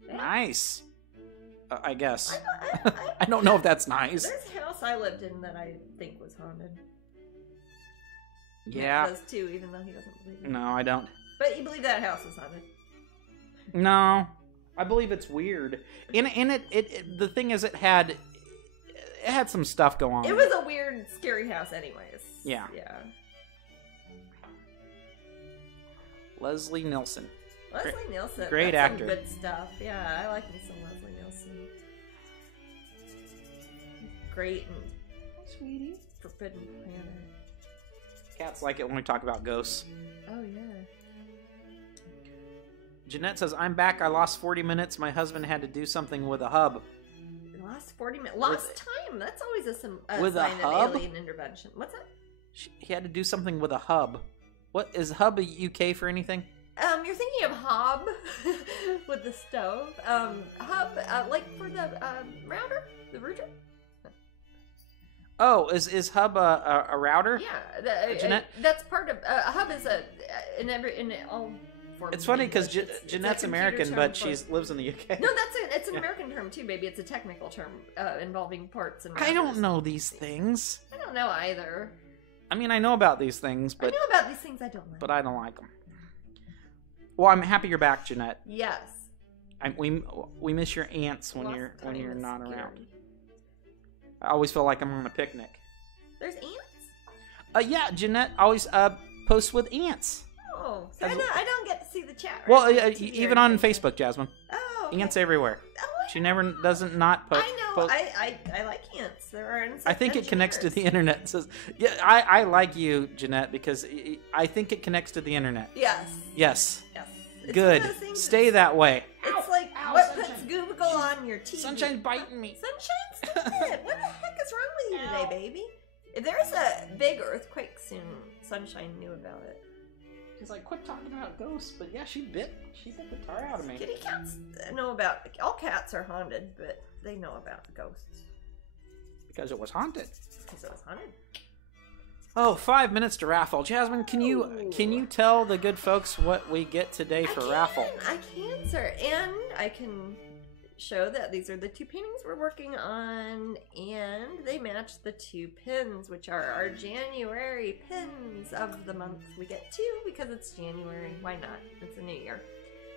Yeah. Nice. I guess. I don't know if that's nice. There's a house I lived in that I think was haunted. Yeah. He does too, even though he doesn't believe it. No, I don't. But you believe that house was haunted? No, I believe it's weird. And the thing is, it had some stuff going on. It was a weird, scary house, anyways. Yeah. Yeah. Leslie Nielsen. Great actor. Some good stuff. Yeah, I like me some Leslie Nielsen. Great and sweetie. Forbidden Planet. Cats like it when we talk about ghosts. Oh yeah. Jeanette says, I'm back. I lost 40 minutes. My husband had to do something with a hub. Lost 40 minutes. Lost time. That's always a sign of alien intervention. What's that? He had to do something with a hub. What is hub a UK for anything? You're thinking of hob with the stove. Hub, like for the router, the router. Oh, is hub a router? Yeah, Jeanette. That's part of a hub is in all. It's funny because Jeanette's American, but she lives in the UK. No, it's an American term too, baby. It's a technical term involving parts and routers. I don't know these things. I don't know either. I mean, I know about these things, but... I know about these things I don't like. But I don't like them. Well, I'm happy you're back, Jeanette. Yes. We miss your aunts when you're not around. I always feel like I'm on a picnic. There's ants? Yeah, Jeanette always posts with ants. Oh, so I don't get to see the chat. Well, even on Facebook, Jasmine. Oh, okay. Ants everywhere. Oh, she never doesn't not post. I know. I like ants. There are ants. I think it connects to the internet. It says, yeah, I like you, Jeanette, because I think it connects to the internet. Yes. Yes. Yes. Good. Stay that way. It's like what puts Google on your TV. Sunshine's biting me. Sunshine, stop it! What the heck is wrong with you today, baby? If there's a big earthquake soon, Sunshine knew about it. She's like, quit talking about ghosts, but yeah, she bit the tar out of me. Kitty cats know about, all cats are haunted, but they know about ghosts. Because it was haunted. Because it was haunted. Oh, 5 minutes to raffle. Jasmine, can you tell the good folks what we get today for raffle? I can, sir. And I can show that these are the two paintings we're working on, and they match the two pins, which are our January pins of the month. We get two because it's January. Why not? It's a new year.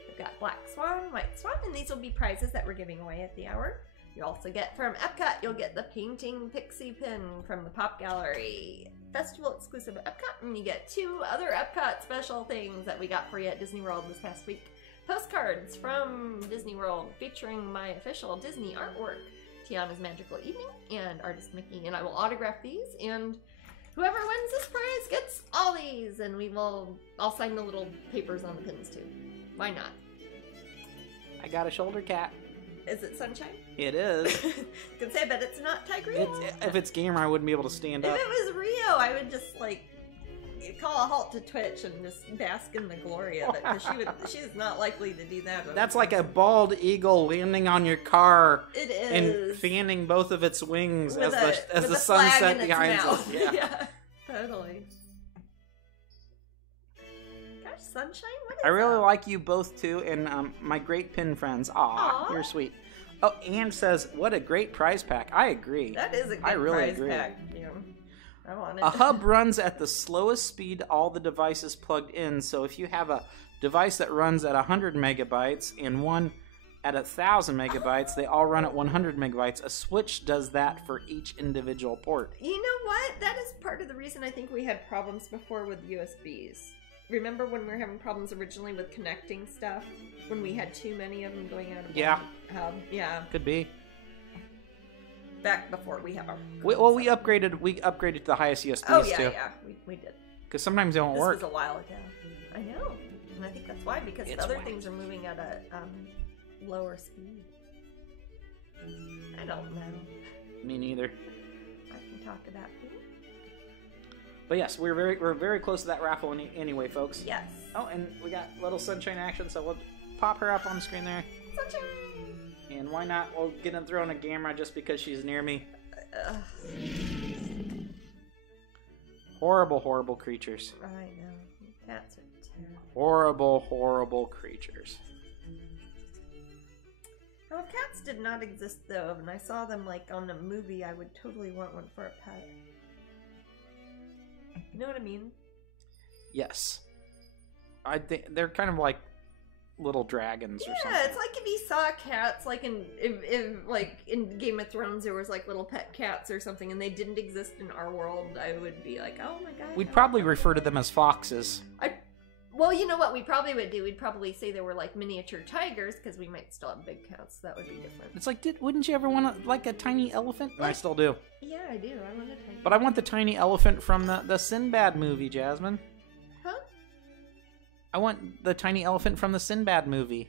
We've got Black Swan, White Swan, and these will be prizes that we're giving away at the hour. You also get from Epcot, you'll get the Painting Pixie pin from the Pop Gallery Festival exclusive at Epcot, and you get two other Epcot special things that we got for you at Disney World this past week. Postcards from Disney World featuring my official Disney artwork, Tiana's Magical Evening, and Artist Mickey, and I will autograph these, and whoever wins this prize gets all these, and I'll sign the little papers on the pins too. Why not? I got a shoulder cap. Is it Sunshine? It is. Can say, but it's not Tigreal. If it's Gamer, I wouldn't be able to stand up. If it was Rio, I would just like call a halt to Twitch and just bask in the glory of it, because she's not likely to do that. That's like a bald eagle landing on your car. It is. And fanning both of its wings with as the sun set behind it. Yeah, totally. Gosh, sunshine? What is I really that? like you both too, and my great pin friends. Aw, you're sweet. Oh, Anne says, what a great prize pack. I agree. That is a good prize pack. Yeah. I want it. A hub runs at the slowest speed all the devices plugged in, so if you have a device that runs at 100 megabytes and one at 1,000 megabytes, they all run at 100 megabytes. A switch does that for each individual port. You know what? That is part of the reason I think we had problems before with USBs. Remember when we were having problems originally with connecting stuff? When we had too many of them going out of yeah. Hub? Yeah. Could be. Back before we have our... We upgraded to the highest USBs, oh, yeah, too. yeah. We did. Because sometimes they don't work. This was a while ago. I know. And I think that's why, because the other things are moving at a lower speed. I don't know. Me neither. I can talk about it. But yes, we're very close to that raffle anyway, folks. Yes. Oh, and we got little sunshine action, so we'll pop her up on the screen there. Sunshine! And why not? We'll get and throw in a camera just because she's near me. Horrible, horrible creatures. I know. Cats are terrible. Horrible, horrible creatures. Now, if cats did not exist, though, and I saw them, like, on a movie, I would totally want one for a pet. You know what I mean? Yes. I think they're kind of like little dragons or something. Yeah, it's like if you saw cats, like in Game of Thrones, there was like little pet cats or something, and they didn't exist in our world. I would be like, oh my god. We'd probably refer to them as foxes. Well, you know what we probably would do? We'd probably say they were like miniature tigers, because we might still have big cats. That would be different. It's like, wouldn't you ever want like a tiny elephant? Like, I still do. Yeah, I do. I want a tiny. But I want the tiny elephant from the Sinbad movie, Jasmine. Huh? I want the tiny elephant from the Sinbad movie.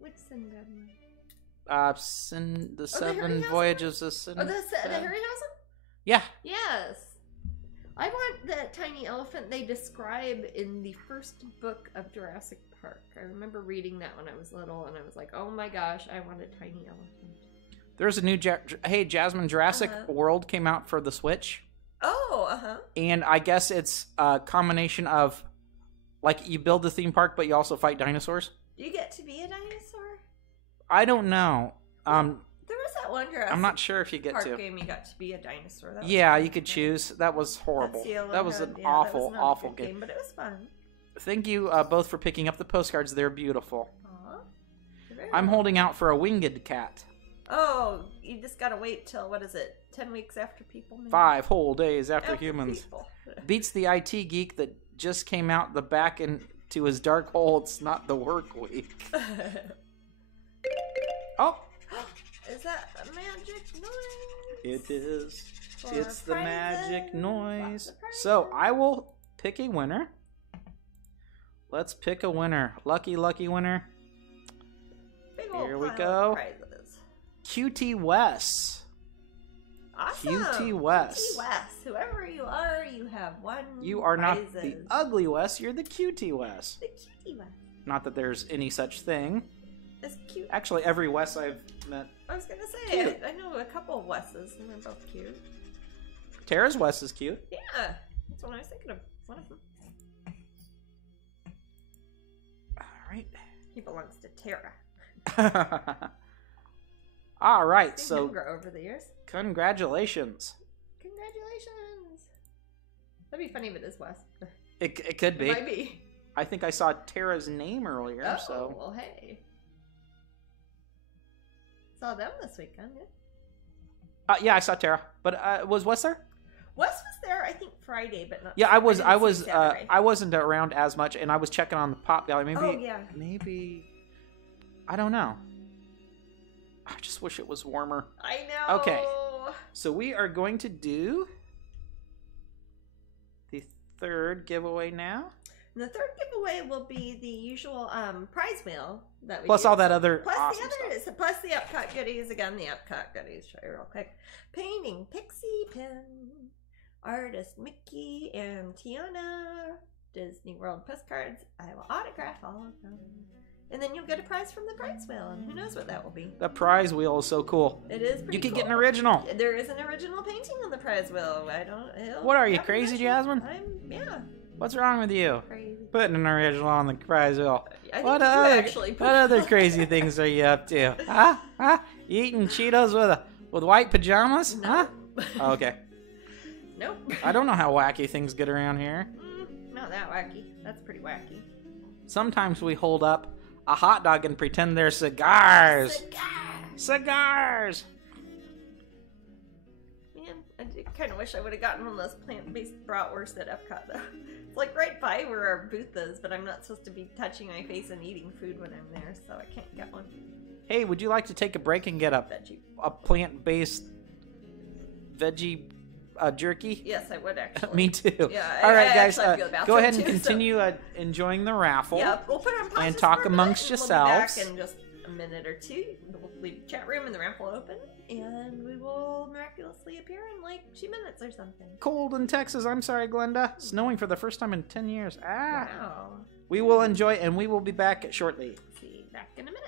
Which Sinbad movie? The Seven Voyages of Sinbad. Oh, the Harryhausen? Yeah. Yes. I want that tiny elephant they describe in the first book of Jurassic Park. I remember reading that when I was little, and I was like, oh my gosh, I want a tiny elephant. There's a new... Hey, Jasmine, Jurassic World came out for the Switch. Oh, uh-huh. And I guess it's a combination of, like, you build the theme park, but you also fight dinosaurs. Do you get to be a dinosaur? I don't know. There was that one Jurassic I'm not sure if you get Park to. game you got to be a dinosaur. Yeah, you could choose. That was horrible. That was an awful, awful game. But it was fun. Thank you both for picking up the postcards. They're beautiful. Aww. I'm holding out for a winged cat. Oh, you just gotta wait till, what is it, 10 weeks after people? Maybe? 5 whole days after humans. Beats the IT geek that just came out the back into his dark hole. It's not the work week. Oh! Is that a magic noise? It is. It's the magic noise. So, I will pick a winner. Let's pick a winner. Lucky, lucky winner. Here we go. QT Wes. Awesome. QT Wes. QT Wes. Whoever you are, you have won. You are not the ugly Wes, you're the QT Wes. The cutie Wes. Not that there's any such thing. It's cute. Actually, every Wes I've met. I was gonna say, I know a couple of Wes's, and they're both cute. Tara's Wes is cute. Yeah, that's what I was thinking of. One of them. All right. He belongs to Tara. All right, so grow over the years. Congratulations. Congratulations. That'd be funny if it is Wes. It could be. It might be. I think I saw Tara's name earlier. Oh, so. Well, hey. Saw them this weekend, yeah. Yeah, I saw Tara, but was Wes there? Wes was there, I think Friday, but not. Yeah, I was. I wasn't around as much, and I was checking on the pop gallery. Maybe. Oh yeah. Maybe. I don't know. I just wish it was warmer. I know. Okay, so we are going to do the third giveaway now. And the third giveaway will be the usual prize wheel that we plus do. All that other plus awesome the other stuff. Plus the Epcot goodies. Again, the Epcot goodies. Show you real quick. Painting pixie pen. Artist Mickey and Tiana Disney World postcards. I will autograph all of them. And then you'll get a prize from the prize wheel, and who knows what that will be. The prize wheel is so cool. It is pretty You could cool. get an original. There is an original painting on the prize wheel. What are you, crazy, Jasmine? Yeah. What's wrong with you? Crazy. Putting an original on the prize wheel. What other crazy things are you up to? Huh? Huh? You eating Cheetos with white pajamas? No. Huh? Oh, okay. Nope. I don't know how wacky things get around here. Not that wacky. That's pretty wacky. Sometimes we hold up a hot dog and pretend they're cigars. Cigars! Man, I kind of wish I would have gotten one of those plant-based bratwursts at Epcot, though. It's like right by where our booth is, but I'm not supposed to be touching my face and eating food when I'm there, so I can't get one. Hey, would you like to take a break and get a plant-based veggie jerky? Yes, I would actually. Me too. Yeah. All right, guys, go ahead and too, continue enjoying the raffle. Yeah, we'll put on pause and talk amongst yourselves. We'll be back in just a minute or two. We'll leave the chat room and the raffle open, and we will miraculously appear in like 2 minutes or something. Cold in Texas. I'm sorry, Glenda. Snowing for the first time in 10 years. Ah. Wow. We will enjoy, and we will be back shortly. See you back in a minute.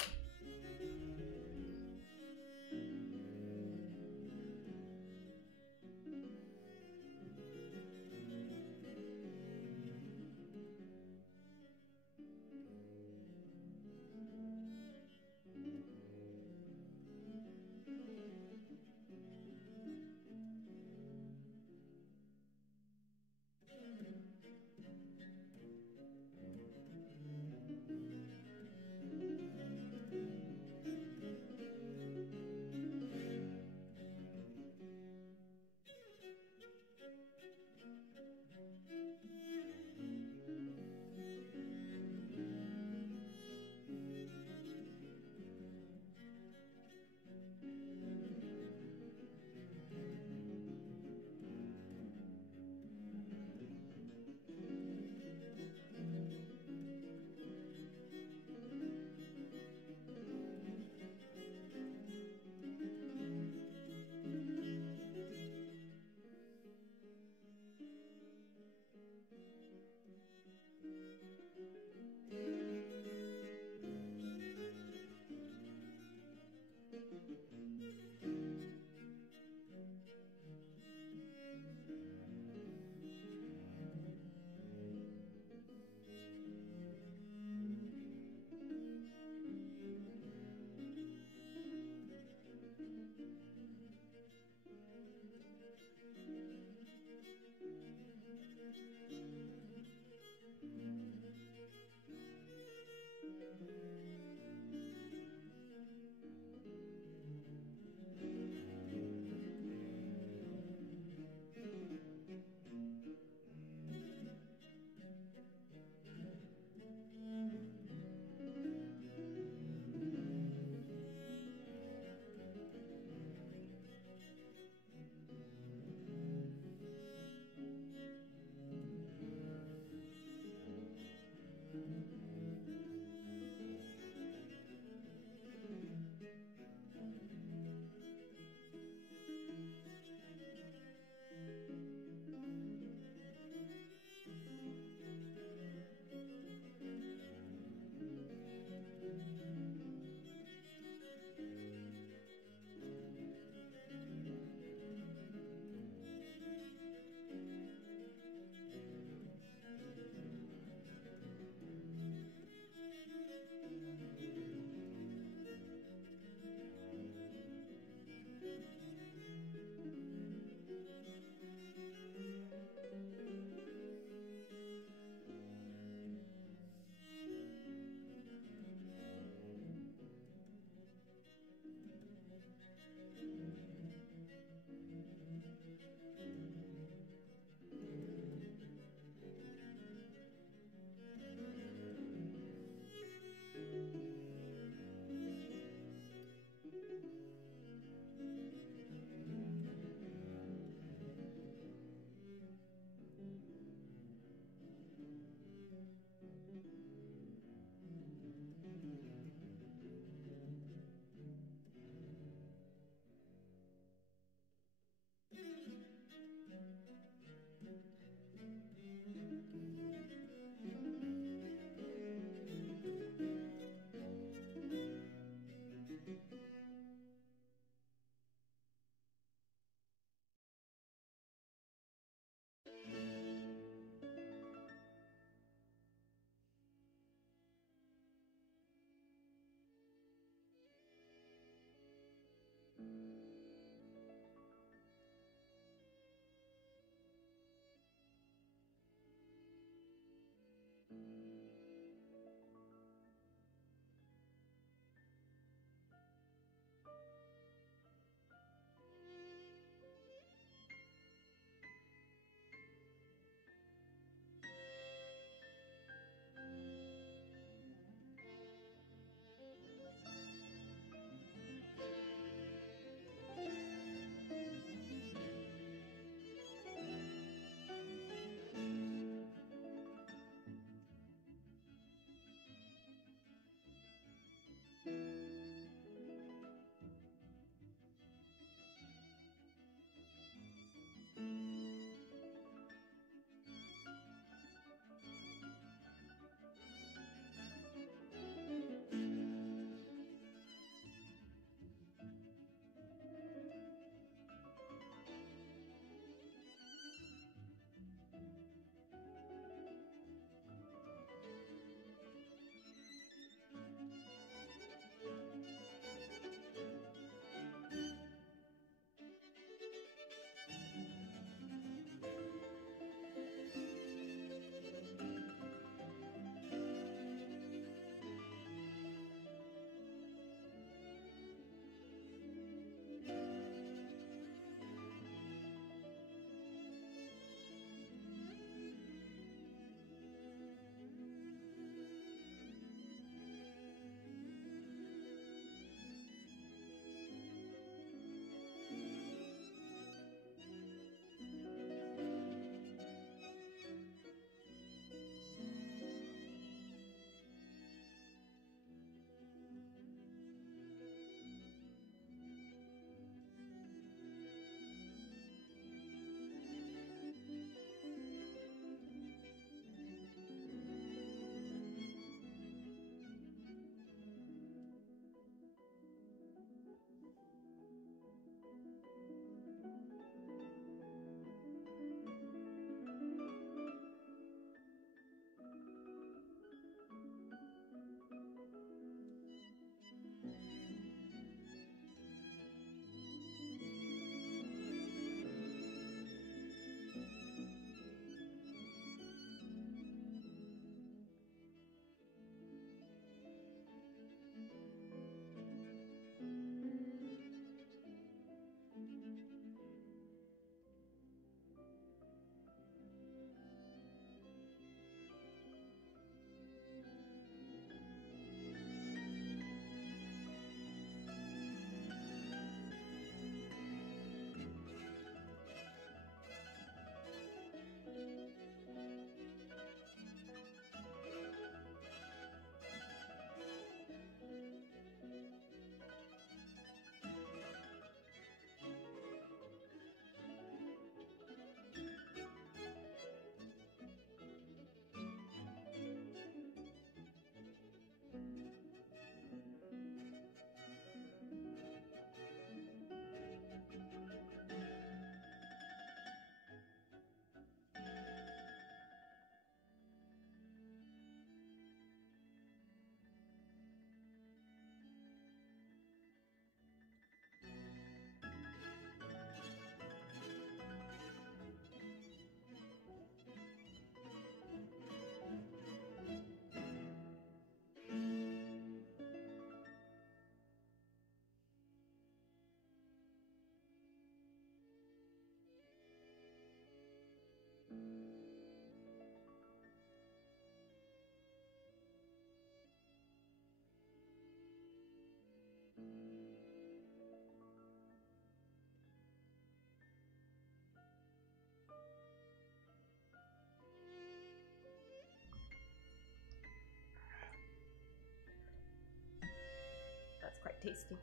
tasty.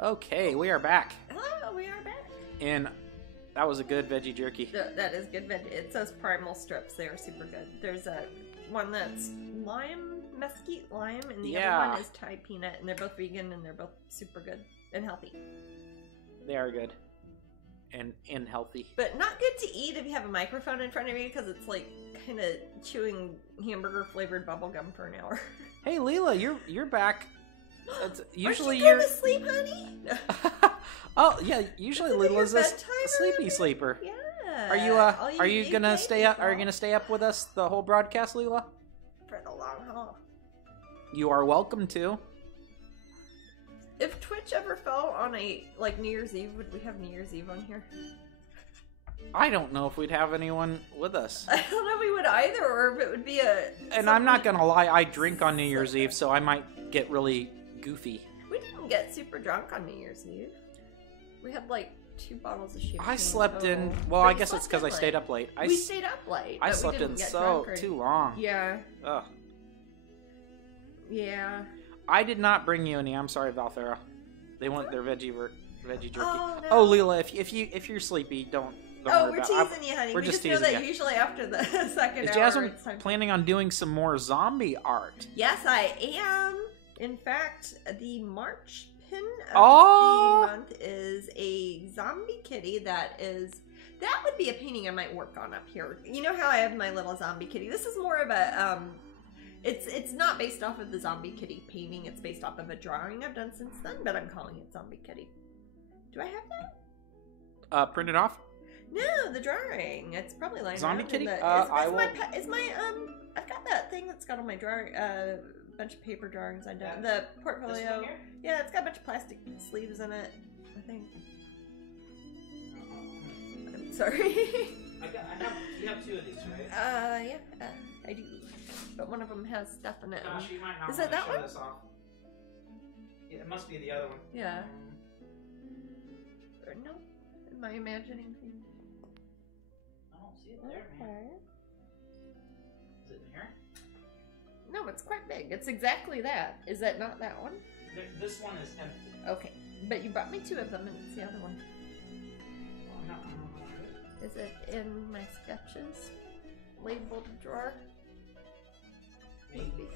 Okay, we are back. Hello, we are back. And that was a good veggie jerky. That is good veggie. It's those primal strips. They are super good. There's a one that's mesquite lime, and the other one is Thai peanut, and they're both vegan, and they're both super good and healthy. They are good. And healthy. But not good to eat if you have a microphone in front of you, because it's like kind of chewing hamburger flavored bubble gum for an hour. Hey Leela, you're back. Usually you're going to sleep, honey? Oh yeah, usually Leela's a sleepy sleeper. Yeah. Are you gonna stay up? Are you gonna stay up with us the whole broadcast, Leela? For the long haul. You are welcome to. If Twitch ever fell on a New Year's Eve, would we have New Year's Eve on here? I don't know if we'd have anyone with us. I don't know if we would either, or if it would be a... And I'm not gonna lie, I drink on New Year's Eve, so I might get really goofy. We didn't get super drunk on New Year's Eve. We had 2 bottles of champagne. I slept in... Well, I guess it's because I stayed up late. We stayed up late. I slept in too long. Yeah. Ugh. Yeah. I did not bring you any. I'm sorry, Valthera. They want their veggie jerky. Oh, no. Oh, Leela, if you're sleepy, don't worry we're about teasing you, honey. We're we just know teasing that you. Usually after the second Is hour, Jasmine it's time. planning on doing some more zombie art? Yes, I am. In fact, the March pin of the month is a zombie kitty that would be a painting I might work on up here. You know how I have my little zombie kitty? This is more of a, it's not based off of the zombie kitty painting. It's based off of a drawing I've done since then, but I'm calling it zombie kitty. Do I have that? Print it off? No, the drawing. It's probably lying zombie kitty. I've got that thing that's got on my drawer. Bunch of paper drawings I done. The portfolio. Yeah, it's got a bunch of plastic sleeves in it, I think. I'm sorry. You have 2 of these, right? Yeah, I do. But one of them has stuff in it. Gosh, you might not Is that that one? this off. Yeah, it must be the other one. Yeah. Or no? Am I imagining things? I don't see it there, man. Is it in here? No, it's quite big. It's exactly that. Is that not that one? This one is empty. Okay. But you brought me 2 of them, and it's the other one. Well, no. Is it in my sketches? Labeled drawer? Maybe.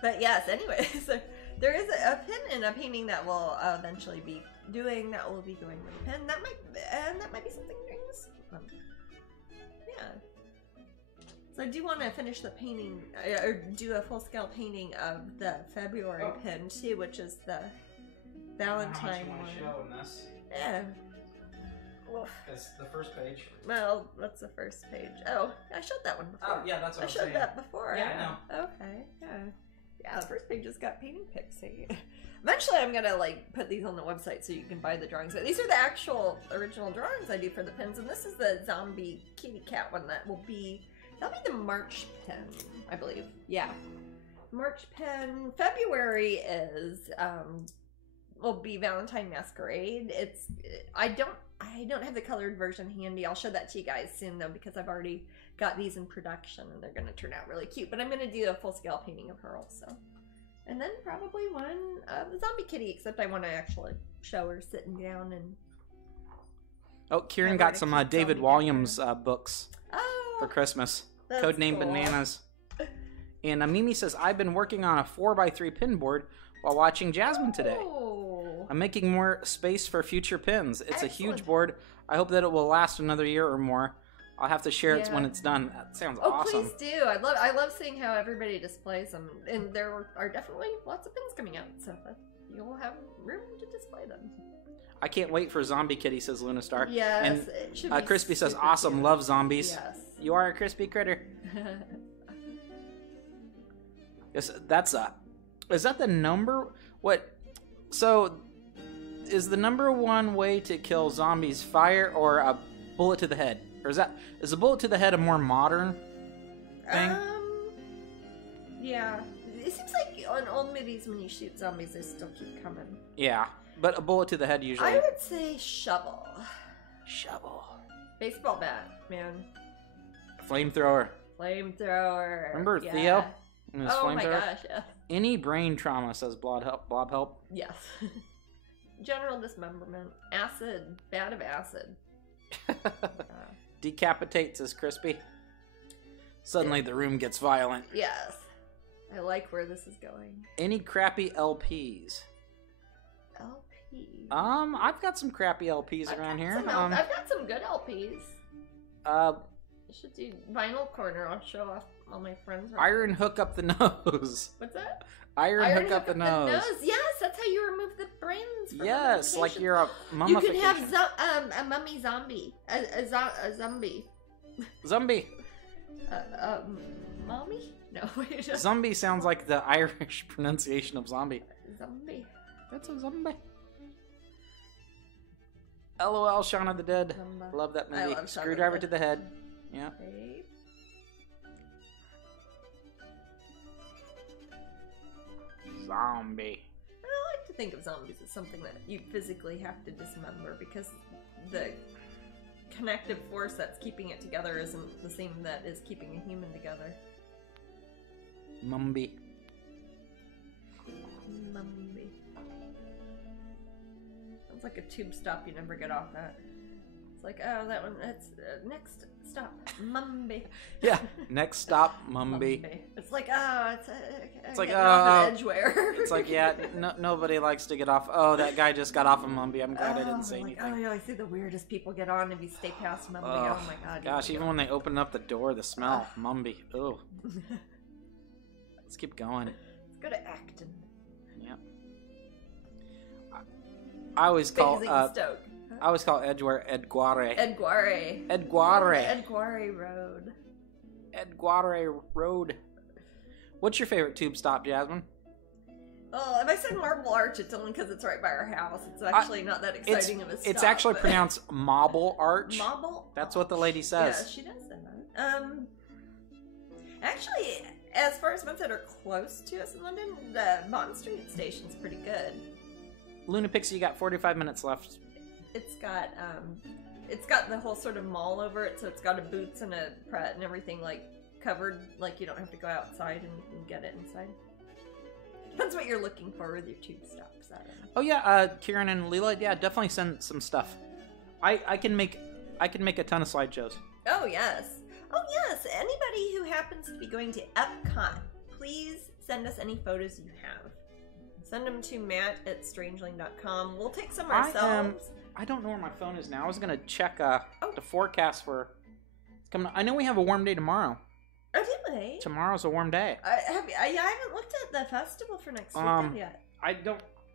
But yes, anyway, so there is a pin and a painting that we'll eventually be doing that will be going with a pin. That might be something during this month. Yeah. So I do want to finish the painting, or do a full-scale painting of the February pin too, which is the Valentine one. Show in this. Yeah. Well, it's the first page. Well, what's the first page? Oh, I showed that one before. Oh, yeah, that's what I showed that before. Yeah, I know. Okay, yeah. Yeah, the first page just got painting pics. Eventually, I'm gonna put these on the website so you can buy the drawings. But these are the actual original drawings I do for the pins, and this is the zombie kitty cat one that'll be the March pin, I believe. Yeah, March pin. February is will be Valentine Masquerade. I don't have the colored version handy. I'll show that to you guys soon though, because I've already got these in production and they're going to turn out really cute. But I'm going to do a full-scale painting of her also. And then probably one of the zombie kitty, except I want to actually show her sitting down and... Oh, Kieran got some David Walliams books for Christmas. Codename cool. Bananas. And Mimi says, I've been working on a 4x3 pin board while watching Jasmine today. Oh. I'm making more space for future pins. It's Excellent. a huge board. I hope that it will last another year or more. I'll have to share it when it's done. That sounds awesome. Please do. I love seeing how everybody displays them. And there are definitely lots of pins coming out, so you'll have room to display them. I can't wait for Zombie Kitty, says Luna Star. Yes, and it should be Crispy says, super awesome, cute. love zombies. Yes. You are a crispy critter. Yes, that's is that the number? What? So, is the #1 way to kill zombies fire or a bullet to the head? Or is a bullet to the head a more modern thing? Yeah. It seems like on old movies when you shoot zombies, they still keep coming. Yeah, but a bullet to the head usually. I would say shovel. Shovel. Baseball bat, man. Flamethrower. Flamethrower. Remember yeah. Theo? Oh my gosh, yeah. Any brain trauma, says Blob Help. Yes. General dismemberment. Acid. Bad of acid. Decapitate, says Crispy. Suddenly the room gets violent. Yes. I like where this is going. Any crappy LPs? LP? I've got some crappy LPs around here. I've got some good LPs. You should do Vinyl Corner. I'll show off all my friends. Iron hook up the nose. What's that? Iron hook up the nose. Yes, that's how you remove the brains from yes, like you're a mummification. You could have a mummy zombie. A zombie. Zombie. Mommy? No, wait. Zombie sounds like the Irish pronunciation of zombie. Zombie. That's a zombie. LOL, Shaun of the Dead. Love that movie. Love Screwdriver to the head. Yeah. Okay. Zombie. I like to think of zombies as something that you physically have to dismember because the connective force that's keeping it together isn't the same that is keeping a human together. Mumby. Mumby. Sounds like a tube stop you never get off at. It's like, oh, that one, that's next stop, Mumby. Yeah, next stop, Mumby. It's like, oh, it's like, Edgeware. It's like, yeah, nobody likes to get off. Oh, that guy just got off of Mumby. I'm glad I didn't say anything. Oh, yeah, I see the weirdest people get on if you stay past Mumby. Oh my god. Gosh, even when they open up the door, the smell, Mumby. Oh. Let's keep going. Let's go to Acton. Yep. I always call Edgeware Edguare. Edguare Road. Edguare Road. What's your favorite tube stop, Jasmine? Oh, if I said Marble Arch, it's only because it's right by our house. It's actually not that exciting of a stop. It's actually pronounced Marble Arch. Marble? That's what the lady says. Yeah, she does say that. Actually, as far as ones that are close to us in London, the Bond Street station's pretty good. Luna Pixie, you got 45 minutes left. It's got the whole sort of mall over it, so it's got a Boots and a Pret and everything like covered, like you don't have to go outside and get it inside. Depends what you're looking for with your tube stops. Oh yeah, Kieran and Leela, yeah, definitely send some stuff. I can make a ton of slideshows. Oh yes. Oh yes, anybody who happens to be going to Epcot, please send us any photos you have. Send them to matt@strangeling.com. We'll take some ourselves. I don't know where my phone is now. I was going to check the forecast for... It's coming. I know we have a warm day tomorrow. Oh, do we? Tomorrow's a warm day. I haven't looked at the festival for next weekend yet. I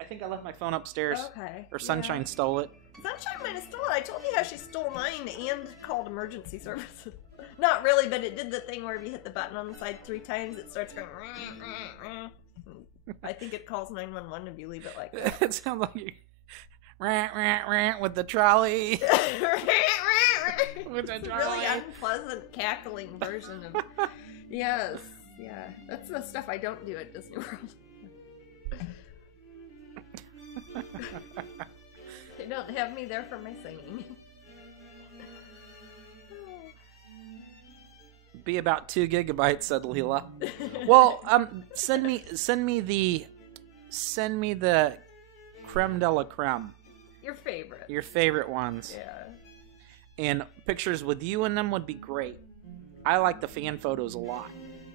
think I left my phone upstairs. Okay. Or Sunshine stole it. Sunshine might have stolen it. I told you how she stole mine and called emergency services. Not really, but it did the thing where if you hit the button on the side 3 times, it starts going... I think it calls 911 if you leave it like that. It sounds like you... Rant with the trolley. With the trolley. Really unpleasant cackling version of... Yes, yeah. That's the stuff I don't do at Disney World. They don't have me there for my singing. Be about 2 gigabytes, said Leela. Well, send me the creme de la creme. Your favorite ones. Yeah. And pictures with you in them would be great. I like the fan photos a lot.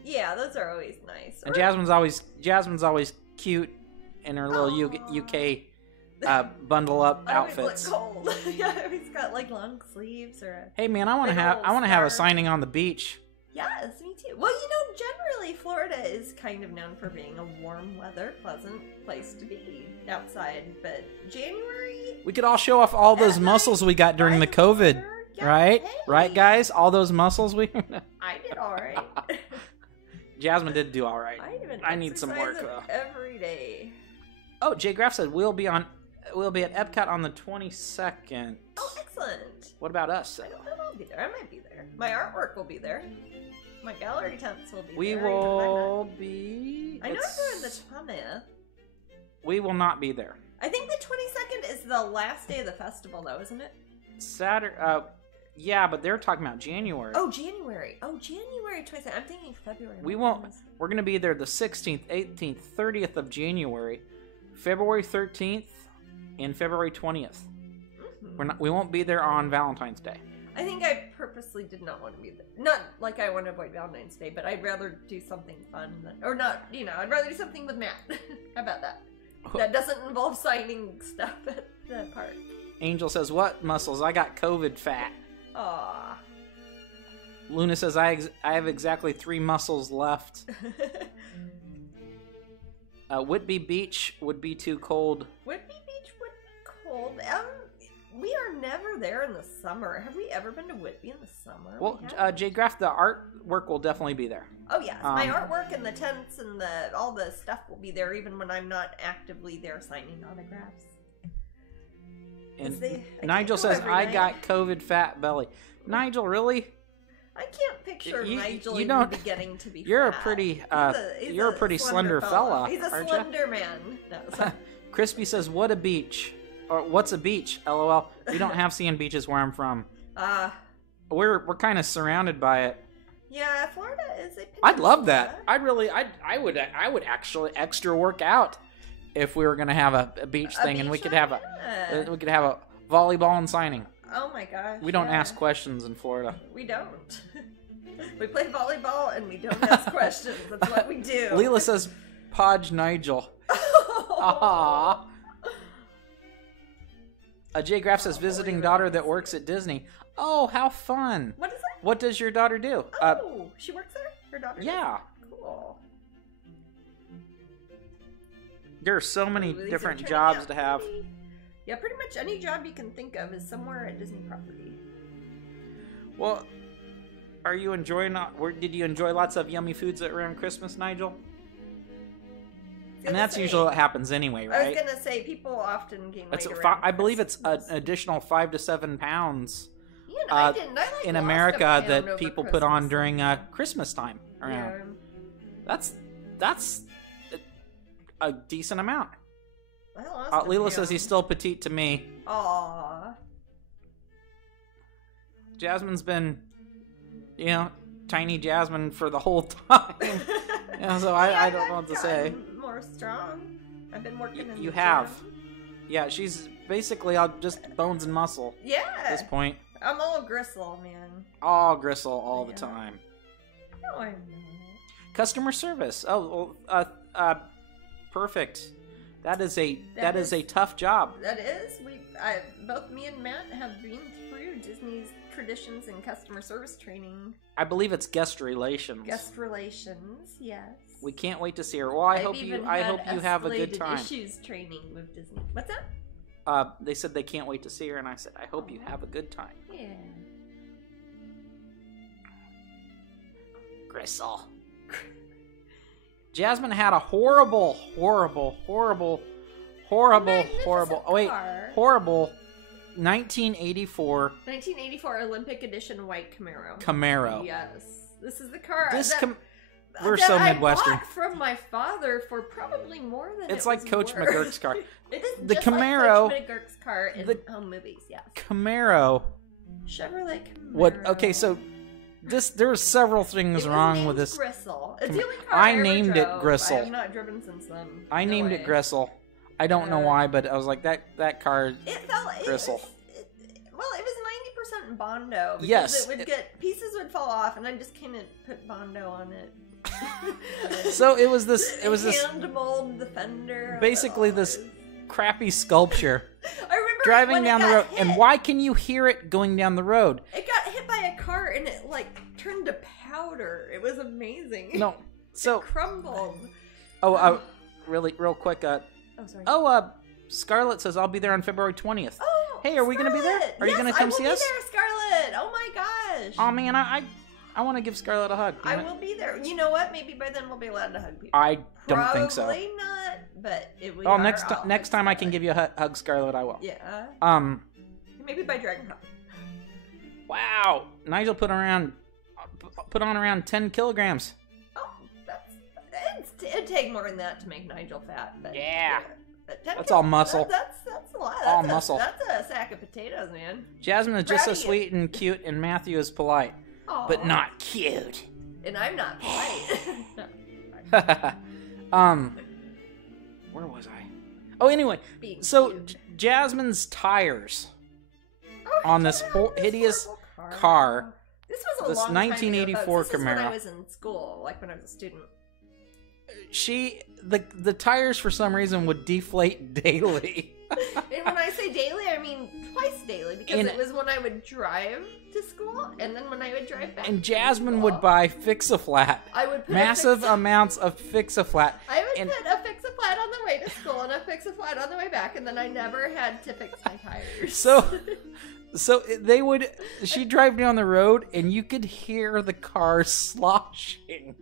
Yeah, those are always nice. And Jasmine's always cute in her little UK bundle up outfits. Look cold. Yeah, he's got like long sleeves or. Hey man, I want to have a signing on the beach. Yes, me too. Well, generally Florida is kind of known for being a warm weather, pleasant place to be outside, but January... We could all show off all those muscles we got during the COVID, right? Hey. Right, guys? All those muscles we... I did all right. Jasmine did do all right. I need some work, though. Every day. Oh, Jay Graff said we'll be at Epcot on the 22nd. Oh, excellent. What about us? I don't know if I'll be there. I might be there. My artwork will be there. My gallery tents will be there. We will be... I know I'm doing the 20th. We will not be there. I think the 22nd is the last day of the festival, though, isn't it? Saturday. Yeah, but they're talking about January. Oh, January. Oh, January 22nd. I'm thinking February. We won't. We're going to be there the 16th, 18th, 30th of January, February 13th, and February 20th. We won't be there on Valentine's Day. I think I purposely did not want to be there. Not like I want to avoid Valentine's Day, but I'd rather do something fun or not. I'd rather do something with Matt. How about that? That doesn't involve signing stuff at the park. Angel says, "What muscles? I got COVID fat." Aww. Luna says, I have exactly 3 muscles left. Whitby Beach would be too cold. Whitby Beach would be cold. We are never there in the summer. Have we ever been to Whitby in the summer? Well, J. Graff, the artwork will definitely be there. Oh, yes. My artwork and the tents and all the stuff will be there even when I'm not actively there signing autographs. And Nigel says, I got COVID fat belly. Nigel, really? I can't picture Nigel you don't, even beginning to be you're fat. You're a pretty slender fella. He's a slender man. No, Crispy says, what a beach. Or what's a beach? LOL. We don't have sand beaches where I'm from. We're kind of surrounded by it. Yeah, Florida is a peninsula. I'd love that. I would actually extra work out if we were going to have a beach thing, and we could have a volleyball and signing. Oh my gosh. We don't ask questions in Florida. We don't. We play volleyball and we don't ask questions. That's what we do. Leela says, Podge Nigel. Aww. J. Graff says, visiting daughter that works at Disney. Oh, how fun. What is that? What does your daughter do? Oh, she works there? Her daughter Yeah. Does? Cool. There are so many different jobs to have. Yeah, pretty much any job you can think of is somewhere at Disney property. Well, are you enjoying? Did you enjoy lots of yummy foods around Christmas, Nigel? And that's usually what happens anyway, right? I was gonna say people often gain weight I believe it's an additional 5 to 7 pounds. Yeah, no, I didn't. In America that people put on during Christmas time around. Yeah. That's a decent amount. Leela says he's still petite to me. Aww. Jasmine's been, tiny Jasmine for the whole time. So I don't know what to say. More strong. I've been working. You have. Yeah, she's basically just bones and muscle. Yeah. At this point. I'm all gristle, man. All gristle all the time. No, I'm not. Customer service. Perfect. That is a tough job. That is. Both me and Matt have been through Disney's traditions and customer service training. I believe it's guest relations. Guest relations, yes. We can't wait to see her. Well, I hope you have a good time. Issues training with Disney. What's that? They said they can't wait to see her, and I said I hope you have a good time. Yeah. Gristle. Jasmine had a horrible 1984 Olympic edition white Camaro. Camaro. Yes. This is the car we're so Midwestern. I bought from my father for probably more than it's like Coach McGurk's car. It is the just Camaro, like Coach McGurk's car in home movies, yes. Camaro. Chevrolet Camaro. What? Okay, so there were several things wrong with this. Gristle. It's the only car I named it Gristle. I have not driven since then. I named it Gristle. I don't know why, but I was like that car. Gristle. It was 90% Bondo. Yes. Pieces would fall off, and I just kind of put Bondo on it. So it was this hand mold the fender. Basically, this crappy sculpture. I remember driving down the road, and why can you hear it going down the road? It got hit by a car, and it turned to powder. It was amazing. No, so it crumbled. Real quick. Sorry. Scarlett says I'll be there on February 20th. Oh, hey, are we going to be there? Are you going to come see us? I will be there, Scarlett. Oh my gosh. Oh man, I want to give Scarlett a hug. I will be there. You know what? Maybe by then we'll be allowed to hug people. I don't think so. Probably not, but it will. Oh, next time I can give you a hug, Scarlett, I will. Yeah. Maybe by Dragon Con. Wow, Nigel put on around 10 kilograms. Oh, it'd take more than that to make Nigel fat. But yeah. That's all muscle. That's a lot. All muscle. That's a sack of potatoes, man. Jasmine is just so sweet and cute, and Matthew is polite. Aww. But not cute. And I'm not polite. Where was I? Oh, anyway. So Jasmine's tires on this hideous car. This was a long 1984 time ago, This is Camaro. when I was in school, like when I was a student. The tires for some reason would deflate daily. And when I say daily, I mean twice daily, because it was when I would drive to school, and then when I would drive back. And Jasmine would buy Fix-A-Flat. I would put massive amounts of Fix-A-Flat. I would put a Fix-A-Flat on the way to school and a Fix-A-Flat on the way back, and then I never had to fix my tires. So she'd drive down the road, and you could hear the car sloshing.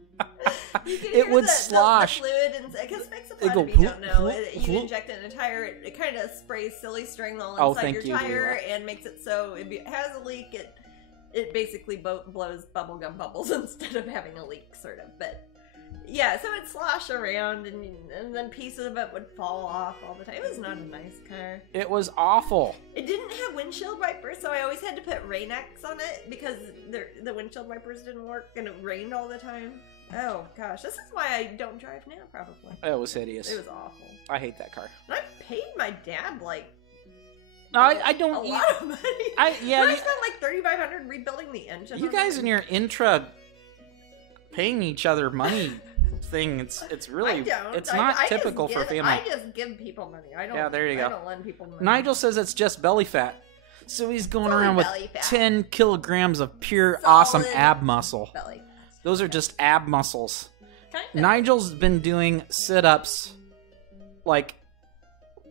It would slosh. The fluid, because Fix-A-Flat, if you don't know, you inject it in a tire, it kind of sprays silly string all inside your tire and makes it so if it has a leak, it basically blows bubblegum bubbles instead of having a leak, sort of. But yeah, so it'd slosh around, and then pieces of it would fall off all the time. It was not a nice car. It was awful. It didn't have windshield wipers, so I always had to put Rain-X on it because the windshield wipers didn't work, and it rained all the time. Oh gosh, this is why I don't drive now, probably. It was hideous. It was awful. I hate that car. And I paid my dad I don't. A lot of money. I spent like $3,500 rebuilding the engine. You guys in your paying each other money thing. It's really. It's not typical for family. I just give people money. I don't. Yeah, there you go. I don't lend people money. Nigel says it's just belly fat, so he's going around with 10 kilograms of pure awesome ab muscle. Belly. Those are just ab muscles. Nigel's been doing sit-ups, like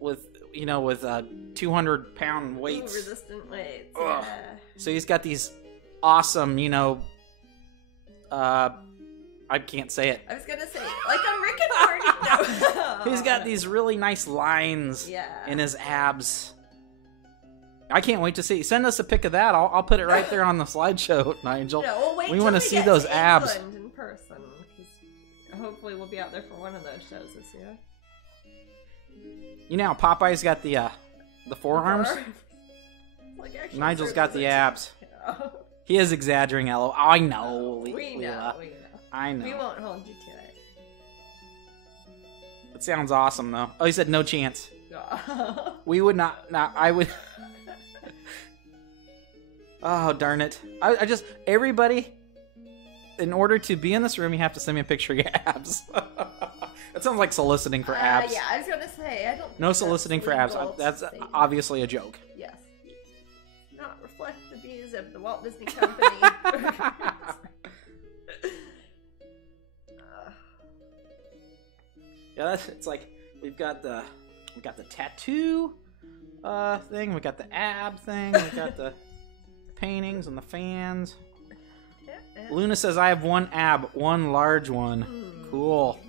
with 200-pound weights. Resistant weights. Yeah. So he's got these awesome, I can't say it. I was gonna say, like on Rick and Morty. No. He's got these really nice lines in his abs. I can't wait to see. Send us a pic of that. I'll put it right there on the slideshow, Nigel. No, we'll wait we want to see those abs. In person, hopefully we'll be out there for one of those shows this year. You know how Popeye's got the forearms? Like Nigel's got the abs. Yeah. He is exaggerating, Elo. I know. We know. I know. We won't hold you to it. It sounds awesome, though. Oh, he said no chance. We would not. I would. Oh, darn it. I just, everybody, in order to be in this room, you have to send me a picture of your abs. That sounds like soliciting for abs. Yeah, I was going to say, I don't. No soliciting for abs. That's obviously a joke. Yes. Not reflect the views of the Walt Disney Company. Yeah, it's like, we've got the tattoo thing, we got the ab thing, we got the paintings and the fans. Luna says, I have one ab, one large one. Cool.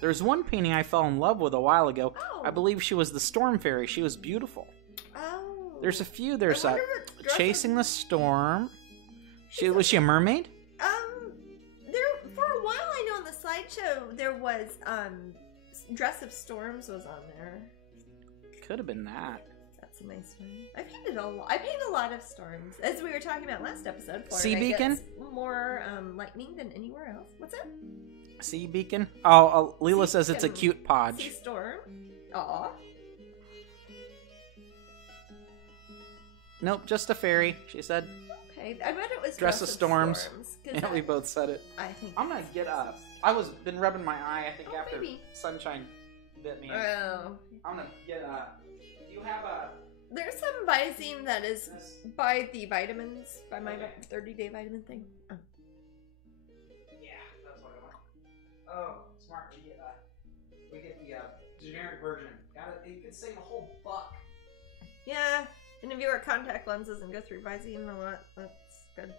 There's one painting I fell in love with a while ago. I believe she was the Storm Fairy. She was beautiful. There's a few. There's Chasing the Storm. Was she a mermaid? For a while I know on the slideshow there was Dress of Storms was on there. Could have been that. That's a nice one. I painted a lot of storms. As we were talking about last episode, Florida Sea Beacon? gets more lightning than anywhere else. What's that? Sea Beacon? Oh, Leela says it's a cute podge. Sea Storm. Aw. Nope, just a fairy, she said. Okay, I bet it was Dress of Storms. Yeah, we both said it. I think I'm gonna get up. Been rubbing my eye, I think, after sunshine bit me. Oh. I'm gonna get up. You have a... There's some Visine that is by the vitamins, by my 30-day vitamin thing. Oh. Yeah, that's what I want. Oh, smart. We get the generic version. You could save a whole $1. Yeah, and if you wear contact lenses and go through Visine a lot, that's good.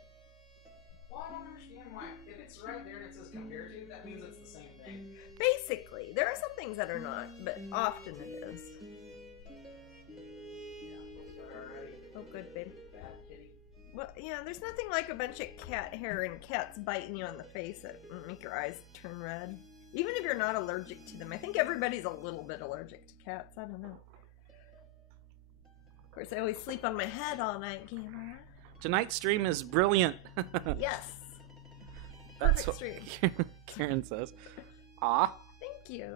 Well, I don't understand why. If it's right there and it says compared to, that means it's the same thing. Basically. There are some things that are not, but often it is. Oh, good, babe. Bad kitty. Well, yeah, there's nothing like a bunch of cat hair and cats biting you on the face that make your eyes turn red. Even if you're not allergic to them. I think everybody's a little bit allergic to cats. I don't know. Of course, I always sleep on my head all night, Gamer. Tonight's stream is brilliant. Yes. That's Perfect what stream. Karen says. Aw. Thank you.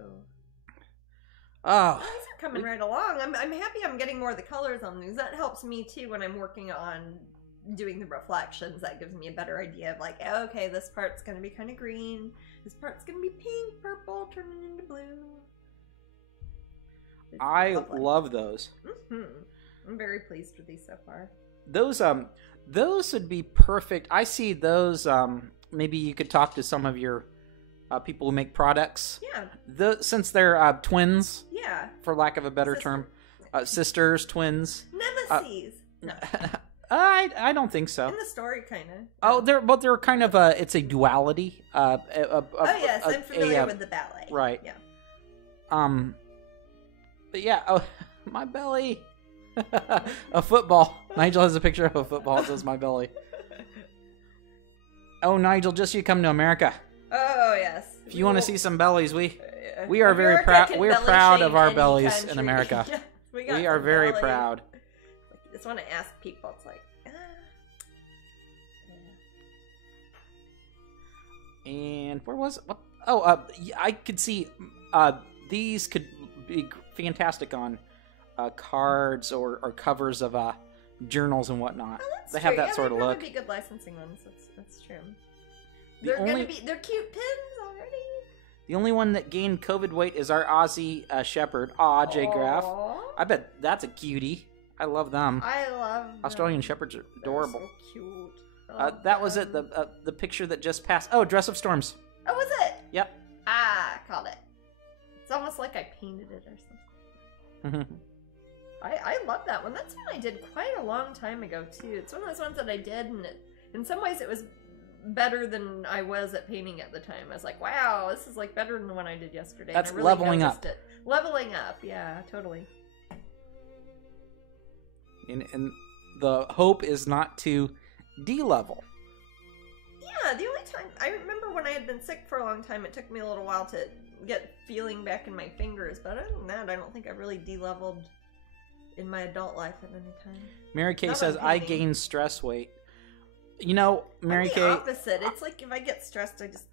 Oh. These are coming right along. I'm happy I'm getting more of the colors on these. That helps me too when I'm working on doing the reflections. That gives me a better idea of like, okay, this part's going to be kind of green. This part's going to be pink, purple, turning into blue. I love those. I'm very pleased with these so far. Those would be perfect. I see those. Maybe you could talk to some of your people who make products. Yeah. Since they're twins. Yeah. For lack of a better term, sisters, twins. Nemesis. No. I don't think so. In the story, kind of. Oh, they're kind of it's a duality. Yes, I'm familiar with the ballet. Right. Yeah. But yeah. Oh, my belly. A football. Nigel has a picture of a football. It says my belly. Oh, Nigel, just you come to America. Oh yes. If you want to see some bellies, we are very proud. We're proud of our bellies in America. Yes, we are very proud. You just want to ask people. It's like, yeah. And where was it? What? Oh, I could see these could be fantastic on cards or covers of journals and whatnot. Oh, that's they true. have that sort of look. Be good licensing ones. That's true. They're cute pins already. The only one that gained COVID weight is our Aussie Shepherd. Aw, J Graph. I bet that's a cutie. I love them. I love them. Australian Shepherds are adorable. They're so cute. That was it. The picture that just passed. Oh, Dress of Storms. Oh, was it? Yep. Called it. It's almost like I painted it or something. I love that one. That's one I did quite a long time ago too. It's one of those ones that I did, and in some ways it was better than I was at painting at the time. I was like, wow, this is like better than the one I did yesterday. That's and I really leveling up. It. Leveling up, yeah, totally. And the hope is not to de-level. Yeah, the only time I remember when I had been sick for a long time, it took me a little while to get feeling back in my fingers. But other than that, I don't think I've really de-leveled in my adult life at any time. Mary Kay says, I gained stress weight. You know, Mary Kay... I'm the opposite. It's like if I get stressed, I just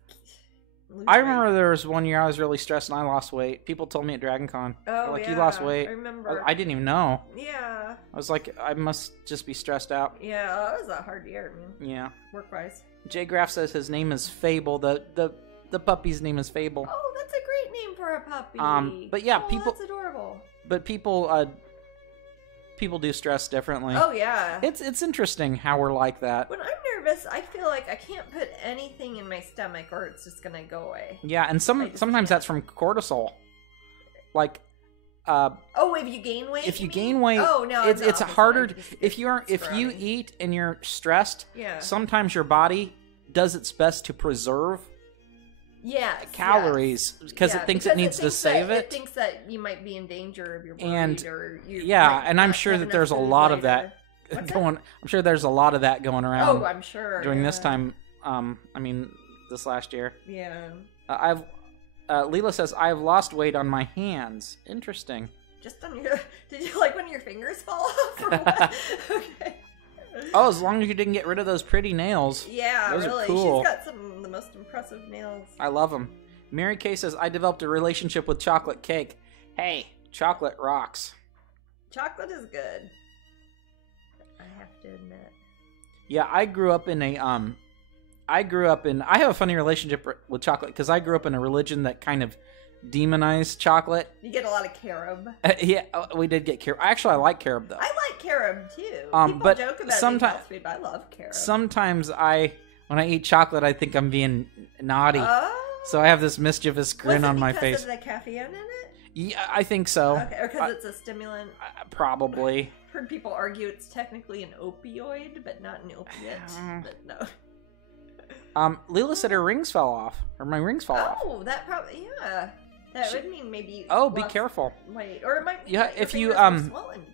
lose I remember there was one year I was really stressed and I lost weight. People told me at DragonCon. Oh, like, yeah. You lost weight. I remember. I didn't even know. Yeah. I was like, I must just be stressed out. Yeah, that was a hard year, man. Yeah. Work-wise. J Graph says his name is Fable. The puppy's name is Fable. Oh, that's a great name for a puppy. But yeah, people... that's adorable. But people do stress differently. Oh, yeah. It's interesting how we're like that. When I'm nervous, I feel like I can't put anything in my stomach or it's just going to go away. Yeah, and sometimes that's from cortisol. Like, if you gain weight? If you gain weight, oh, no, it's harder. If you eat and you're stressed, sometimes your body does its best to preserve calories because it thinks it needs to save it. It thinks that you might be in danger of your body, and I'm sure that there's a lot of that going. I'm sure there's a lot of that going around. Oh, I'm sure during this time. This last year. Yeah. Leela says I've lost weight on my hands. Interesting. Just on your? Did you like when your fingers fall off? Or what? Okay. Oh, as long as you didn't get rid of those pretty nails. Yeah, those really. Are cool. She's got some of the most impressive nails. I love them. Mary Kay says, I developed a relationship with chocolate cake. Hey, chocolate rocks. Chocolate is good. I have to admit. Yeah, I grew up in I have a funny relationship with chocolate because I grew up in a religion that kind of demonized chocolate. You get a lot of carob. Yeah, we did get carob. Actually, I like carob, though. I like carob, too. People joke about it sweet, but I love carob. Sometimes when I eat chocolate, I think I'm being naughty. Oh. So I have this mischievous grin on my face. Because of the caffeine in it? Yeah, I think so. Okay, or because it's a stimulant? Probably. I've heard people argue it's technically an opioid, but not an opiate. But no. Leela said her rings fell off. Or my rings fall off. Oh, that probably, yeah. That would mean maybe. Oh, be careful. Wait, or it might be. Yeah, if you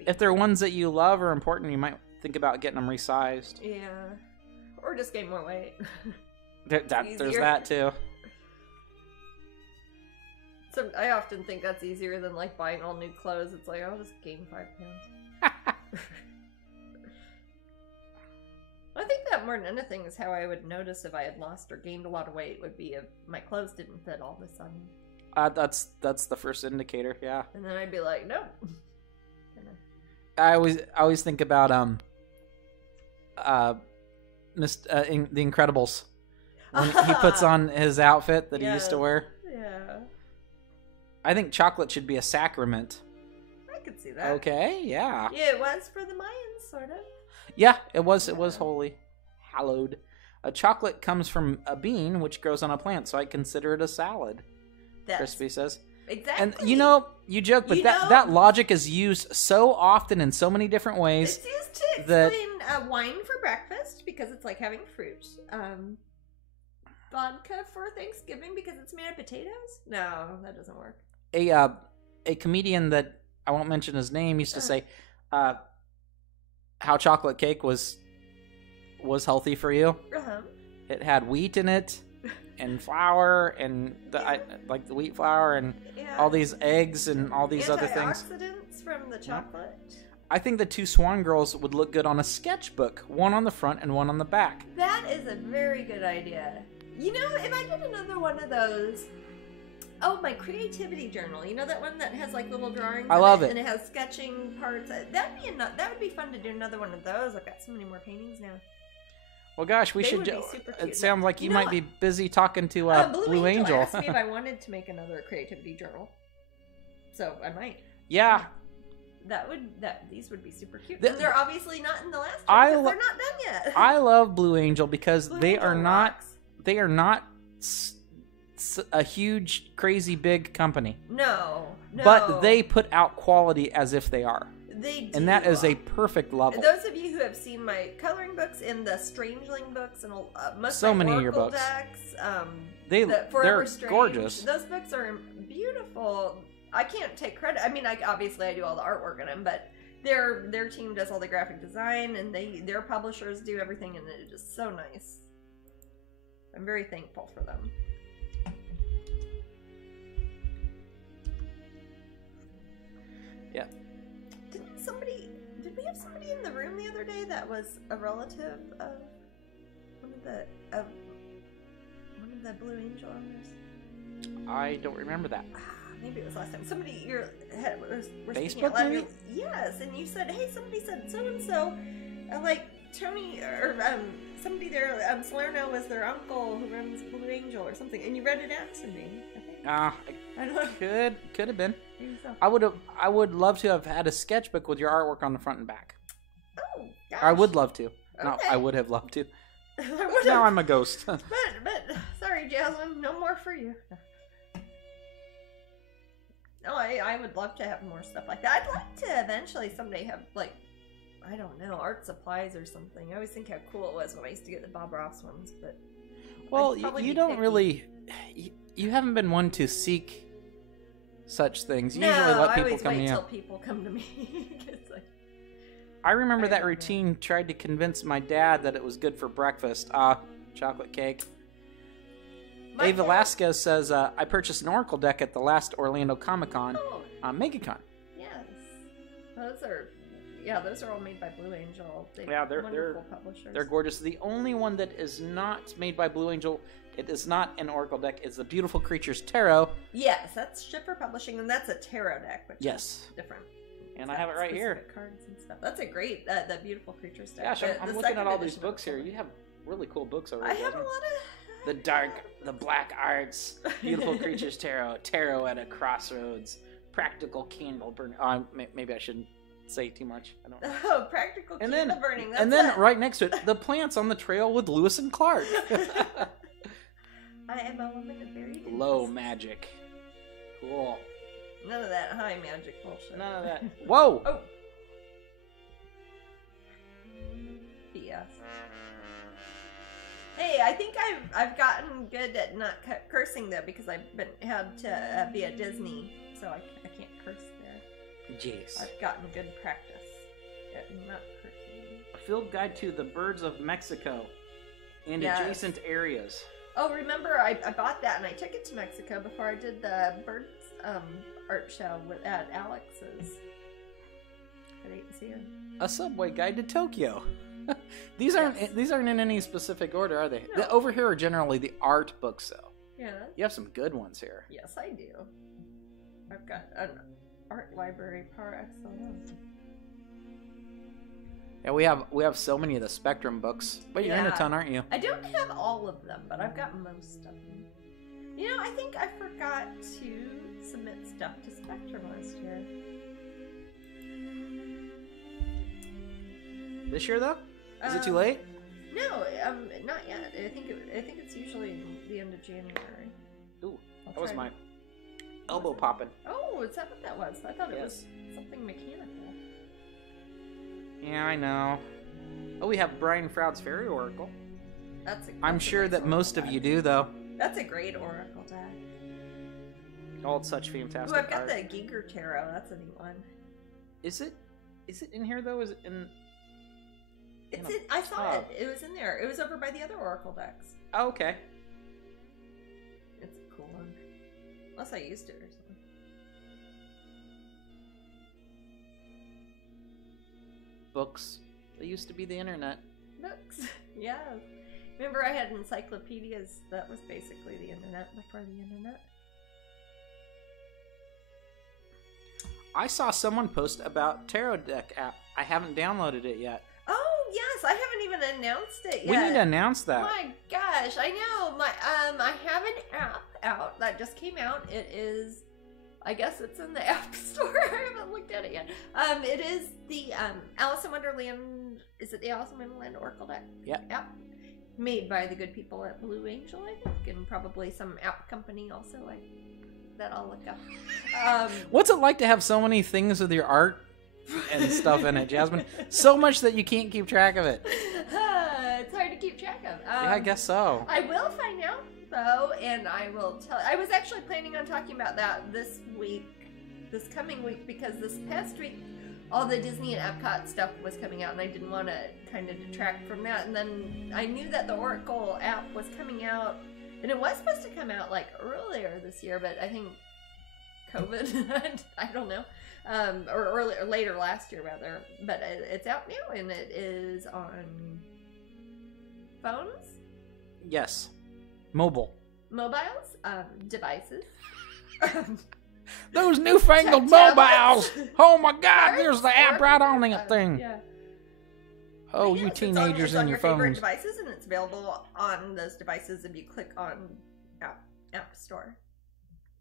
if they're ones that you love or important, you might think about getting them resized. Yeah, or just gain more weight. There's that too. So I often think that's easier than like buying all new clothes. It's like, I'll just gain 5 pounds. I think that more than anything is how I would notice if I had lost or gained a lot of weight would be if my clothes didn't fit all of a sudden. That's the first indicator, yeah. And then I'd be like, nope. I always think about The Incredibles when he puts on his outfit that he used to wear. Yeah. I think chocolate should be a sacrament. I could see that. Okay, yeah. Yeah, it was for the Mayans, sort of. Yeah, it was holy, hallowed. A chocolate comes from a bean, which grows on a plant, so I consider it a salad. Crispy says. Exactly. And you joke, but that logic is used so often in so many different ways. It's used to explain wine for breakfast because it's like having fruit. Vodka for Thanksgiving because it's made of potatoes. No, that doesn't work. A comedian that I won't mention his name used to say, how chocolate cake was healthy for you. Uh-huh. It had wheat in it. And flour and like the wheat flour and all these eggs and all these other things. Antioxidants from the chocolate. I think the 2 swan girls would look good on a sketchbook, one on the front and one on the back. That is a very good idea. You know, if I did another one of those, my creativity journal. You know that one that has like little drawings. I love it, and it has sketching parts. That would be fun to do another one of those. I've got so many more paintings now. Well, gosh, we should. It sounds like you might be busy talking to Blue Angel. Asked me if I wanted to make another creativity journal, so I might. Yeah. These would be super cute. And they're obviously not in the last one because they're not done yet. I love Blue Angel because they are not a huge, crazy, big company. No. But they put out quality as if they are. They do. And that is a perfect level. Those of you who have seen my coloring books and the Strangeling books and most so of my many of your Oracle books, decks, they're Strange, gorgeous. Those books are beautiful. I can't take credit. I mean, obviously I do all the artwork in them, but their team does all the graphic design, and their publishers do everything, and it's just so nice. I'm very thankful for them. Yeah. Did we have somebody in the room the other day that was a relative of one of the Blue Angel owners? I don't remember that. Maybe it was last time. Somebody were Facebook maybe? Yes, and you said, hey, somebody said so and so, like Tony or somebody there, Salerno was their uncle who runs Blue Angel or something, and you read it out to me. I don't know. Could have been. Maybe so. I would love to have had a sketchbook with your artwork on the front and back. Oh, gosh. I would love to. Okay. No, I would have loved to. Now I'm a ghost. but sorry, Jasmine, no more for you. No, I would love to have more stuff like that. I'd like to eventually someday have, like, I don't know, art supplies or something. I always think how cool it was when I used to get the Bob Ross ones, but... Well, you don't really... You haven't been one to seek such things. You usually let people come to you. I always wait till people come to me. I remember that routine tried to convince my dad that it was good for breakfast. Chocolate cake. Dave Velasquez says, I purchased an Oracle deck at the last Orlando Comic-Con on MegaCon. Yes. Those are all made by Blue Angel. They're wonderful publishers. They're gorgeous. The only one that is not made by Blue Angel, it is not an Oracle deck, it's the Beautiful Creatures Tarot. Yes, that's Schiffer Publishing, and that's a tarot deck, which is different. And I have it right here. Cards and stuff. That's a great, the Beautiful Creatures deck. Gosh, I'm looking at all these books here. You have really cool books over here. I have a lot of... The Black Arts, Beautiful Creatures Tarot at a Crossroads, Practical Candle Burning. Maybe I shouldn't say too much. I don't know. Oh, Practical Candle Burning. That's then right next to it, The Plants on the Trail with Lewis and Clark. I am a woman of very low magic. Cool. None of that high magic bullshit. None of that. Whoa! Oh. BS. Hey, I think I've gotten good at not cursing though, because I've had to be at Disney, so I can't curse there. Jeez. I've gotten good practice at not cursing. A field guide to the birds of Mexico and adjacent areas. Oh, remember I bought that and I took it to Mexico before I did the bird art show at Alex's. I didn't see him. A Subway Guide to Tokyo. These aren't in any specific order, are they? No. Over here are generally the art books, though. Yeah. You have some good ones here. Yes, I do. I've got an art library par excellence. Yeah, we have so many of the Spectrum books. But you're in a ton, aren't you? I don't have all of them, but I've got most of them. You know, I think I forgot to submit stuff to Spectrum last year. This year, though? Is it too late? No, not yet. I think it's usually the end of January. Ooh, that was my elbow popping. Oh, is that what that was? I thought it was something mechanical. Yeah, I know. Oh, we have Brian Froud's Fairy Oracle. I'm sure that most of you do, though. That's a great oracle deck. Oh, it's such fantastic art. I've got art. the Giger Tarot. That's a neat one. Is it in here, though? Is it in... I saw it. It was in there. It was over by the other oracle decks. Oh, okay. It's a cool one. Unless I used it or something. Books. They used to be the internet. Books. Yeah. Remember I had encyclopedias? That was basically the internet before the internet. I saw someone post about Tarot Deck app. I haven't downloaded it yet. Oh, yes. I haven't even announced it yet. We need to announce that. My gosh. I know. I have an app out that just came out. It is, I guess it's in the App Store. I haven't looked at it yet. It is the Alice in Wonderland. Is it the Alice in Wonderland Oracle deck? Yeah. Yep. Made by the good people at Blue Angel, I think, and probably some app company also. That I'll look up. What's it like to have so many things with your art and stuff in it, Jasmine? So much that you can't keep track of it. It's hard to keep track of. Yeah, I guess so. I will find out, though, and I will tell. I was actually planning on talking about that this coming week, because this past week, all the Disney and Epcot stuff was coming out, and I didn't want to kind of detract from that. And then I knew that the Oracle app was coming out, and it was supposed to come out like earlier this year, but I think COVID, I don't know, or later last year rather. But it's out now, and it is on phones. Yes, mobiles, devices. Those newfangled mobiles! Oh my God! There's the app right on that thing. Yeah. Oh, you teenagers and your phones. Favorite devices, and it's available on those devices if you click on App Store.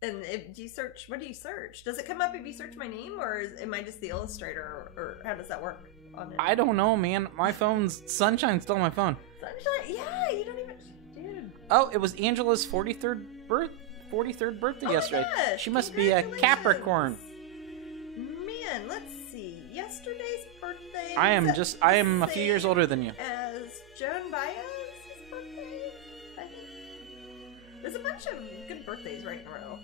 And if you search, what do you search? Does it come up if you search my name, or am I just the illustrator, or how does that work on it? I don't know, man. My phone's Sunshine's still on my phone. Sunshine? Yeah, you don't even, dude. Oh, it was Angela's 43rd birthday yesterday. Gosh, she must be a Capricorn. Man, let's see. Yesterday's birthday. I am a few years older than you. As Joan Baez's birthday, I think. There's a bunch of good birthdays right in a row.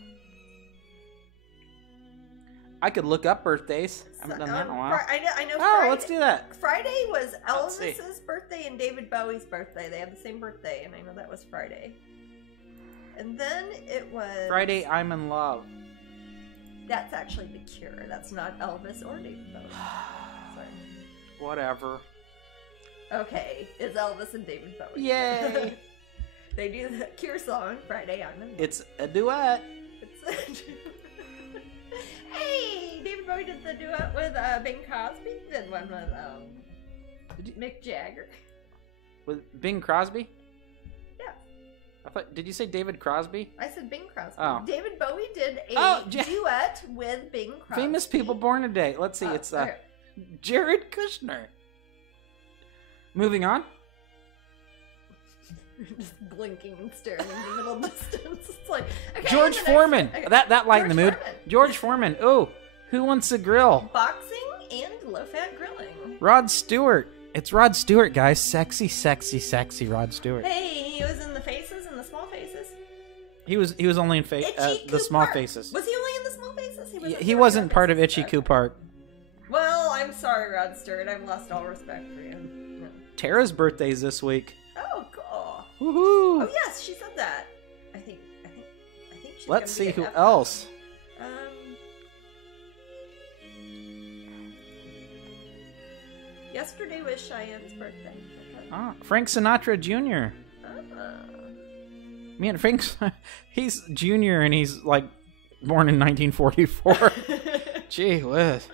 I could look up birthdays. I haven't done that in a while. I know. Oh, let's do that. Friday was Elvis's birthday and David Bowie's birthday. They have the same birthday, and I know that was Friday. And then it was... Friday, I'm in Love. That's actually The Cure. That's not Elvis or David Bowie. Sorry. Whatever. Okay, it's Elvis and David Bowie. Yay! They do the Cure song, Friday, I'm in Love. It's a duet. Hey! David Bowie did the duet with Bing Crosby. Did one with Mick Jagger. With Bing Crosby? Yeah. Did you say David Crosby? I said Bing Crosby. Oh. David Bowie did a duet with Bing Crosby. Famous people born today. Let's see. It's okay. Jared Kushner. Moving on. Just blinking and staring in the middle distance. It's like, okay, George Foreman. Okay. That lightened the mood. George Foreman. Oh, who wants a grill? Boxing and low-fat grilling. Rod Stewart. It's Rod Stewart, guys. Sexy, sexy, sexy Rod Stewart. Hey, he was in the Faces and the Small Faces. He was only in the Small Faces. Was he only in the Small Faces? He wasn't part of Itchy Coo Park. Well, I'm sorry, Rod Stewart. I've lost all respect for you. No. Tara's birthday's this week. Oh, cool. Woohoo! Oh yes, she said that. I think she's Let's see who else. Yesterday was Cheyenne's birthday. Ah, Frank Sinatra Jr. Man, Frank's he's junior and he's like born in 1944. Gee whiz.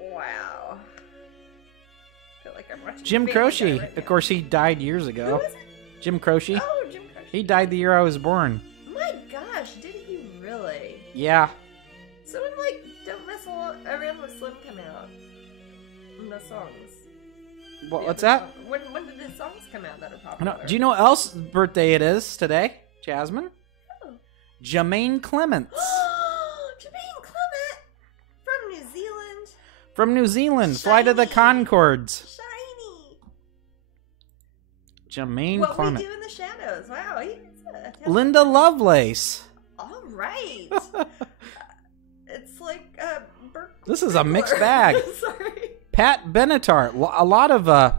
Wow. I feel like I'm watching Jim Croce. Right, of course, he died years ago. Who is it? Jim Croce. Oh, Jim Croce. He died the year I was born. My gosh, did he really? Yeah. So when like Don't Mess Around with Slim come out? The songs. What's that? When did the songs come out that are popular? No, do you know what else's birthday it is today, Jasmine? Oh. Jermaine Clements. Jermaine Clement from New Zealand. From New Zealand. Shiny. Flight of the Conchords. Shiny. Jermaine What Clement. We Do in the Shadows. Wow. Linda Lovelace. All right. It's like this is a mixed bag. Sorry. Pat Benatar, a lot of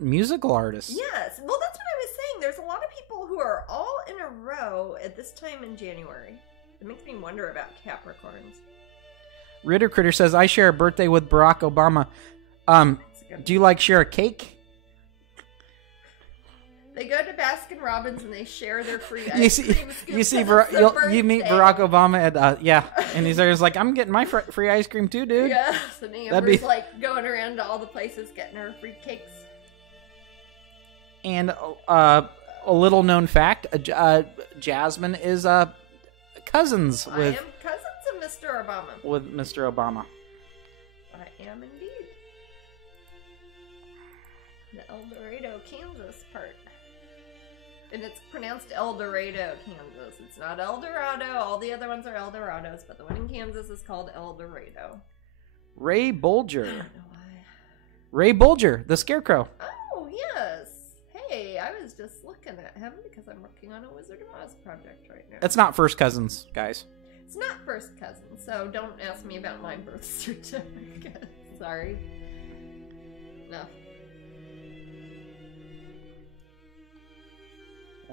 musical artists. Yes. Well, that's what I was saying. There's a lot of people who are all in a row at this time in January. It makes me wonder about Capricorns. Ritter Critter says, I share a birthday with Barack Obama. Do you like share a cake? They go to Baskin Robbins and they share their free ice cream. You meet Barack Obama at and he's there. He's like, I'm getting my free ice cream too, dude. Yes, and Amber's like going around to all the places getting her free cakes. And a little known fact: Jasmine is cousins with. I am cousins of Mr. Obama. With Mr. Obama. I am indeed. The El Dorado, Kansas part. And it's pronounced El Dorado, Kansas. It's not El Dorado. All the other ones are El Dorados, but the one in Kansas is called El Dorado. Ray Bolger. I don't know why. Ray Bolger, the Scarecrow. Oh, yes. Hey, I was just looking at him because I'm working on a Wizard of Oz project right now. It's not first cousins, guys. It's not first cousins, so don't ask me about my birth certificate. Sorry. No.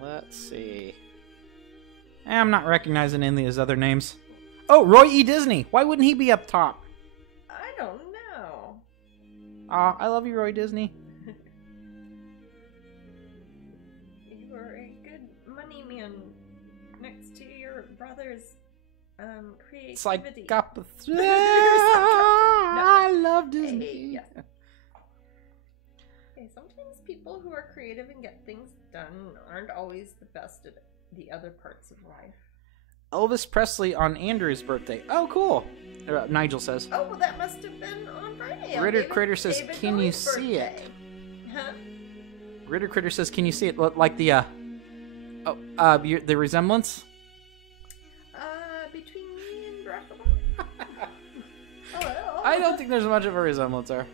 Let's see. I'm not recognizing any of his other names. Oh, Roy E. Disney. Why wouldn't he be up top? I don't know. I love you, Roy Disney. You were a good money man next to your brother's creativity. I love Disney. Hey, yeah. Okay, sometimes people who are creative and get things done aren't always the best at the other parts of life. Elvis Presley on Andrew's birthday. Oh, cool. Nigel says. Oh, well, that must have been on Friday. Ritter Critter says, can you see it? Huh? Ritter Critter says, can you see it? Like the, the resemblance? Between me and Barack Obama? Hello. I don't think there's much of a resemblance there.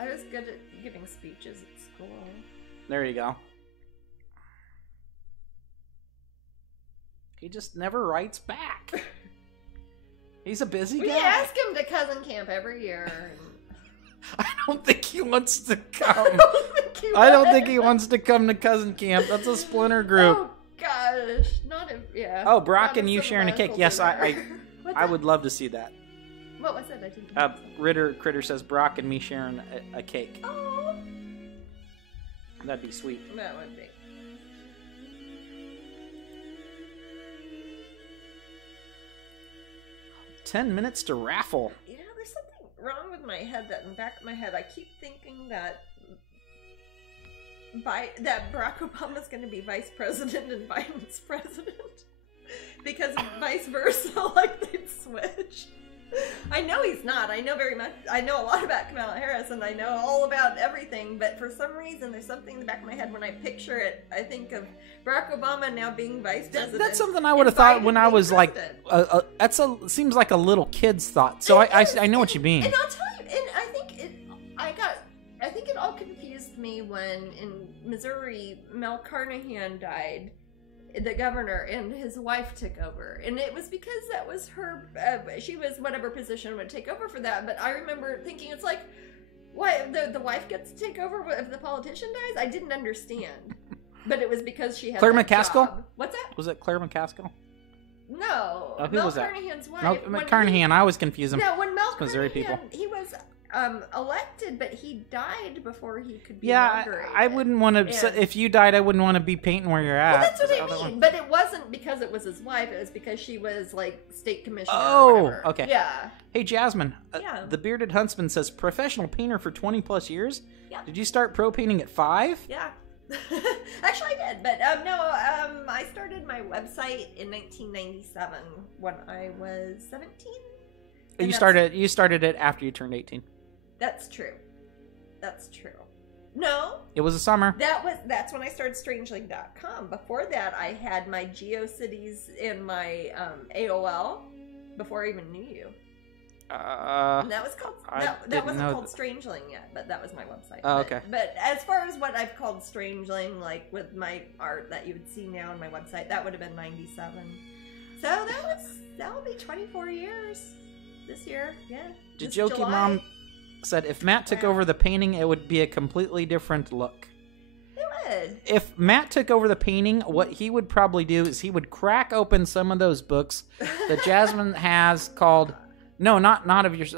I was good at giving speeches at school. There you go. He just never writes back. He's a busy guy. We ask him to cousin camp every year. I don't think he wants to come. I don't think he wants to come to cousin camp. That's a splinter group. Oh gosh, not if Oh, Brock and you sharing a cake. Yes, I would love to see that. What was it? I didn't. Ritter Critter says Brock and me sharing a cake. Oh, that'd be sweet. That would be. 10 minutes to raffle. You know, there's something wrong with my head. That in the back of my head, I keep thinking that Barack Obama's going to be vice president and Biden's president, because vice versa, like they'd switch. I know he's not. I know very much. I know a lot about Kamala Harris, and I know all about everything. But for some reason, there's something in the back of my head when I picture it. I think of Barack Obama now being vice president. That's something I would have thought when I was president. Like. Seems like a little kid's thought. So I know what you mean. And I'll tell you. And I think it all confused me when in Missouri Mel Carnahan died. The governor, and his wife took over, and it was because that was her. She was whatever position would take over for that. But I remember thinking, it's like, why the wife gets to take over if the politician dies? I didn't understand, but it was because she had Claire McCaskill. Job. What's that? Was it Claire McCaskill? No, who Mel was that? Carnahan's wife. Carnahan. I was confusing. No, when Mel Missouri Carnahan, people. He was. elected, but he died before he could be Yeah, inaugurated. I wouldn't want to. If you died, I wouldn't want to be painting where you're at. Well, that's what I mean. But it wasn't because it was his wife. It was because she was like state commissioner. Oh, or whatever. Okay. Yeah. Hey, Jasmine. Yeah. The Bearded Huntsman says professional painter for 20+ years. Yeah. Did you start pro painting at 5? Yeah. Actually, I did, but no. I started my website in 1997 when I was 17. You started it after you turned 18. That's true. That's true. No. It was a summer. That's when I started Strangeling.com. Before that, I had my GeoCities in my AOL before I even knew you. And that was called that wasn't called Strangeling yet, but that was my website. Oh, okay. But as far as what I've called Strangeling, like with my art that you would see now on my website, that would have been 97. So that will be 24 years this year. Yeah. Jokey Mom said if Matt took over the painting, it would be a completely different look. It would. If Matt took over the painting, what he would probably do is he would crack open some of those books that Jasmine has called. No, not of yours.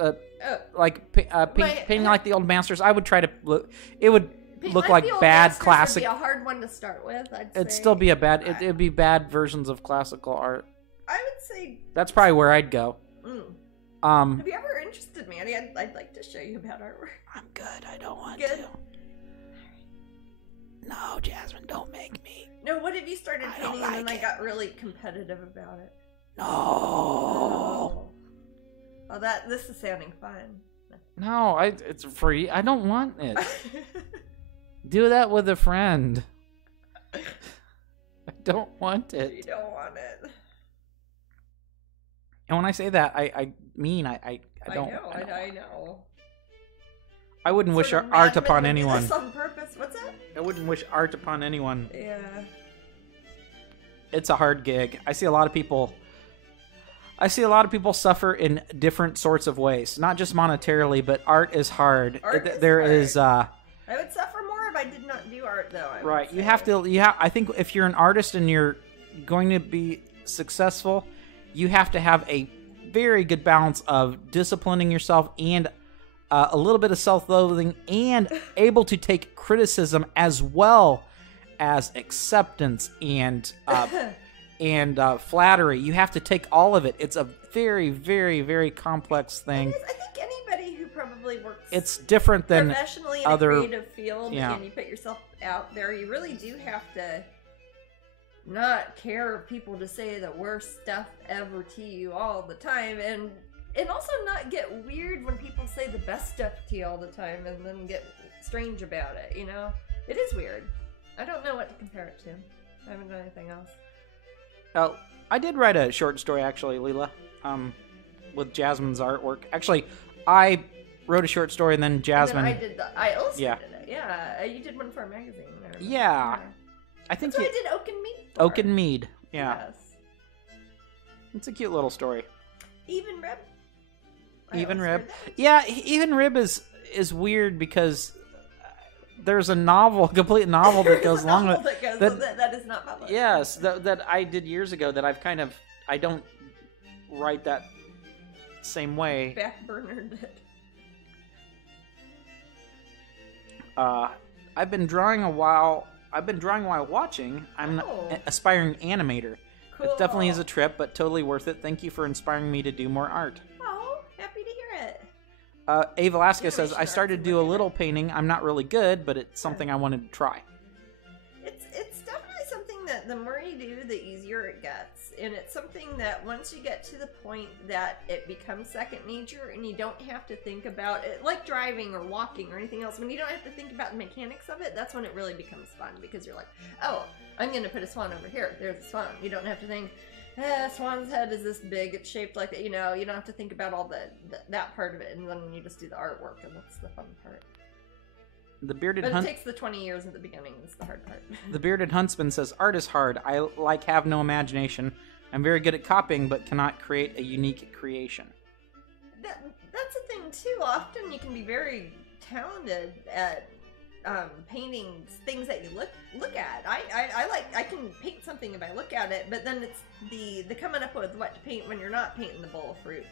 Painting like the old masters. I would try to look. It would look like bad classic. Would be a hard one to start with. It'd still be a bad. It'd be bad versions of classical art. I would say that's probably where I'd go. Have you ever interested me? I'd like to show you about artwork. I'm good. I don't want to. No, Jasmine, don't make me. No, what if you started painting and then I got really competitive about it? No. Oh, this is sounding fun. No, it's free. I don't want it. Do that with a friend. I don't want it. You don't want it. And when I say that, I mean I don't. I know. I wouldn't wish art upon anyone. On purpose. What's that? I wouldn't wish art upon anyone. Yeah. It's a hard gig. I see a lot of people suffer in different sorts of ways, not just monetarily, but art is hard. I would suffer more if I did not do art, though. Right. You have to. I think if you're an artist and you're going to be successful, you have to have a very good balance of disciplining yourself and a little bit of self-loathing and able to take criticism as well as acceptance and flattery. You have to take all of it. It's a very, very, very complex thing. I think anybody who probably works it's different than professionally in other, a creative field and you put yourself out there, you really do have to not care if people to say the worst stuff ever to you all the time, and also not get weird when people say the best stuff to you all the time and then get strange about it, you know? It is weird. I don't know what to compare it to. I haven't done anything else. Oh, I did write a short story, actually, Leela, with Jasmine's artwork. Actually, I wrote a short story and then Jasmine... And then I illustrated it. Yeah, you did one for a magazine. Yeah. I think I did Oak and Mead. Oak and Mead, yeah. Yes. It's a cute little story. Even Rib. Even Rib. Yeah, Even Rib is weird because there's a novel, a complete novel that goes along with that is not published. Yes, that I did years ago that I don't write that same way. Backburnered it. I've been drawing while watching. I'm an aspiring animator. Cool. It definitely is a trip, but totally worth it. Thank you for inspiring me to do more art. Oh, happy to hear it. Ava Alaska says, I started to do a little painting. I'm not really good, but it's something I wanted to try. It's definitely something that the more you do, the easier it gets. And it's something that once you get to the point that it becomes second nature and you don't have to think about it, like driving or walking or anything else, when you don't have to think about the mechanics of it, that's when it really becomes fun, because you're like, oh, I'm going to put a swan over here. There's a swan. You don't have to think, swan's head is this big, it's shaped like that. You know, you don't have to think about all that part of it, and then you just do the artwork, and that's the fun part. The Bearded But it takes the 20 years at the beginning. That's the hard part. The Bearded Huntsman says, art is hard. I have no imagination. I'm very good at copying, but cannot create a unique creation. That's the thing, too. Often you can be very talented at painting things that you look at. I can paint something if I look at it, but then it's the coming up with what to paint when you're not painting the bowl of fruit,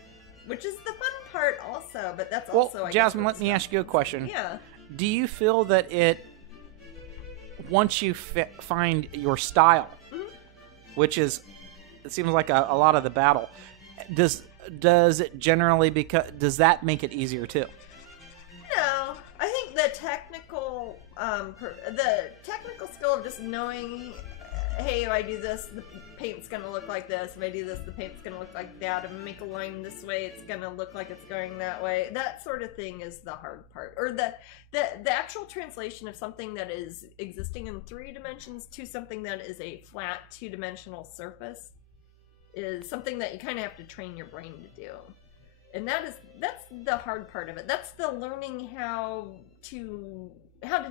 which is the fun part also, but that's also... Jasmine, let me ask you a question. Yeah. Do you feel that once you find your style, which is, it seems like a lot of the battle, does it generally, does that make it easier too? No, I think the technical skill of just knowing, hey, if I do this, the paint's gonna look like this. If I do this, the paint's gonna look like that. If I make a line this way, it's gonna look like it's going that way. That sort of thing is the hard part, or the actual translation of something that is existing in 3 dimensions to something that is a flat 2-dimensional surface is something that you kind of have to train your brain to do. And that's the hard part of it. That's the learning how to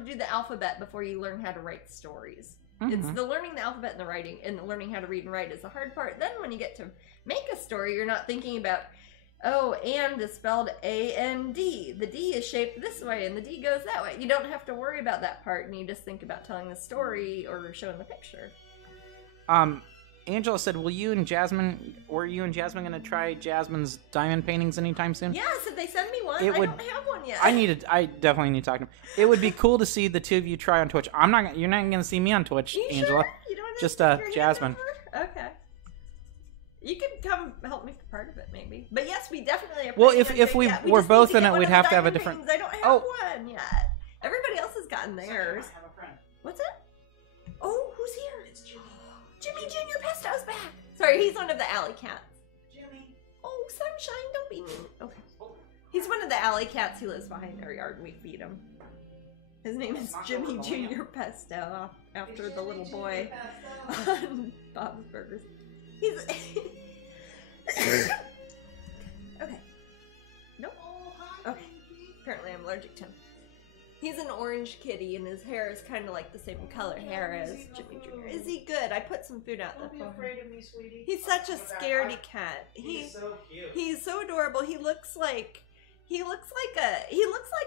do the alphabet before you learn how to write stories. It's the learning the alphabet and the writing, and the learning how to read and write is the hard part. Then when you get to make a story, you're not thinking about, oh, and is spelled A-N-D. The D is shaped this way, and the D goes that way. You don't have to worry about that part, and you just think about telling the story or showing the picture. Angela said, were you and Jasmine going to try Jasmine's diamond paintings anytime soon? Yes, if they send me one. I don't have one yet. I definitely need to talk to them. It would be cool to see the two of you try on Twitch. You're not going to see me on Twitch, Angela. Sure? You don't want to just Jasmine. Okay. You can come help me for part of it, maybe. But yes, we definitely are. Well, if we were both in it, we'd have to have a different... I don't have one yet. Everybody else has gotten theirs. I have a friend. What's it? Oh, who's here? It's Jimmy. Jimmy Jr. Pesto's back. Sorry, he's one of the alley cats. Jimmy. Oh, sunshine, don't be mean. Okay. He's one of the alley cats. He lives behind our yard and we feed him. His name is Jimmy Jr. Pesto, after the little boy on Bob's Burgers. He's... Okay. Nope. Okay. Apparently I'm allergic to him. He's an orange kitty, and his hair is kind of like the same color hair as Jimmy Jr. Is he good? I put some food out there for him. Don't be afraid of me, sweetie. He's such a scaredy cat. He's so cute. He's so adorable. He looks like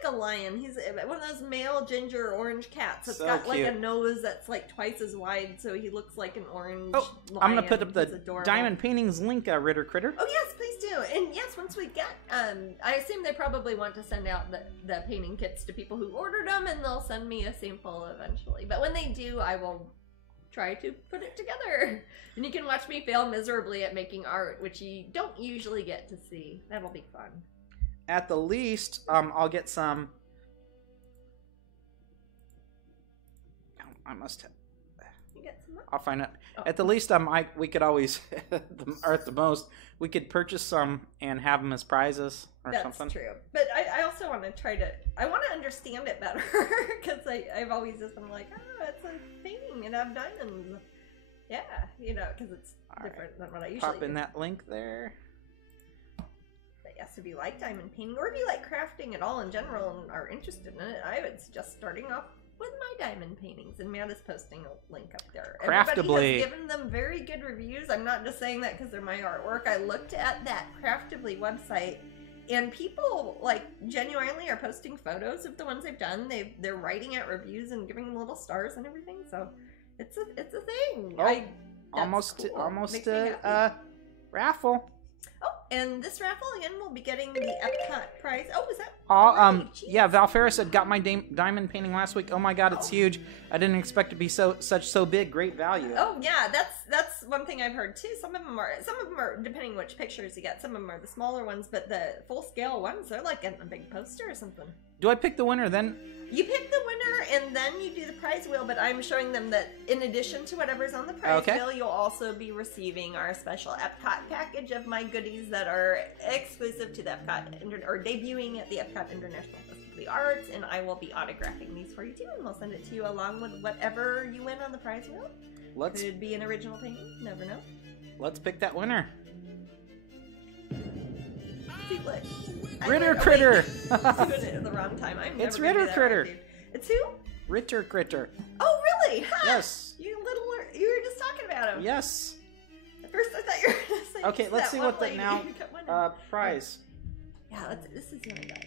a lion. He's one of those male ginger orange cats. It's got like a nose that's like twice as wide, so he looks like an orange lion. I'm gonna put up the diamond paintings link, Ritter Critter. Oh yes, please do. And yes, once we get, I assume they probably want to send out the painting kits to people who ordered them, and they'll send me a sample eventually. But when they do, I will try to put it together. And you can watch me fail miserably at making art, which you don't usually get to see. That'll be fun. At the least, I'll get some. I must have. You get some more? I'll find out. Oh. At the least, we could always, or at the most, we could purchase some and have them as prizes or something. That's true. But I also want to I want to understand it better because I've always just been like, oh, it's a painting and I have diamonds. Yeah, because it's different than what I usually pop in that link there. Yes, if you like diamond painting, or if you like crafting at all in general and are interested in it, I would suggest starting off with my diamond paintings. And Matt is posting a link up there. Craftably. Everybody has given them very good reviews. I'm not just saying that because they're my artwork. I looked at that Craftably website, and people genuinely are posting photos of the ones they've done. They're writing out reviews and giving them little stars and everything. So it's a thing. Oh, almost raffle. Oh, and this raffle again will be getting the Epcot prize. Oh, is that? Yeah, Valfera said got my diamond painting last week. Oh my God, it's huge. I didn't expect it to be so big. Great value. Oh yeah, that's one thing I've heard too. Some of them are depending on which pictures you get. Some of them are the smaller ones, but the full scale ones, they're like getting a big poster or something. Do I pick the winner then? You pick the winner and then you do the prize wheel, but I'm showing them that in addition to whatever's on the prize wheel, you'll also be receiving our special Epcot package of my goodies that are exclusive to the Epcot, or debuting at the Epcot International Festival of the Arts, and I will be autographing these for you too, and we'll send it to you along with whatever you win on the prize wheel. Could be an original painting, never know. Let's pick that winner. See, look. Ritter Critter! I'm doing it at the wrong time. It's Ritter Critter. Right, it's who? Ritter Critter. Oh, really? Huh? Yes. You were just talking about him. Yes. At first I thought you were going to say okay, let's see what the now prize. Yeah, this is really bad.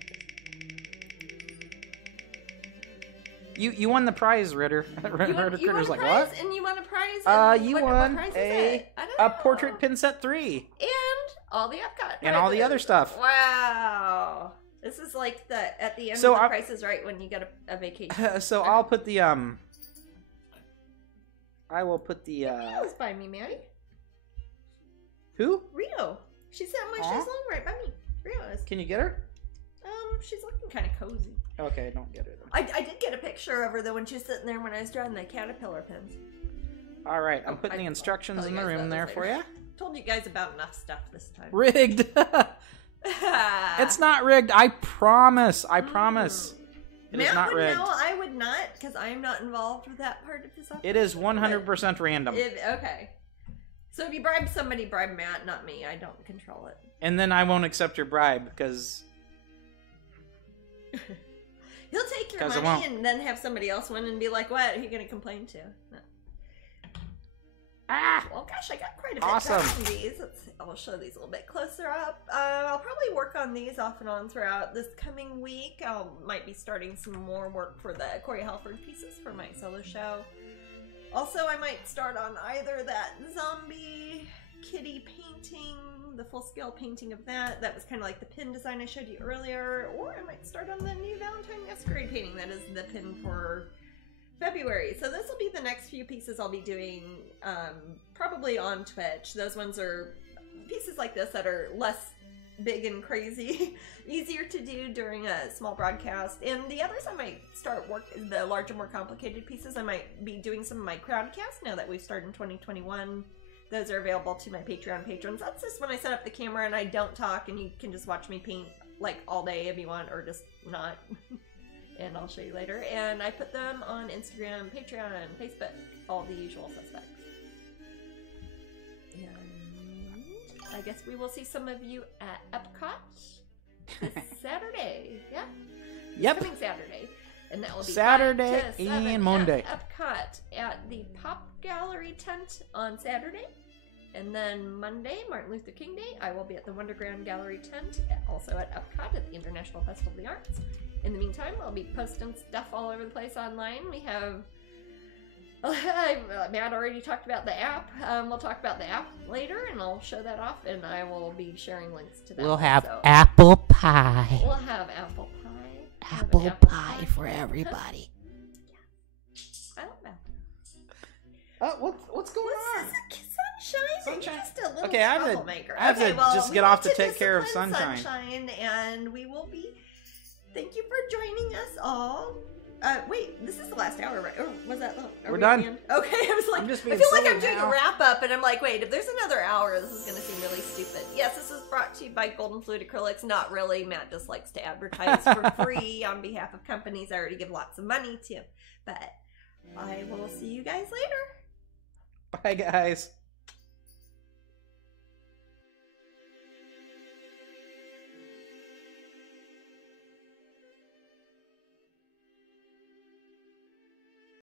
You won the prize, Ritter. Ritter Critter's like, what? And you won a prize? You won a Portrait Pin Set 3. And all the Epcot. And all the other stuff. Wow. This is like at the end of the Price is Right when you get a vacation. So I'll put the I will put the Rio's by me, Maddie. Who? Rio. She's sitting on my chaise longue right by me. Rio is. Can you get her? She's looking kind of cozy. Okay, don't get her then. I did get a picture of her though when she was sitting there when I was drawing the caterpillar pins. All right, I'm putting the instructions in the room there for you. Told you guys about enough stuff this time. Rigged. It's not rigged. I promise. I promise. It is not rigged. No, I would not, because I am not involved with that part of this operation. It is 100% random. Okay. So if you bribe somebody, bribe Matt, not me. I don't control it. And then I won't accept your bribe, because... He'll take your money and then have somebody else win and be like, what are you going to complain to? No. Well, gosh, I got quite a bit of these. I'll show these a little bit closer up. I'll probably work on these off and on throughout this coming week. I might be starting some more work for the Corey Halford pieces for my solo show. Also, I might start on either that zombie kitty painting, the full-scale painting of that. That was kind of like the pin design I showed you earlier. Or I might start on the new Valentine Masquerade painting. That is the pin for February. So this will be the next few pieces I'll be doing probably on Twitch. Those ones are pieces like this that are less big and crazy, easier to do during a small broadcast. And the others I might start the larger, more complicated pieces, I might be doing some of my crowdcasts now that we've started in 2021. Those are available to my Patreon patrons. That's just when I set up the camera and I don't talk and you can just watch me paint like all day if you want, or just not. And I'll show you later. And I put them on Instagram, Patreon, Facebook, all the usual suspects. And I guess we will see some of you at Epcot this Saturday. Yeah? Yep. Coming Saturday. And that will be Saturday and Monday. At Epcot at the Pop Gallery tent on Saturday. And then Monday, Martin Luther King Day, I will be at the Wonderground Gallery tent, also at Epcot at the International Festival of the Arts. In the meantime, I'll be posting stuff all over the place online. We have... Matt already talked about the app. We'll talk about the app later, and I'll show that off, and I will be sharing links to that. We'll have apple pie. We'll have apple pie. Apple pie for everybody. Yeah. I love that. What's going on? Sunshine? Just a little okay, I have to just get off to take care of Sunshine. And we will be... Thank you for joining us all. Wait, this is the last hour, right? Or was that... We're done. Okay, I was like... I feel like I'm doing a wrap-up, and I'm like, wait, if there's another hour, this is going to seem really stupid. Yes, this is brought to you by Golden Fluid Acrylics. Not really. Matt just likes to advertise for free on behalf of companies I already give lots of money to. But I will see you guys later. Bye, guys.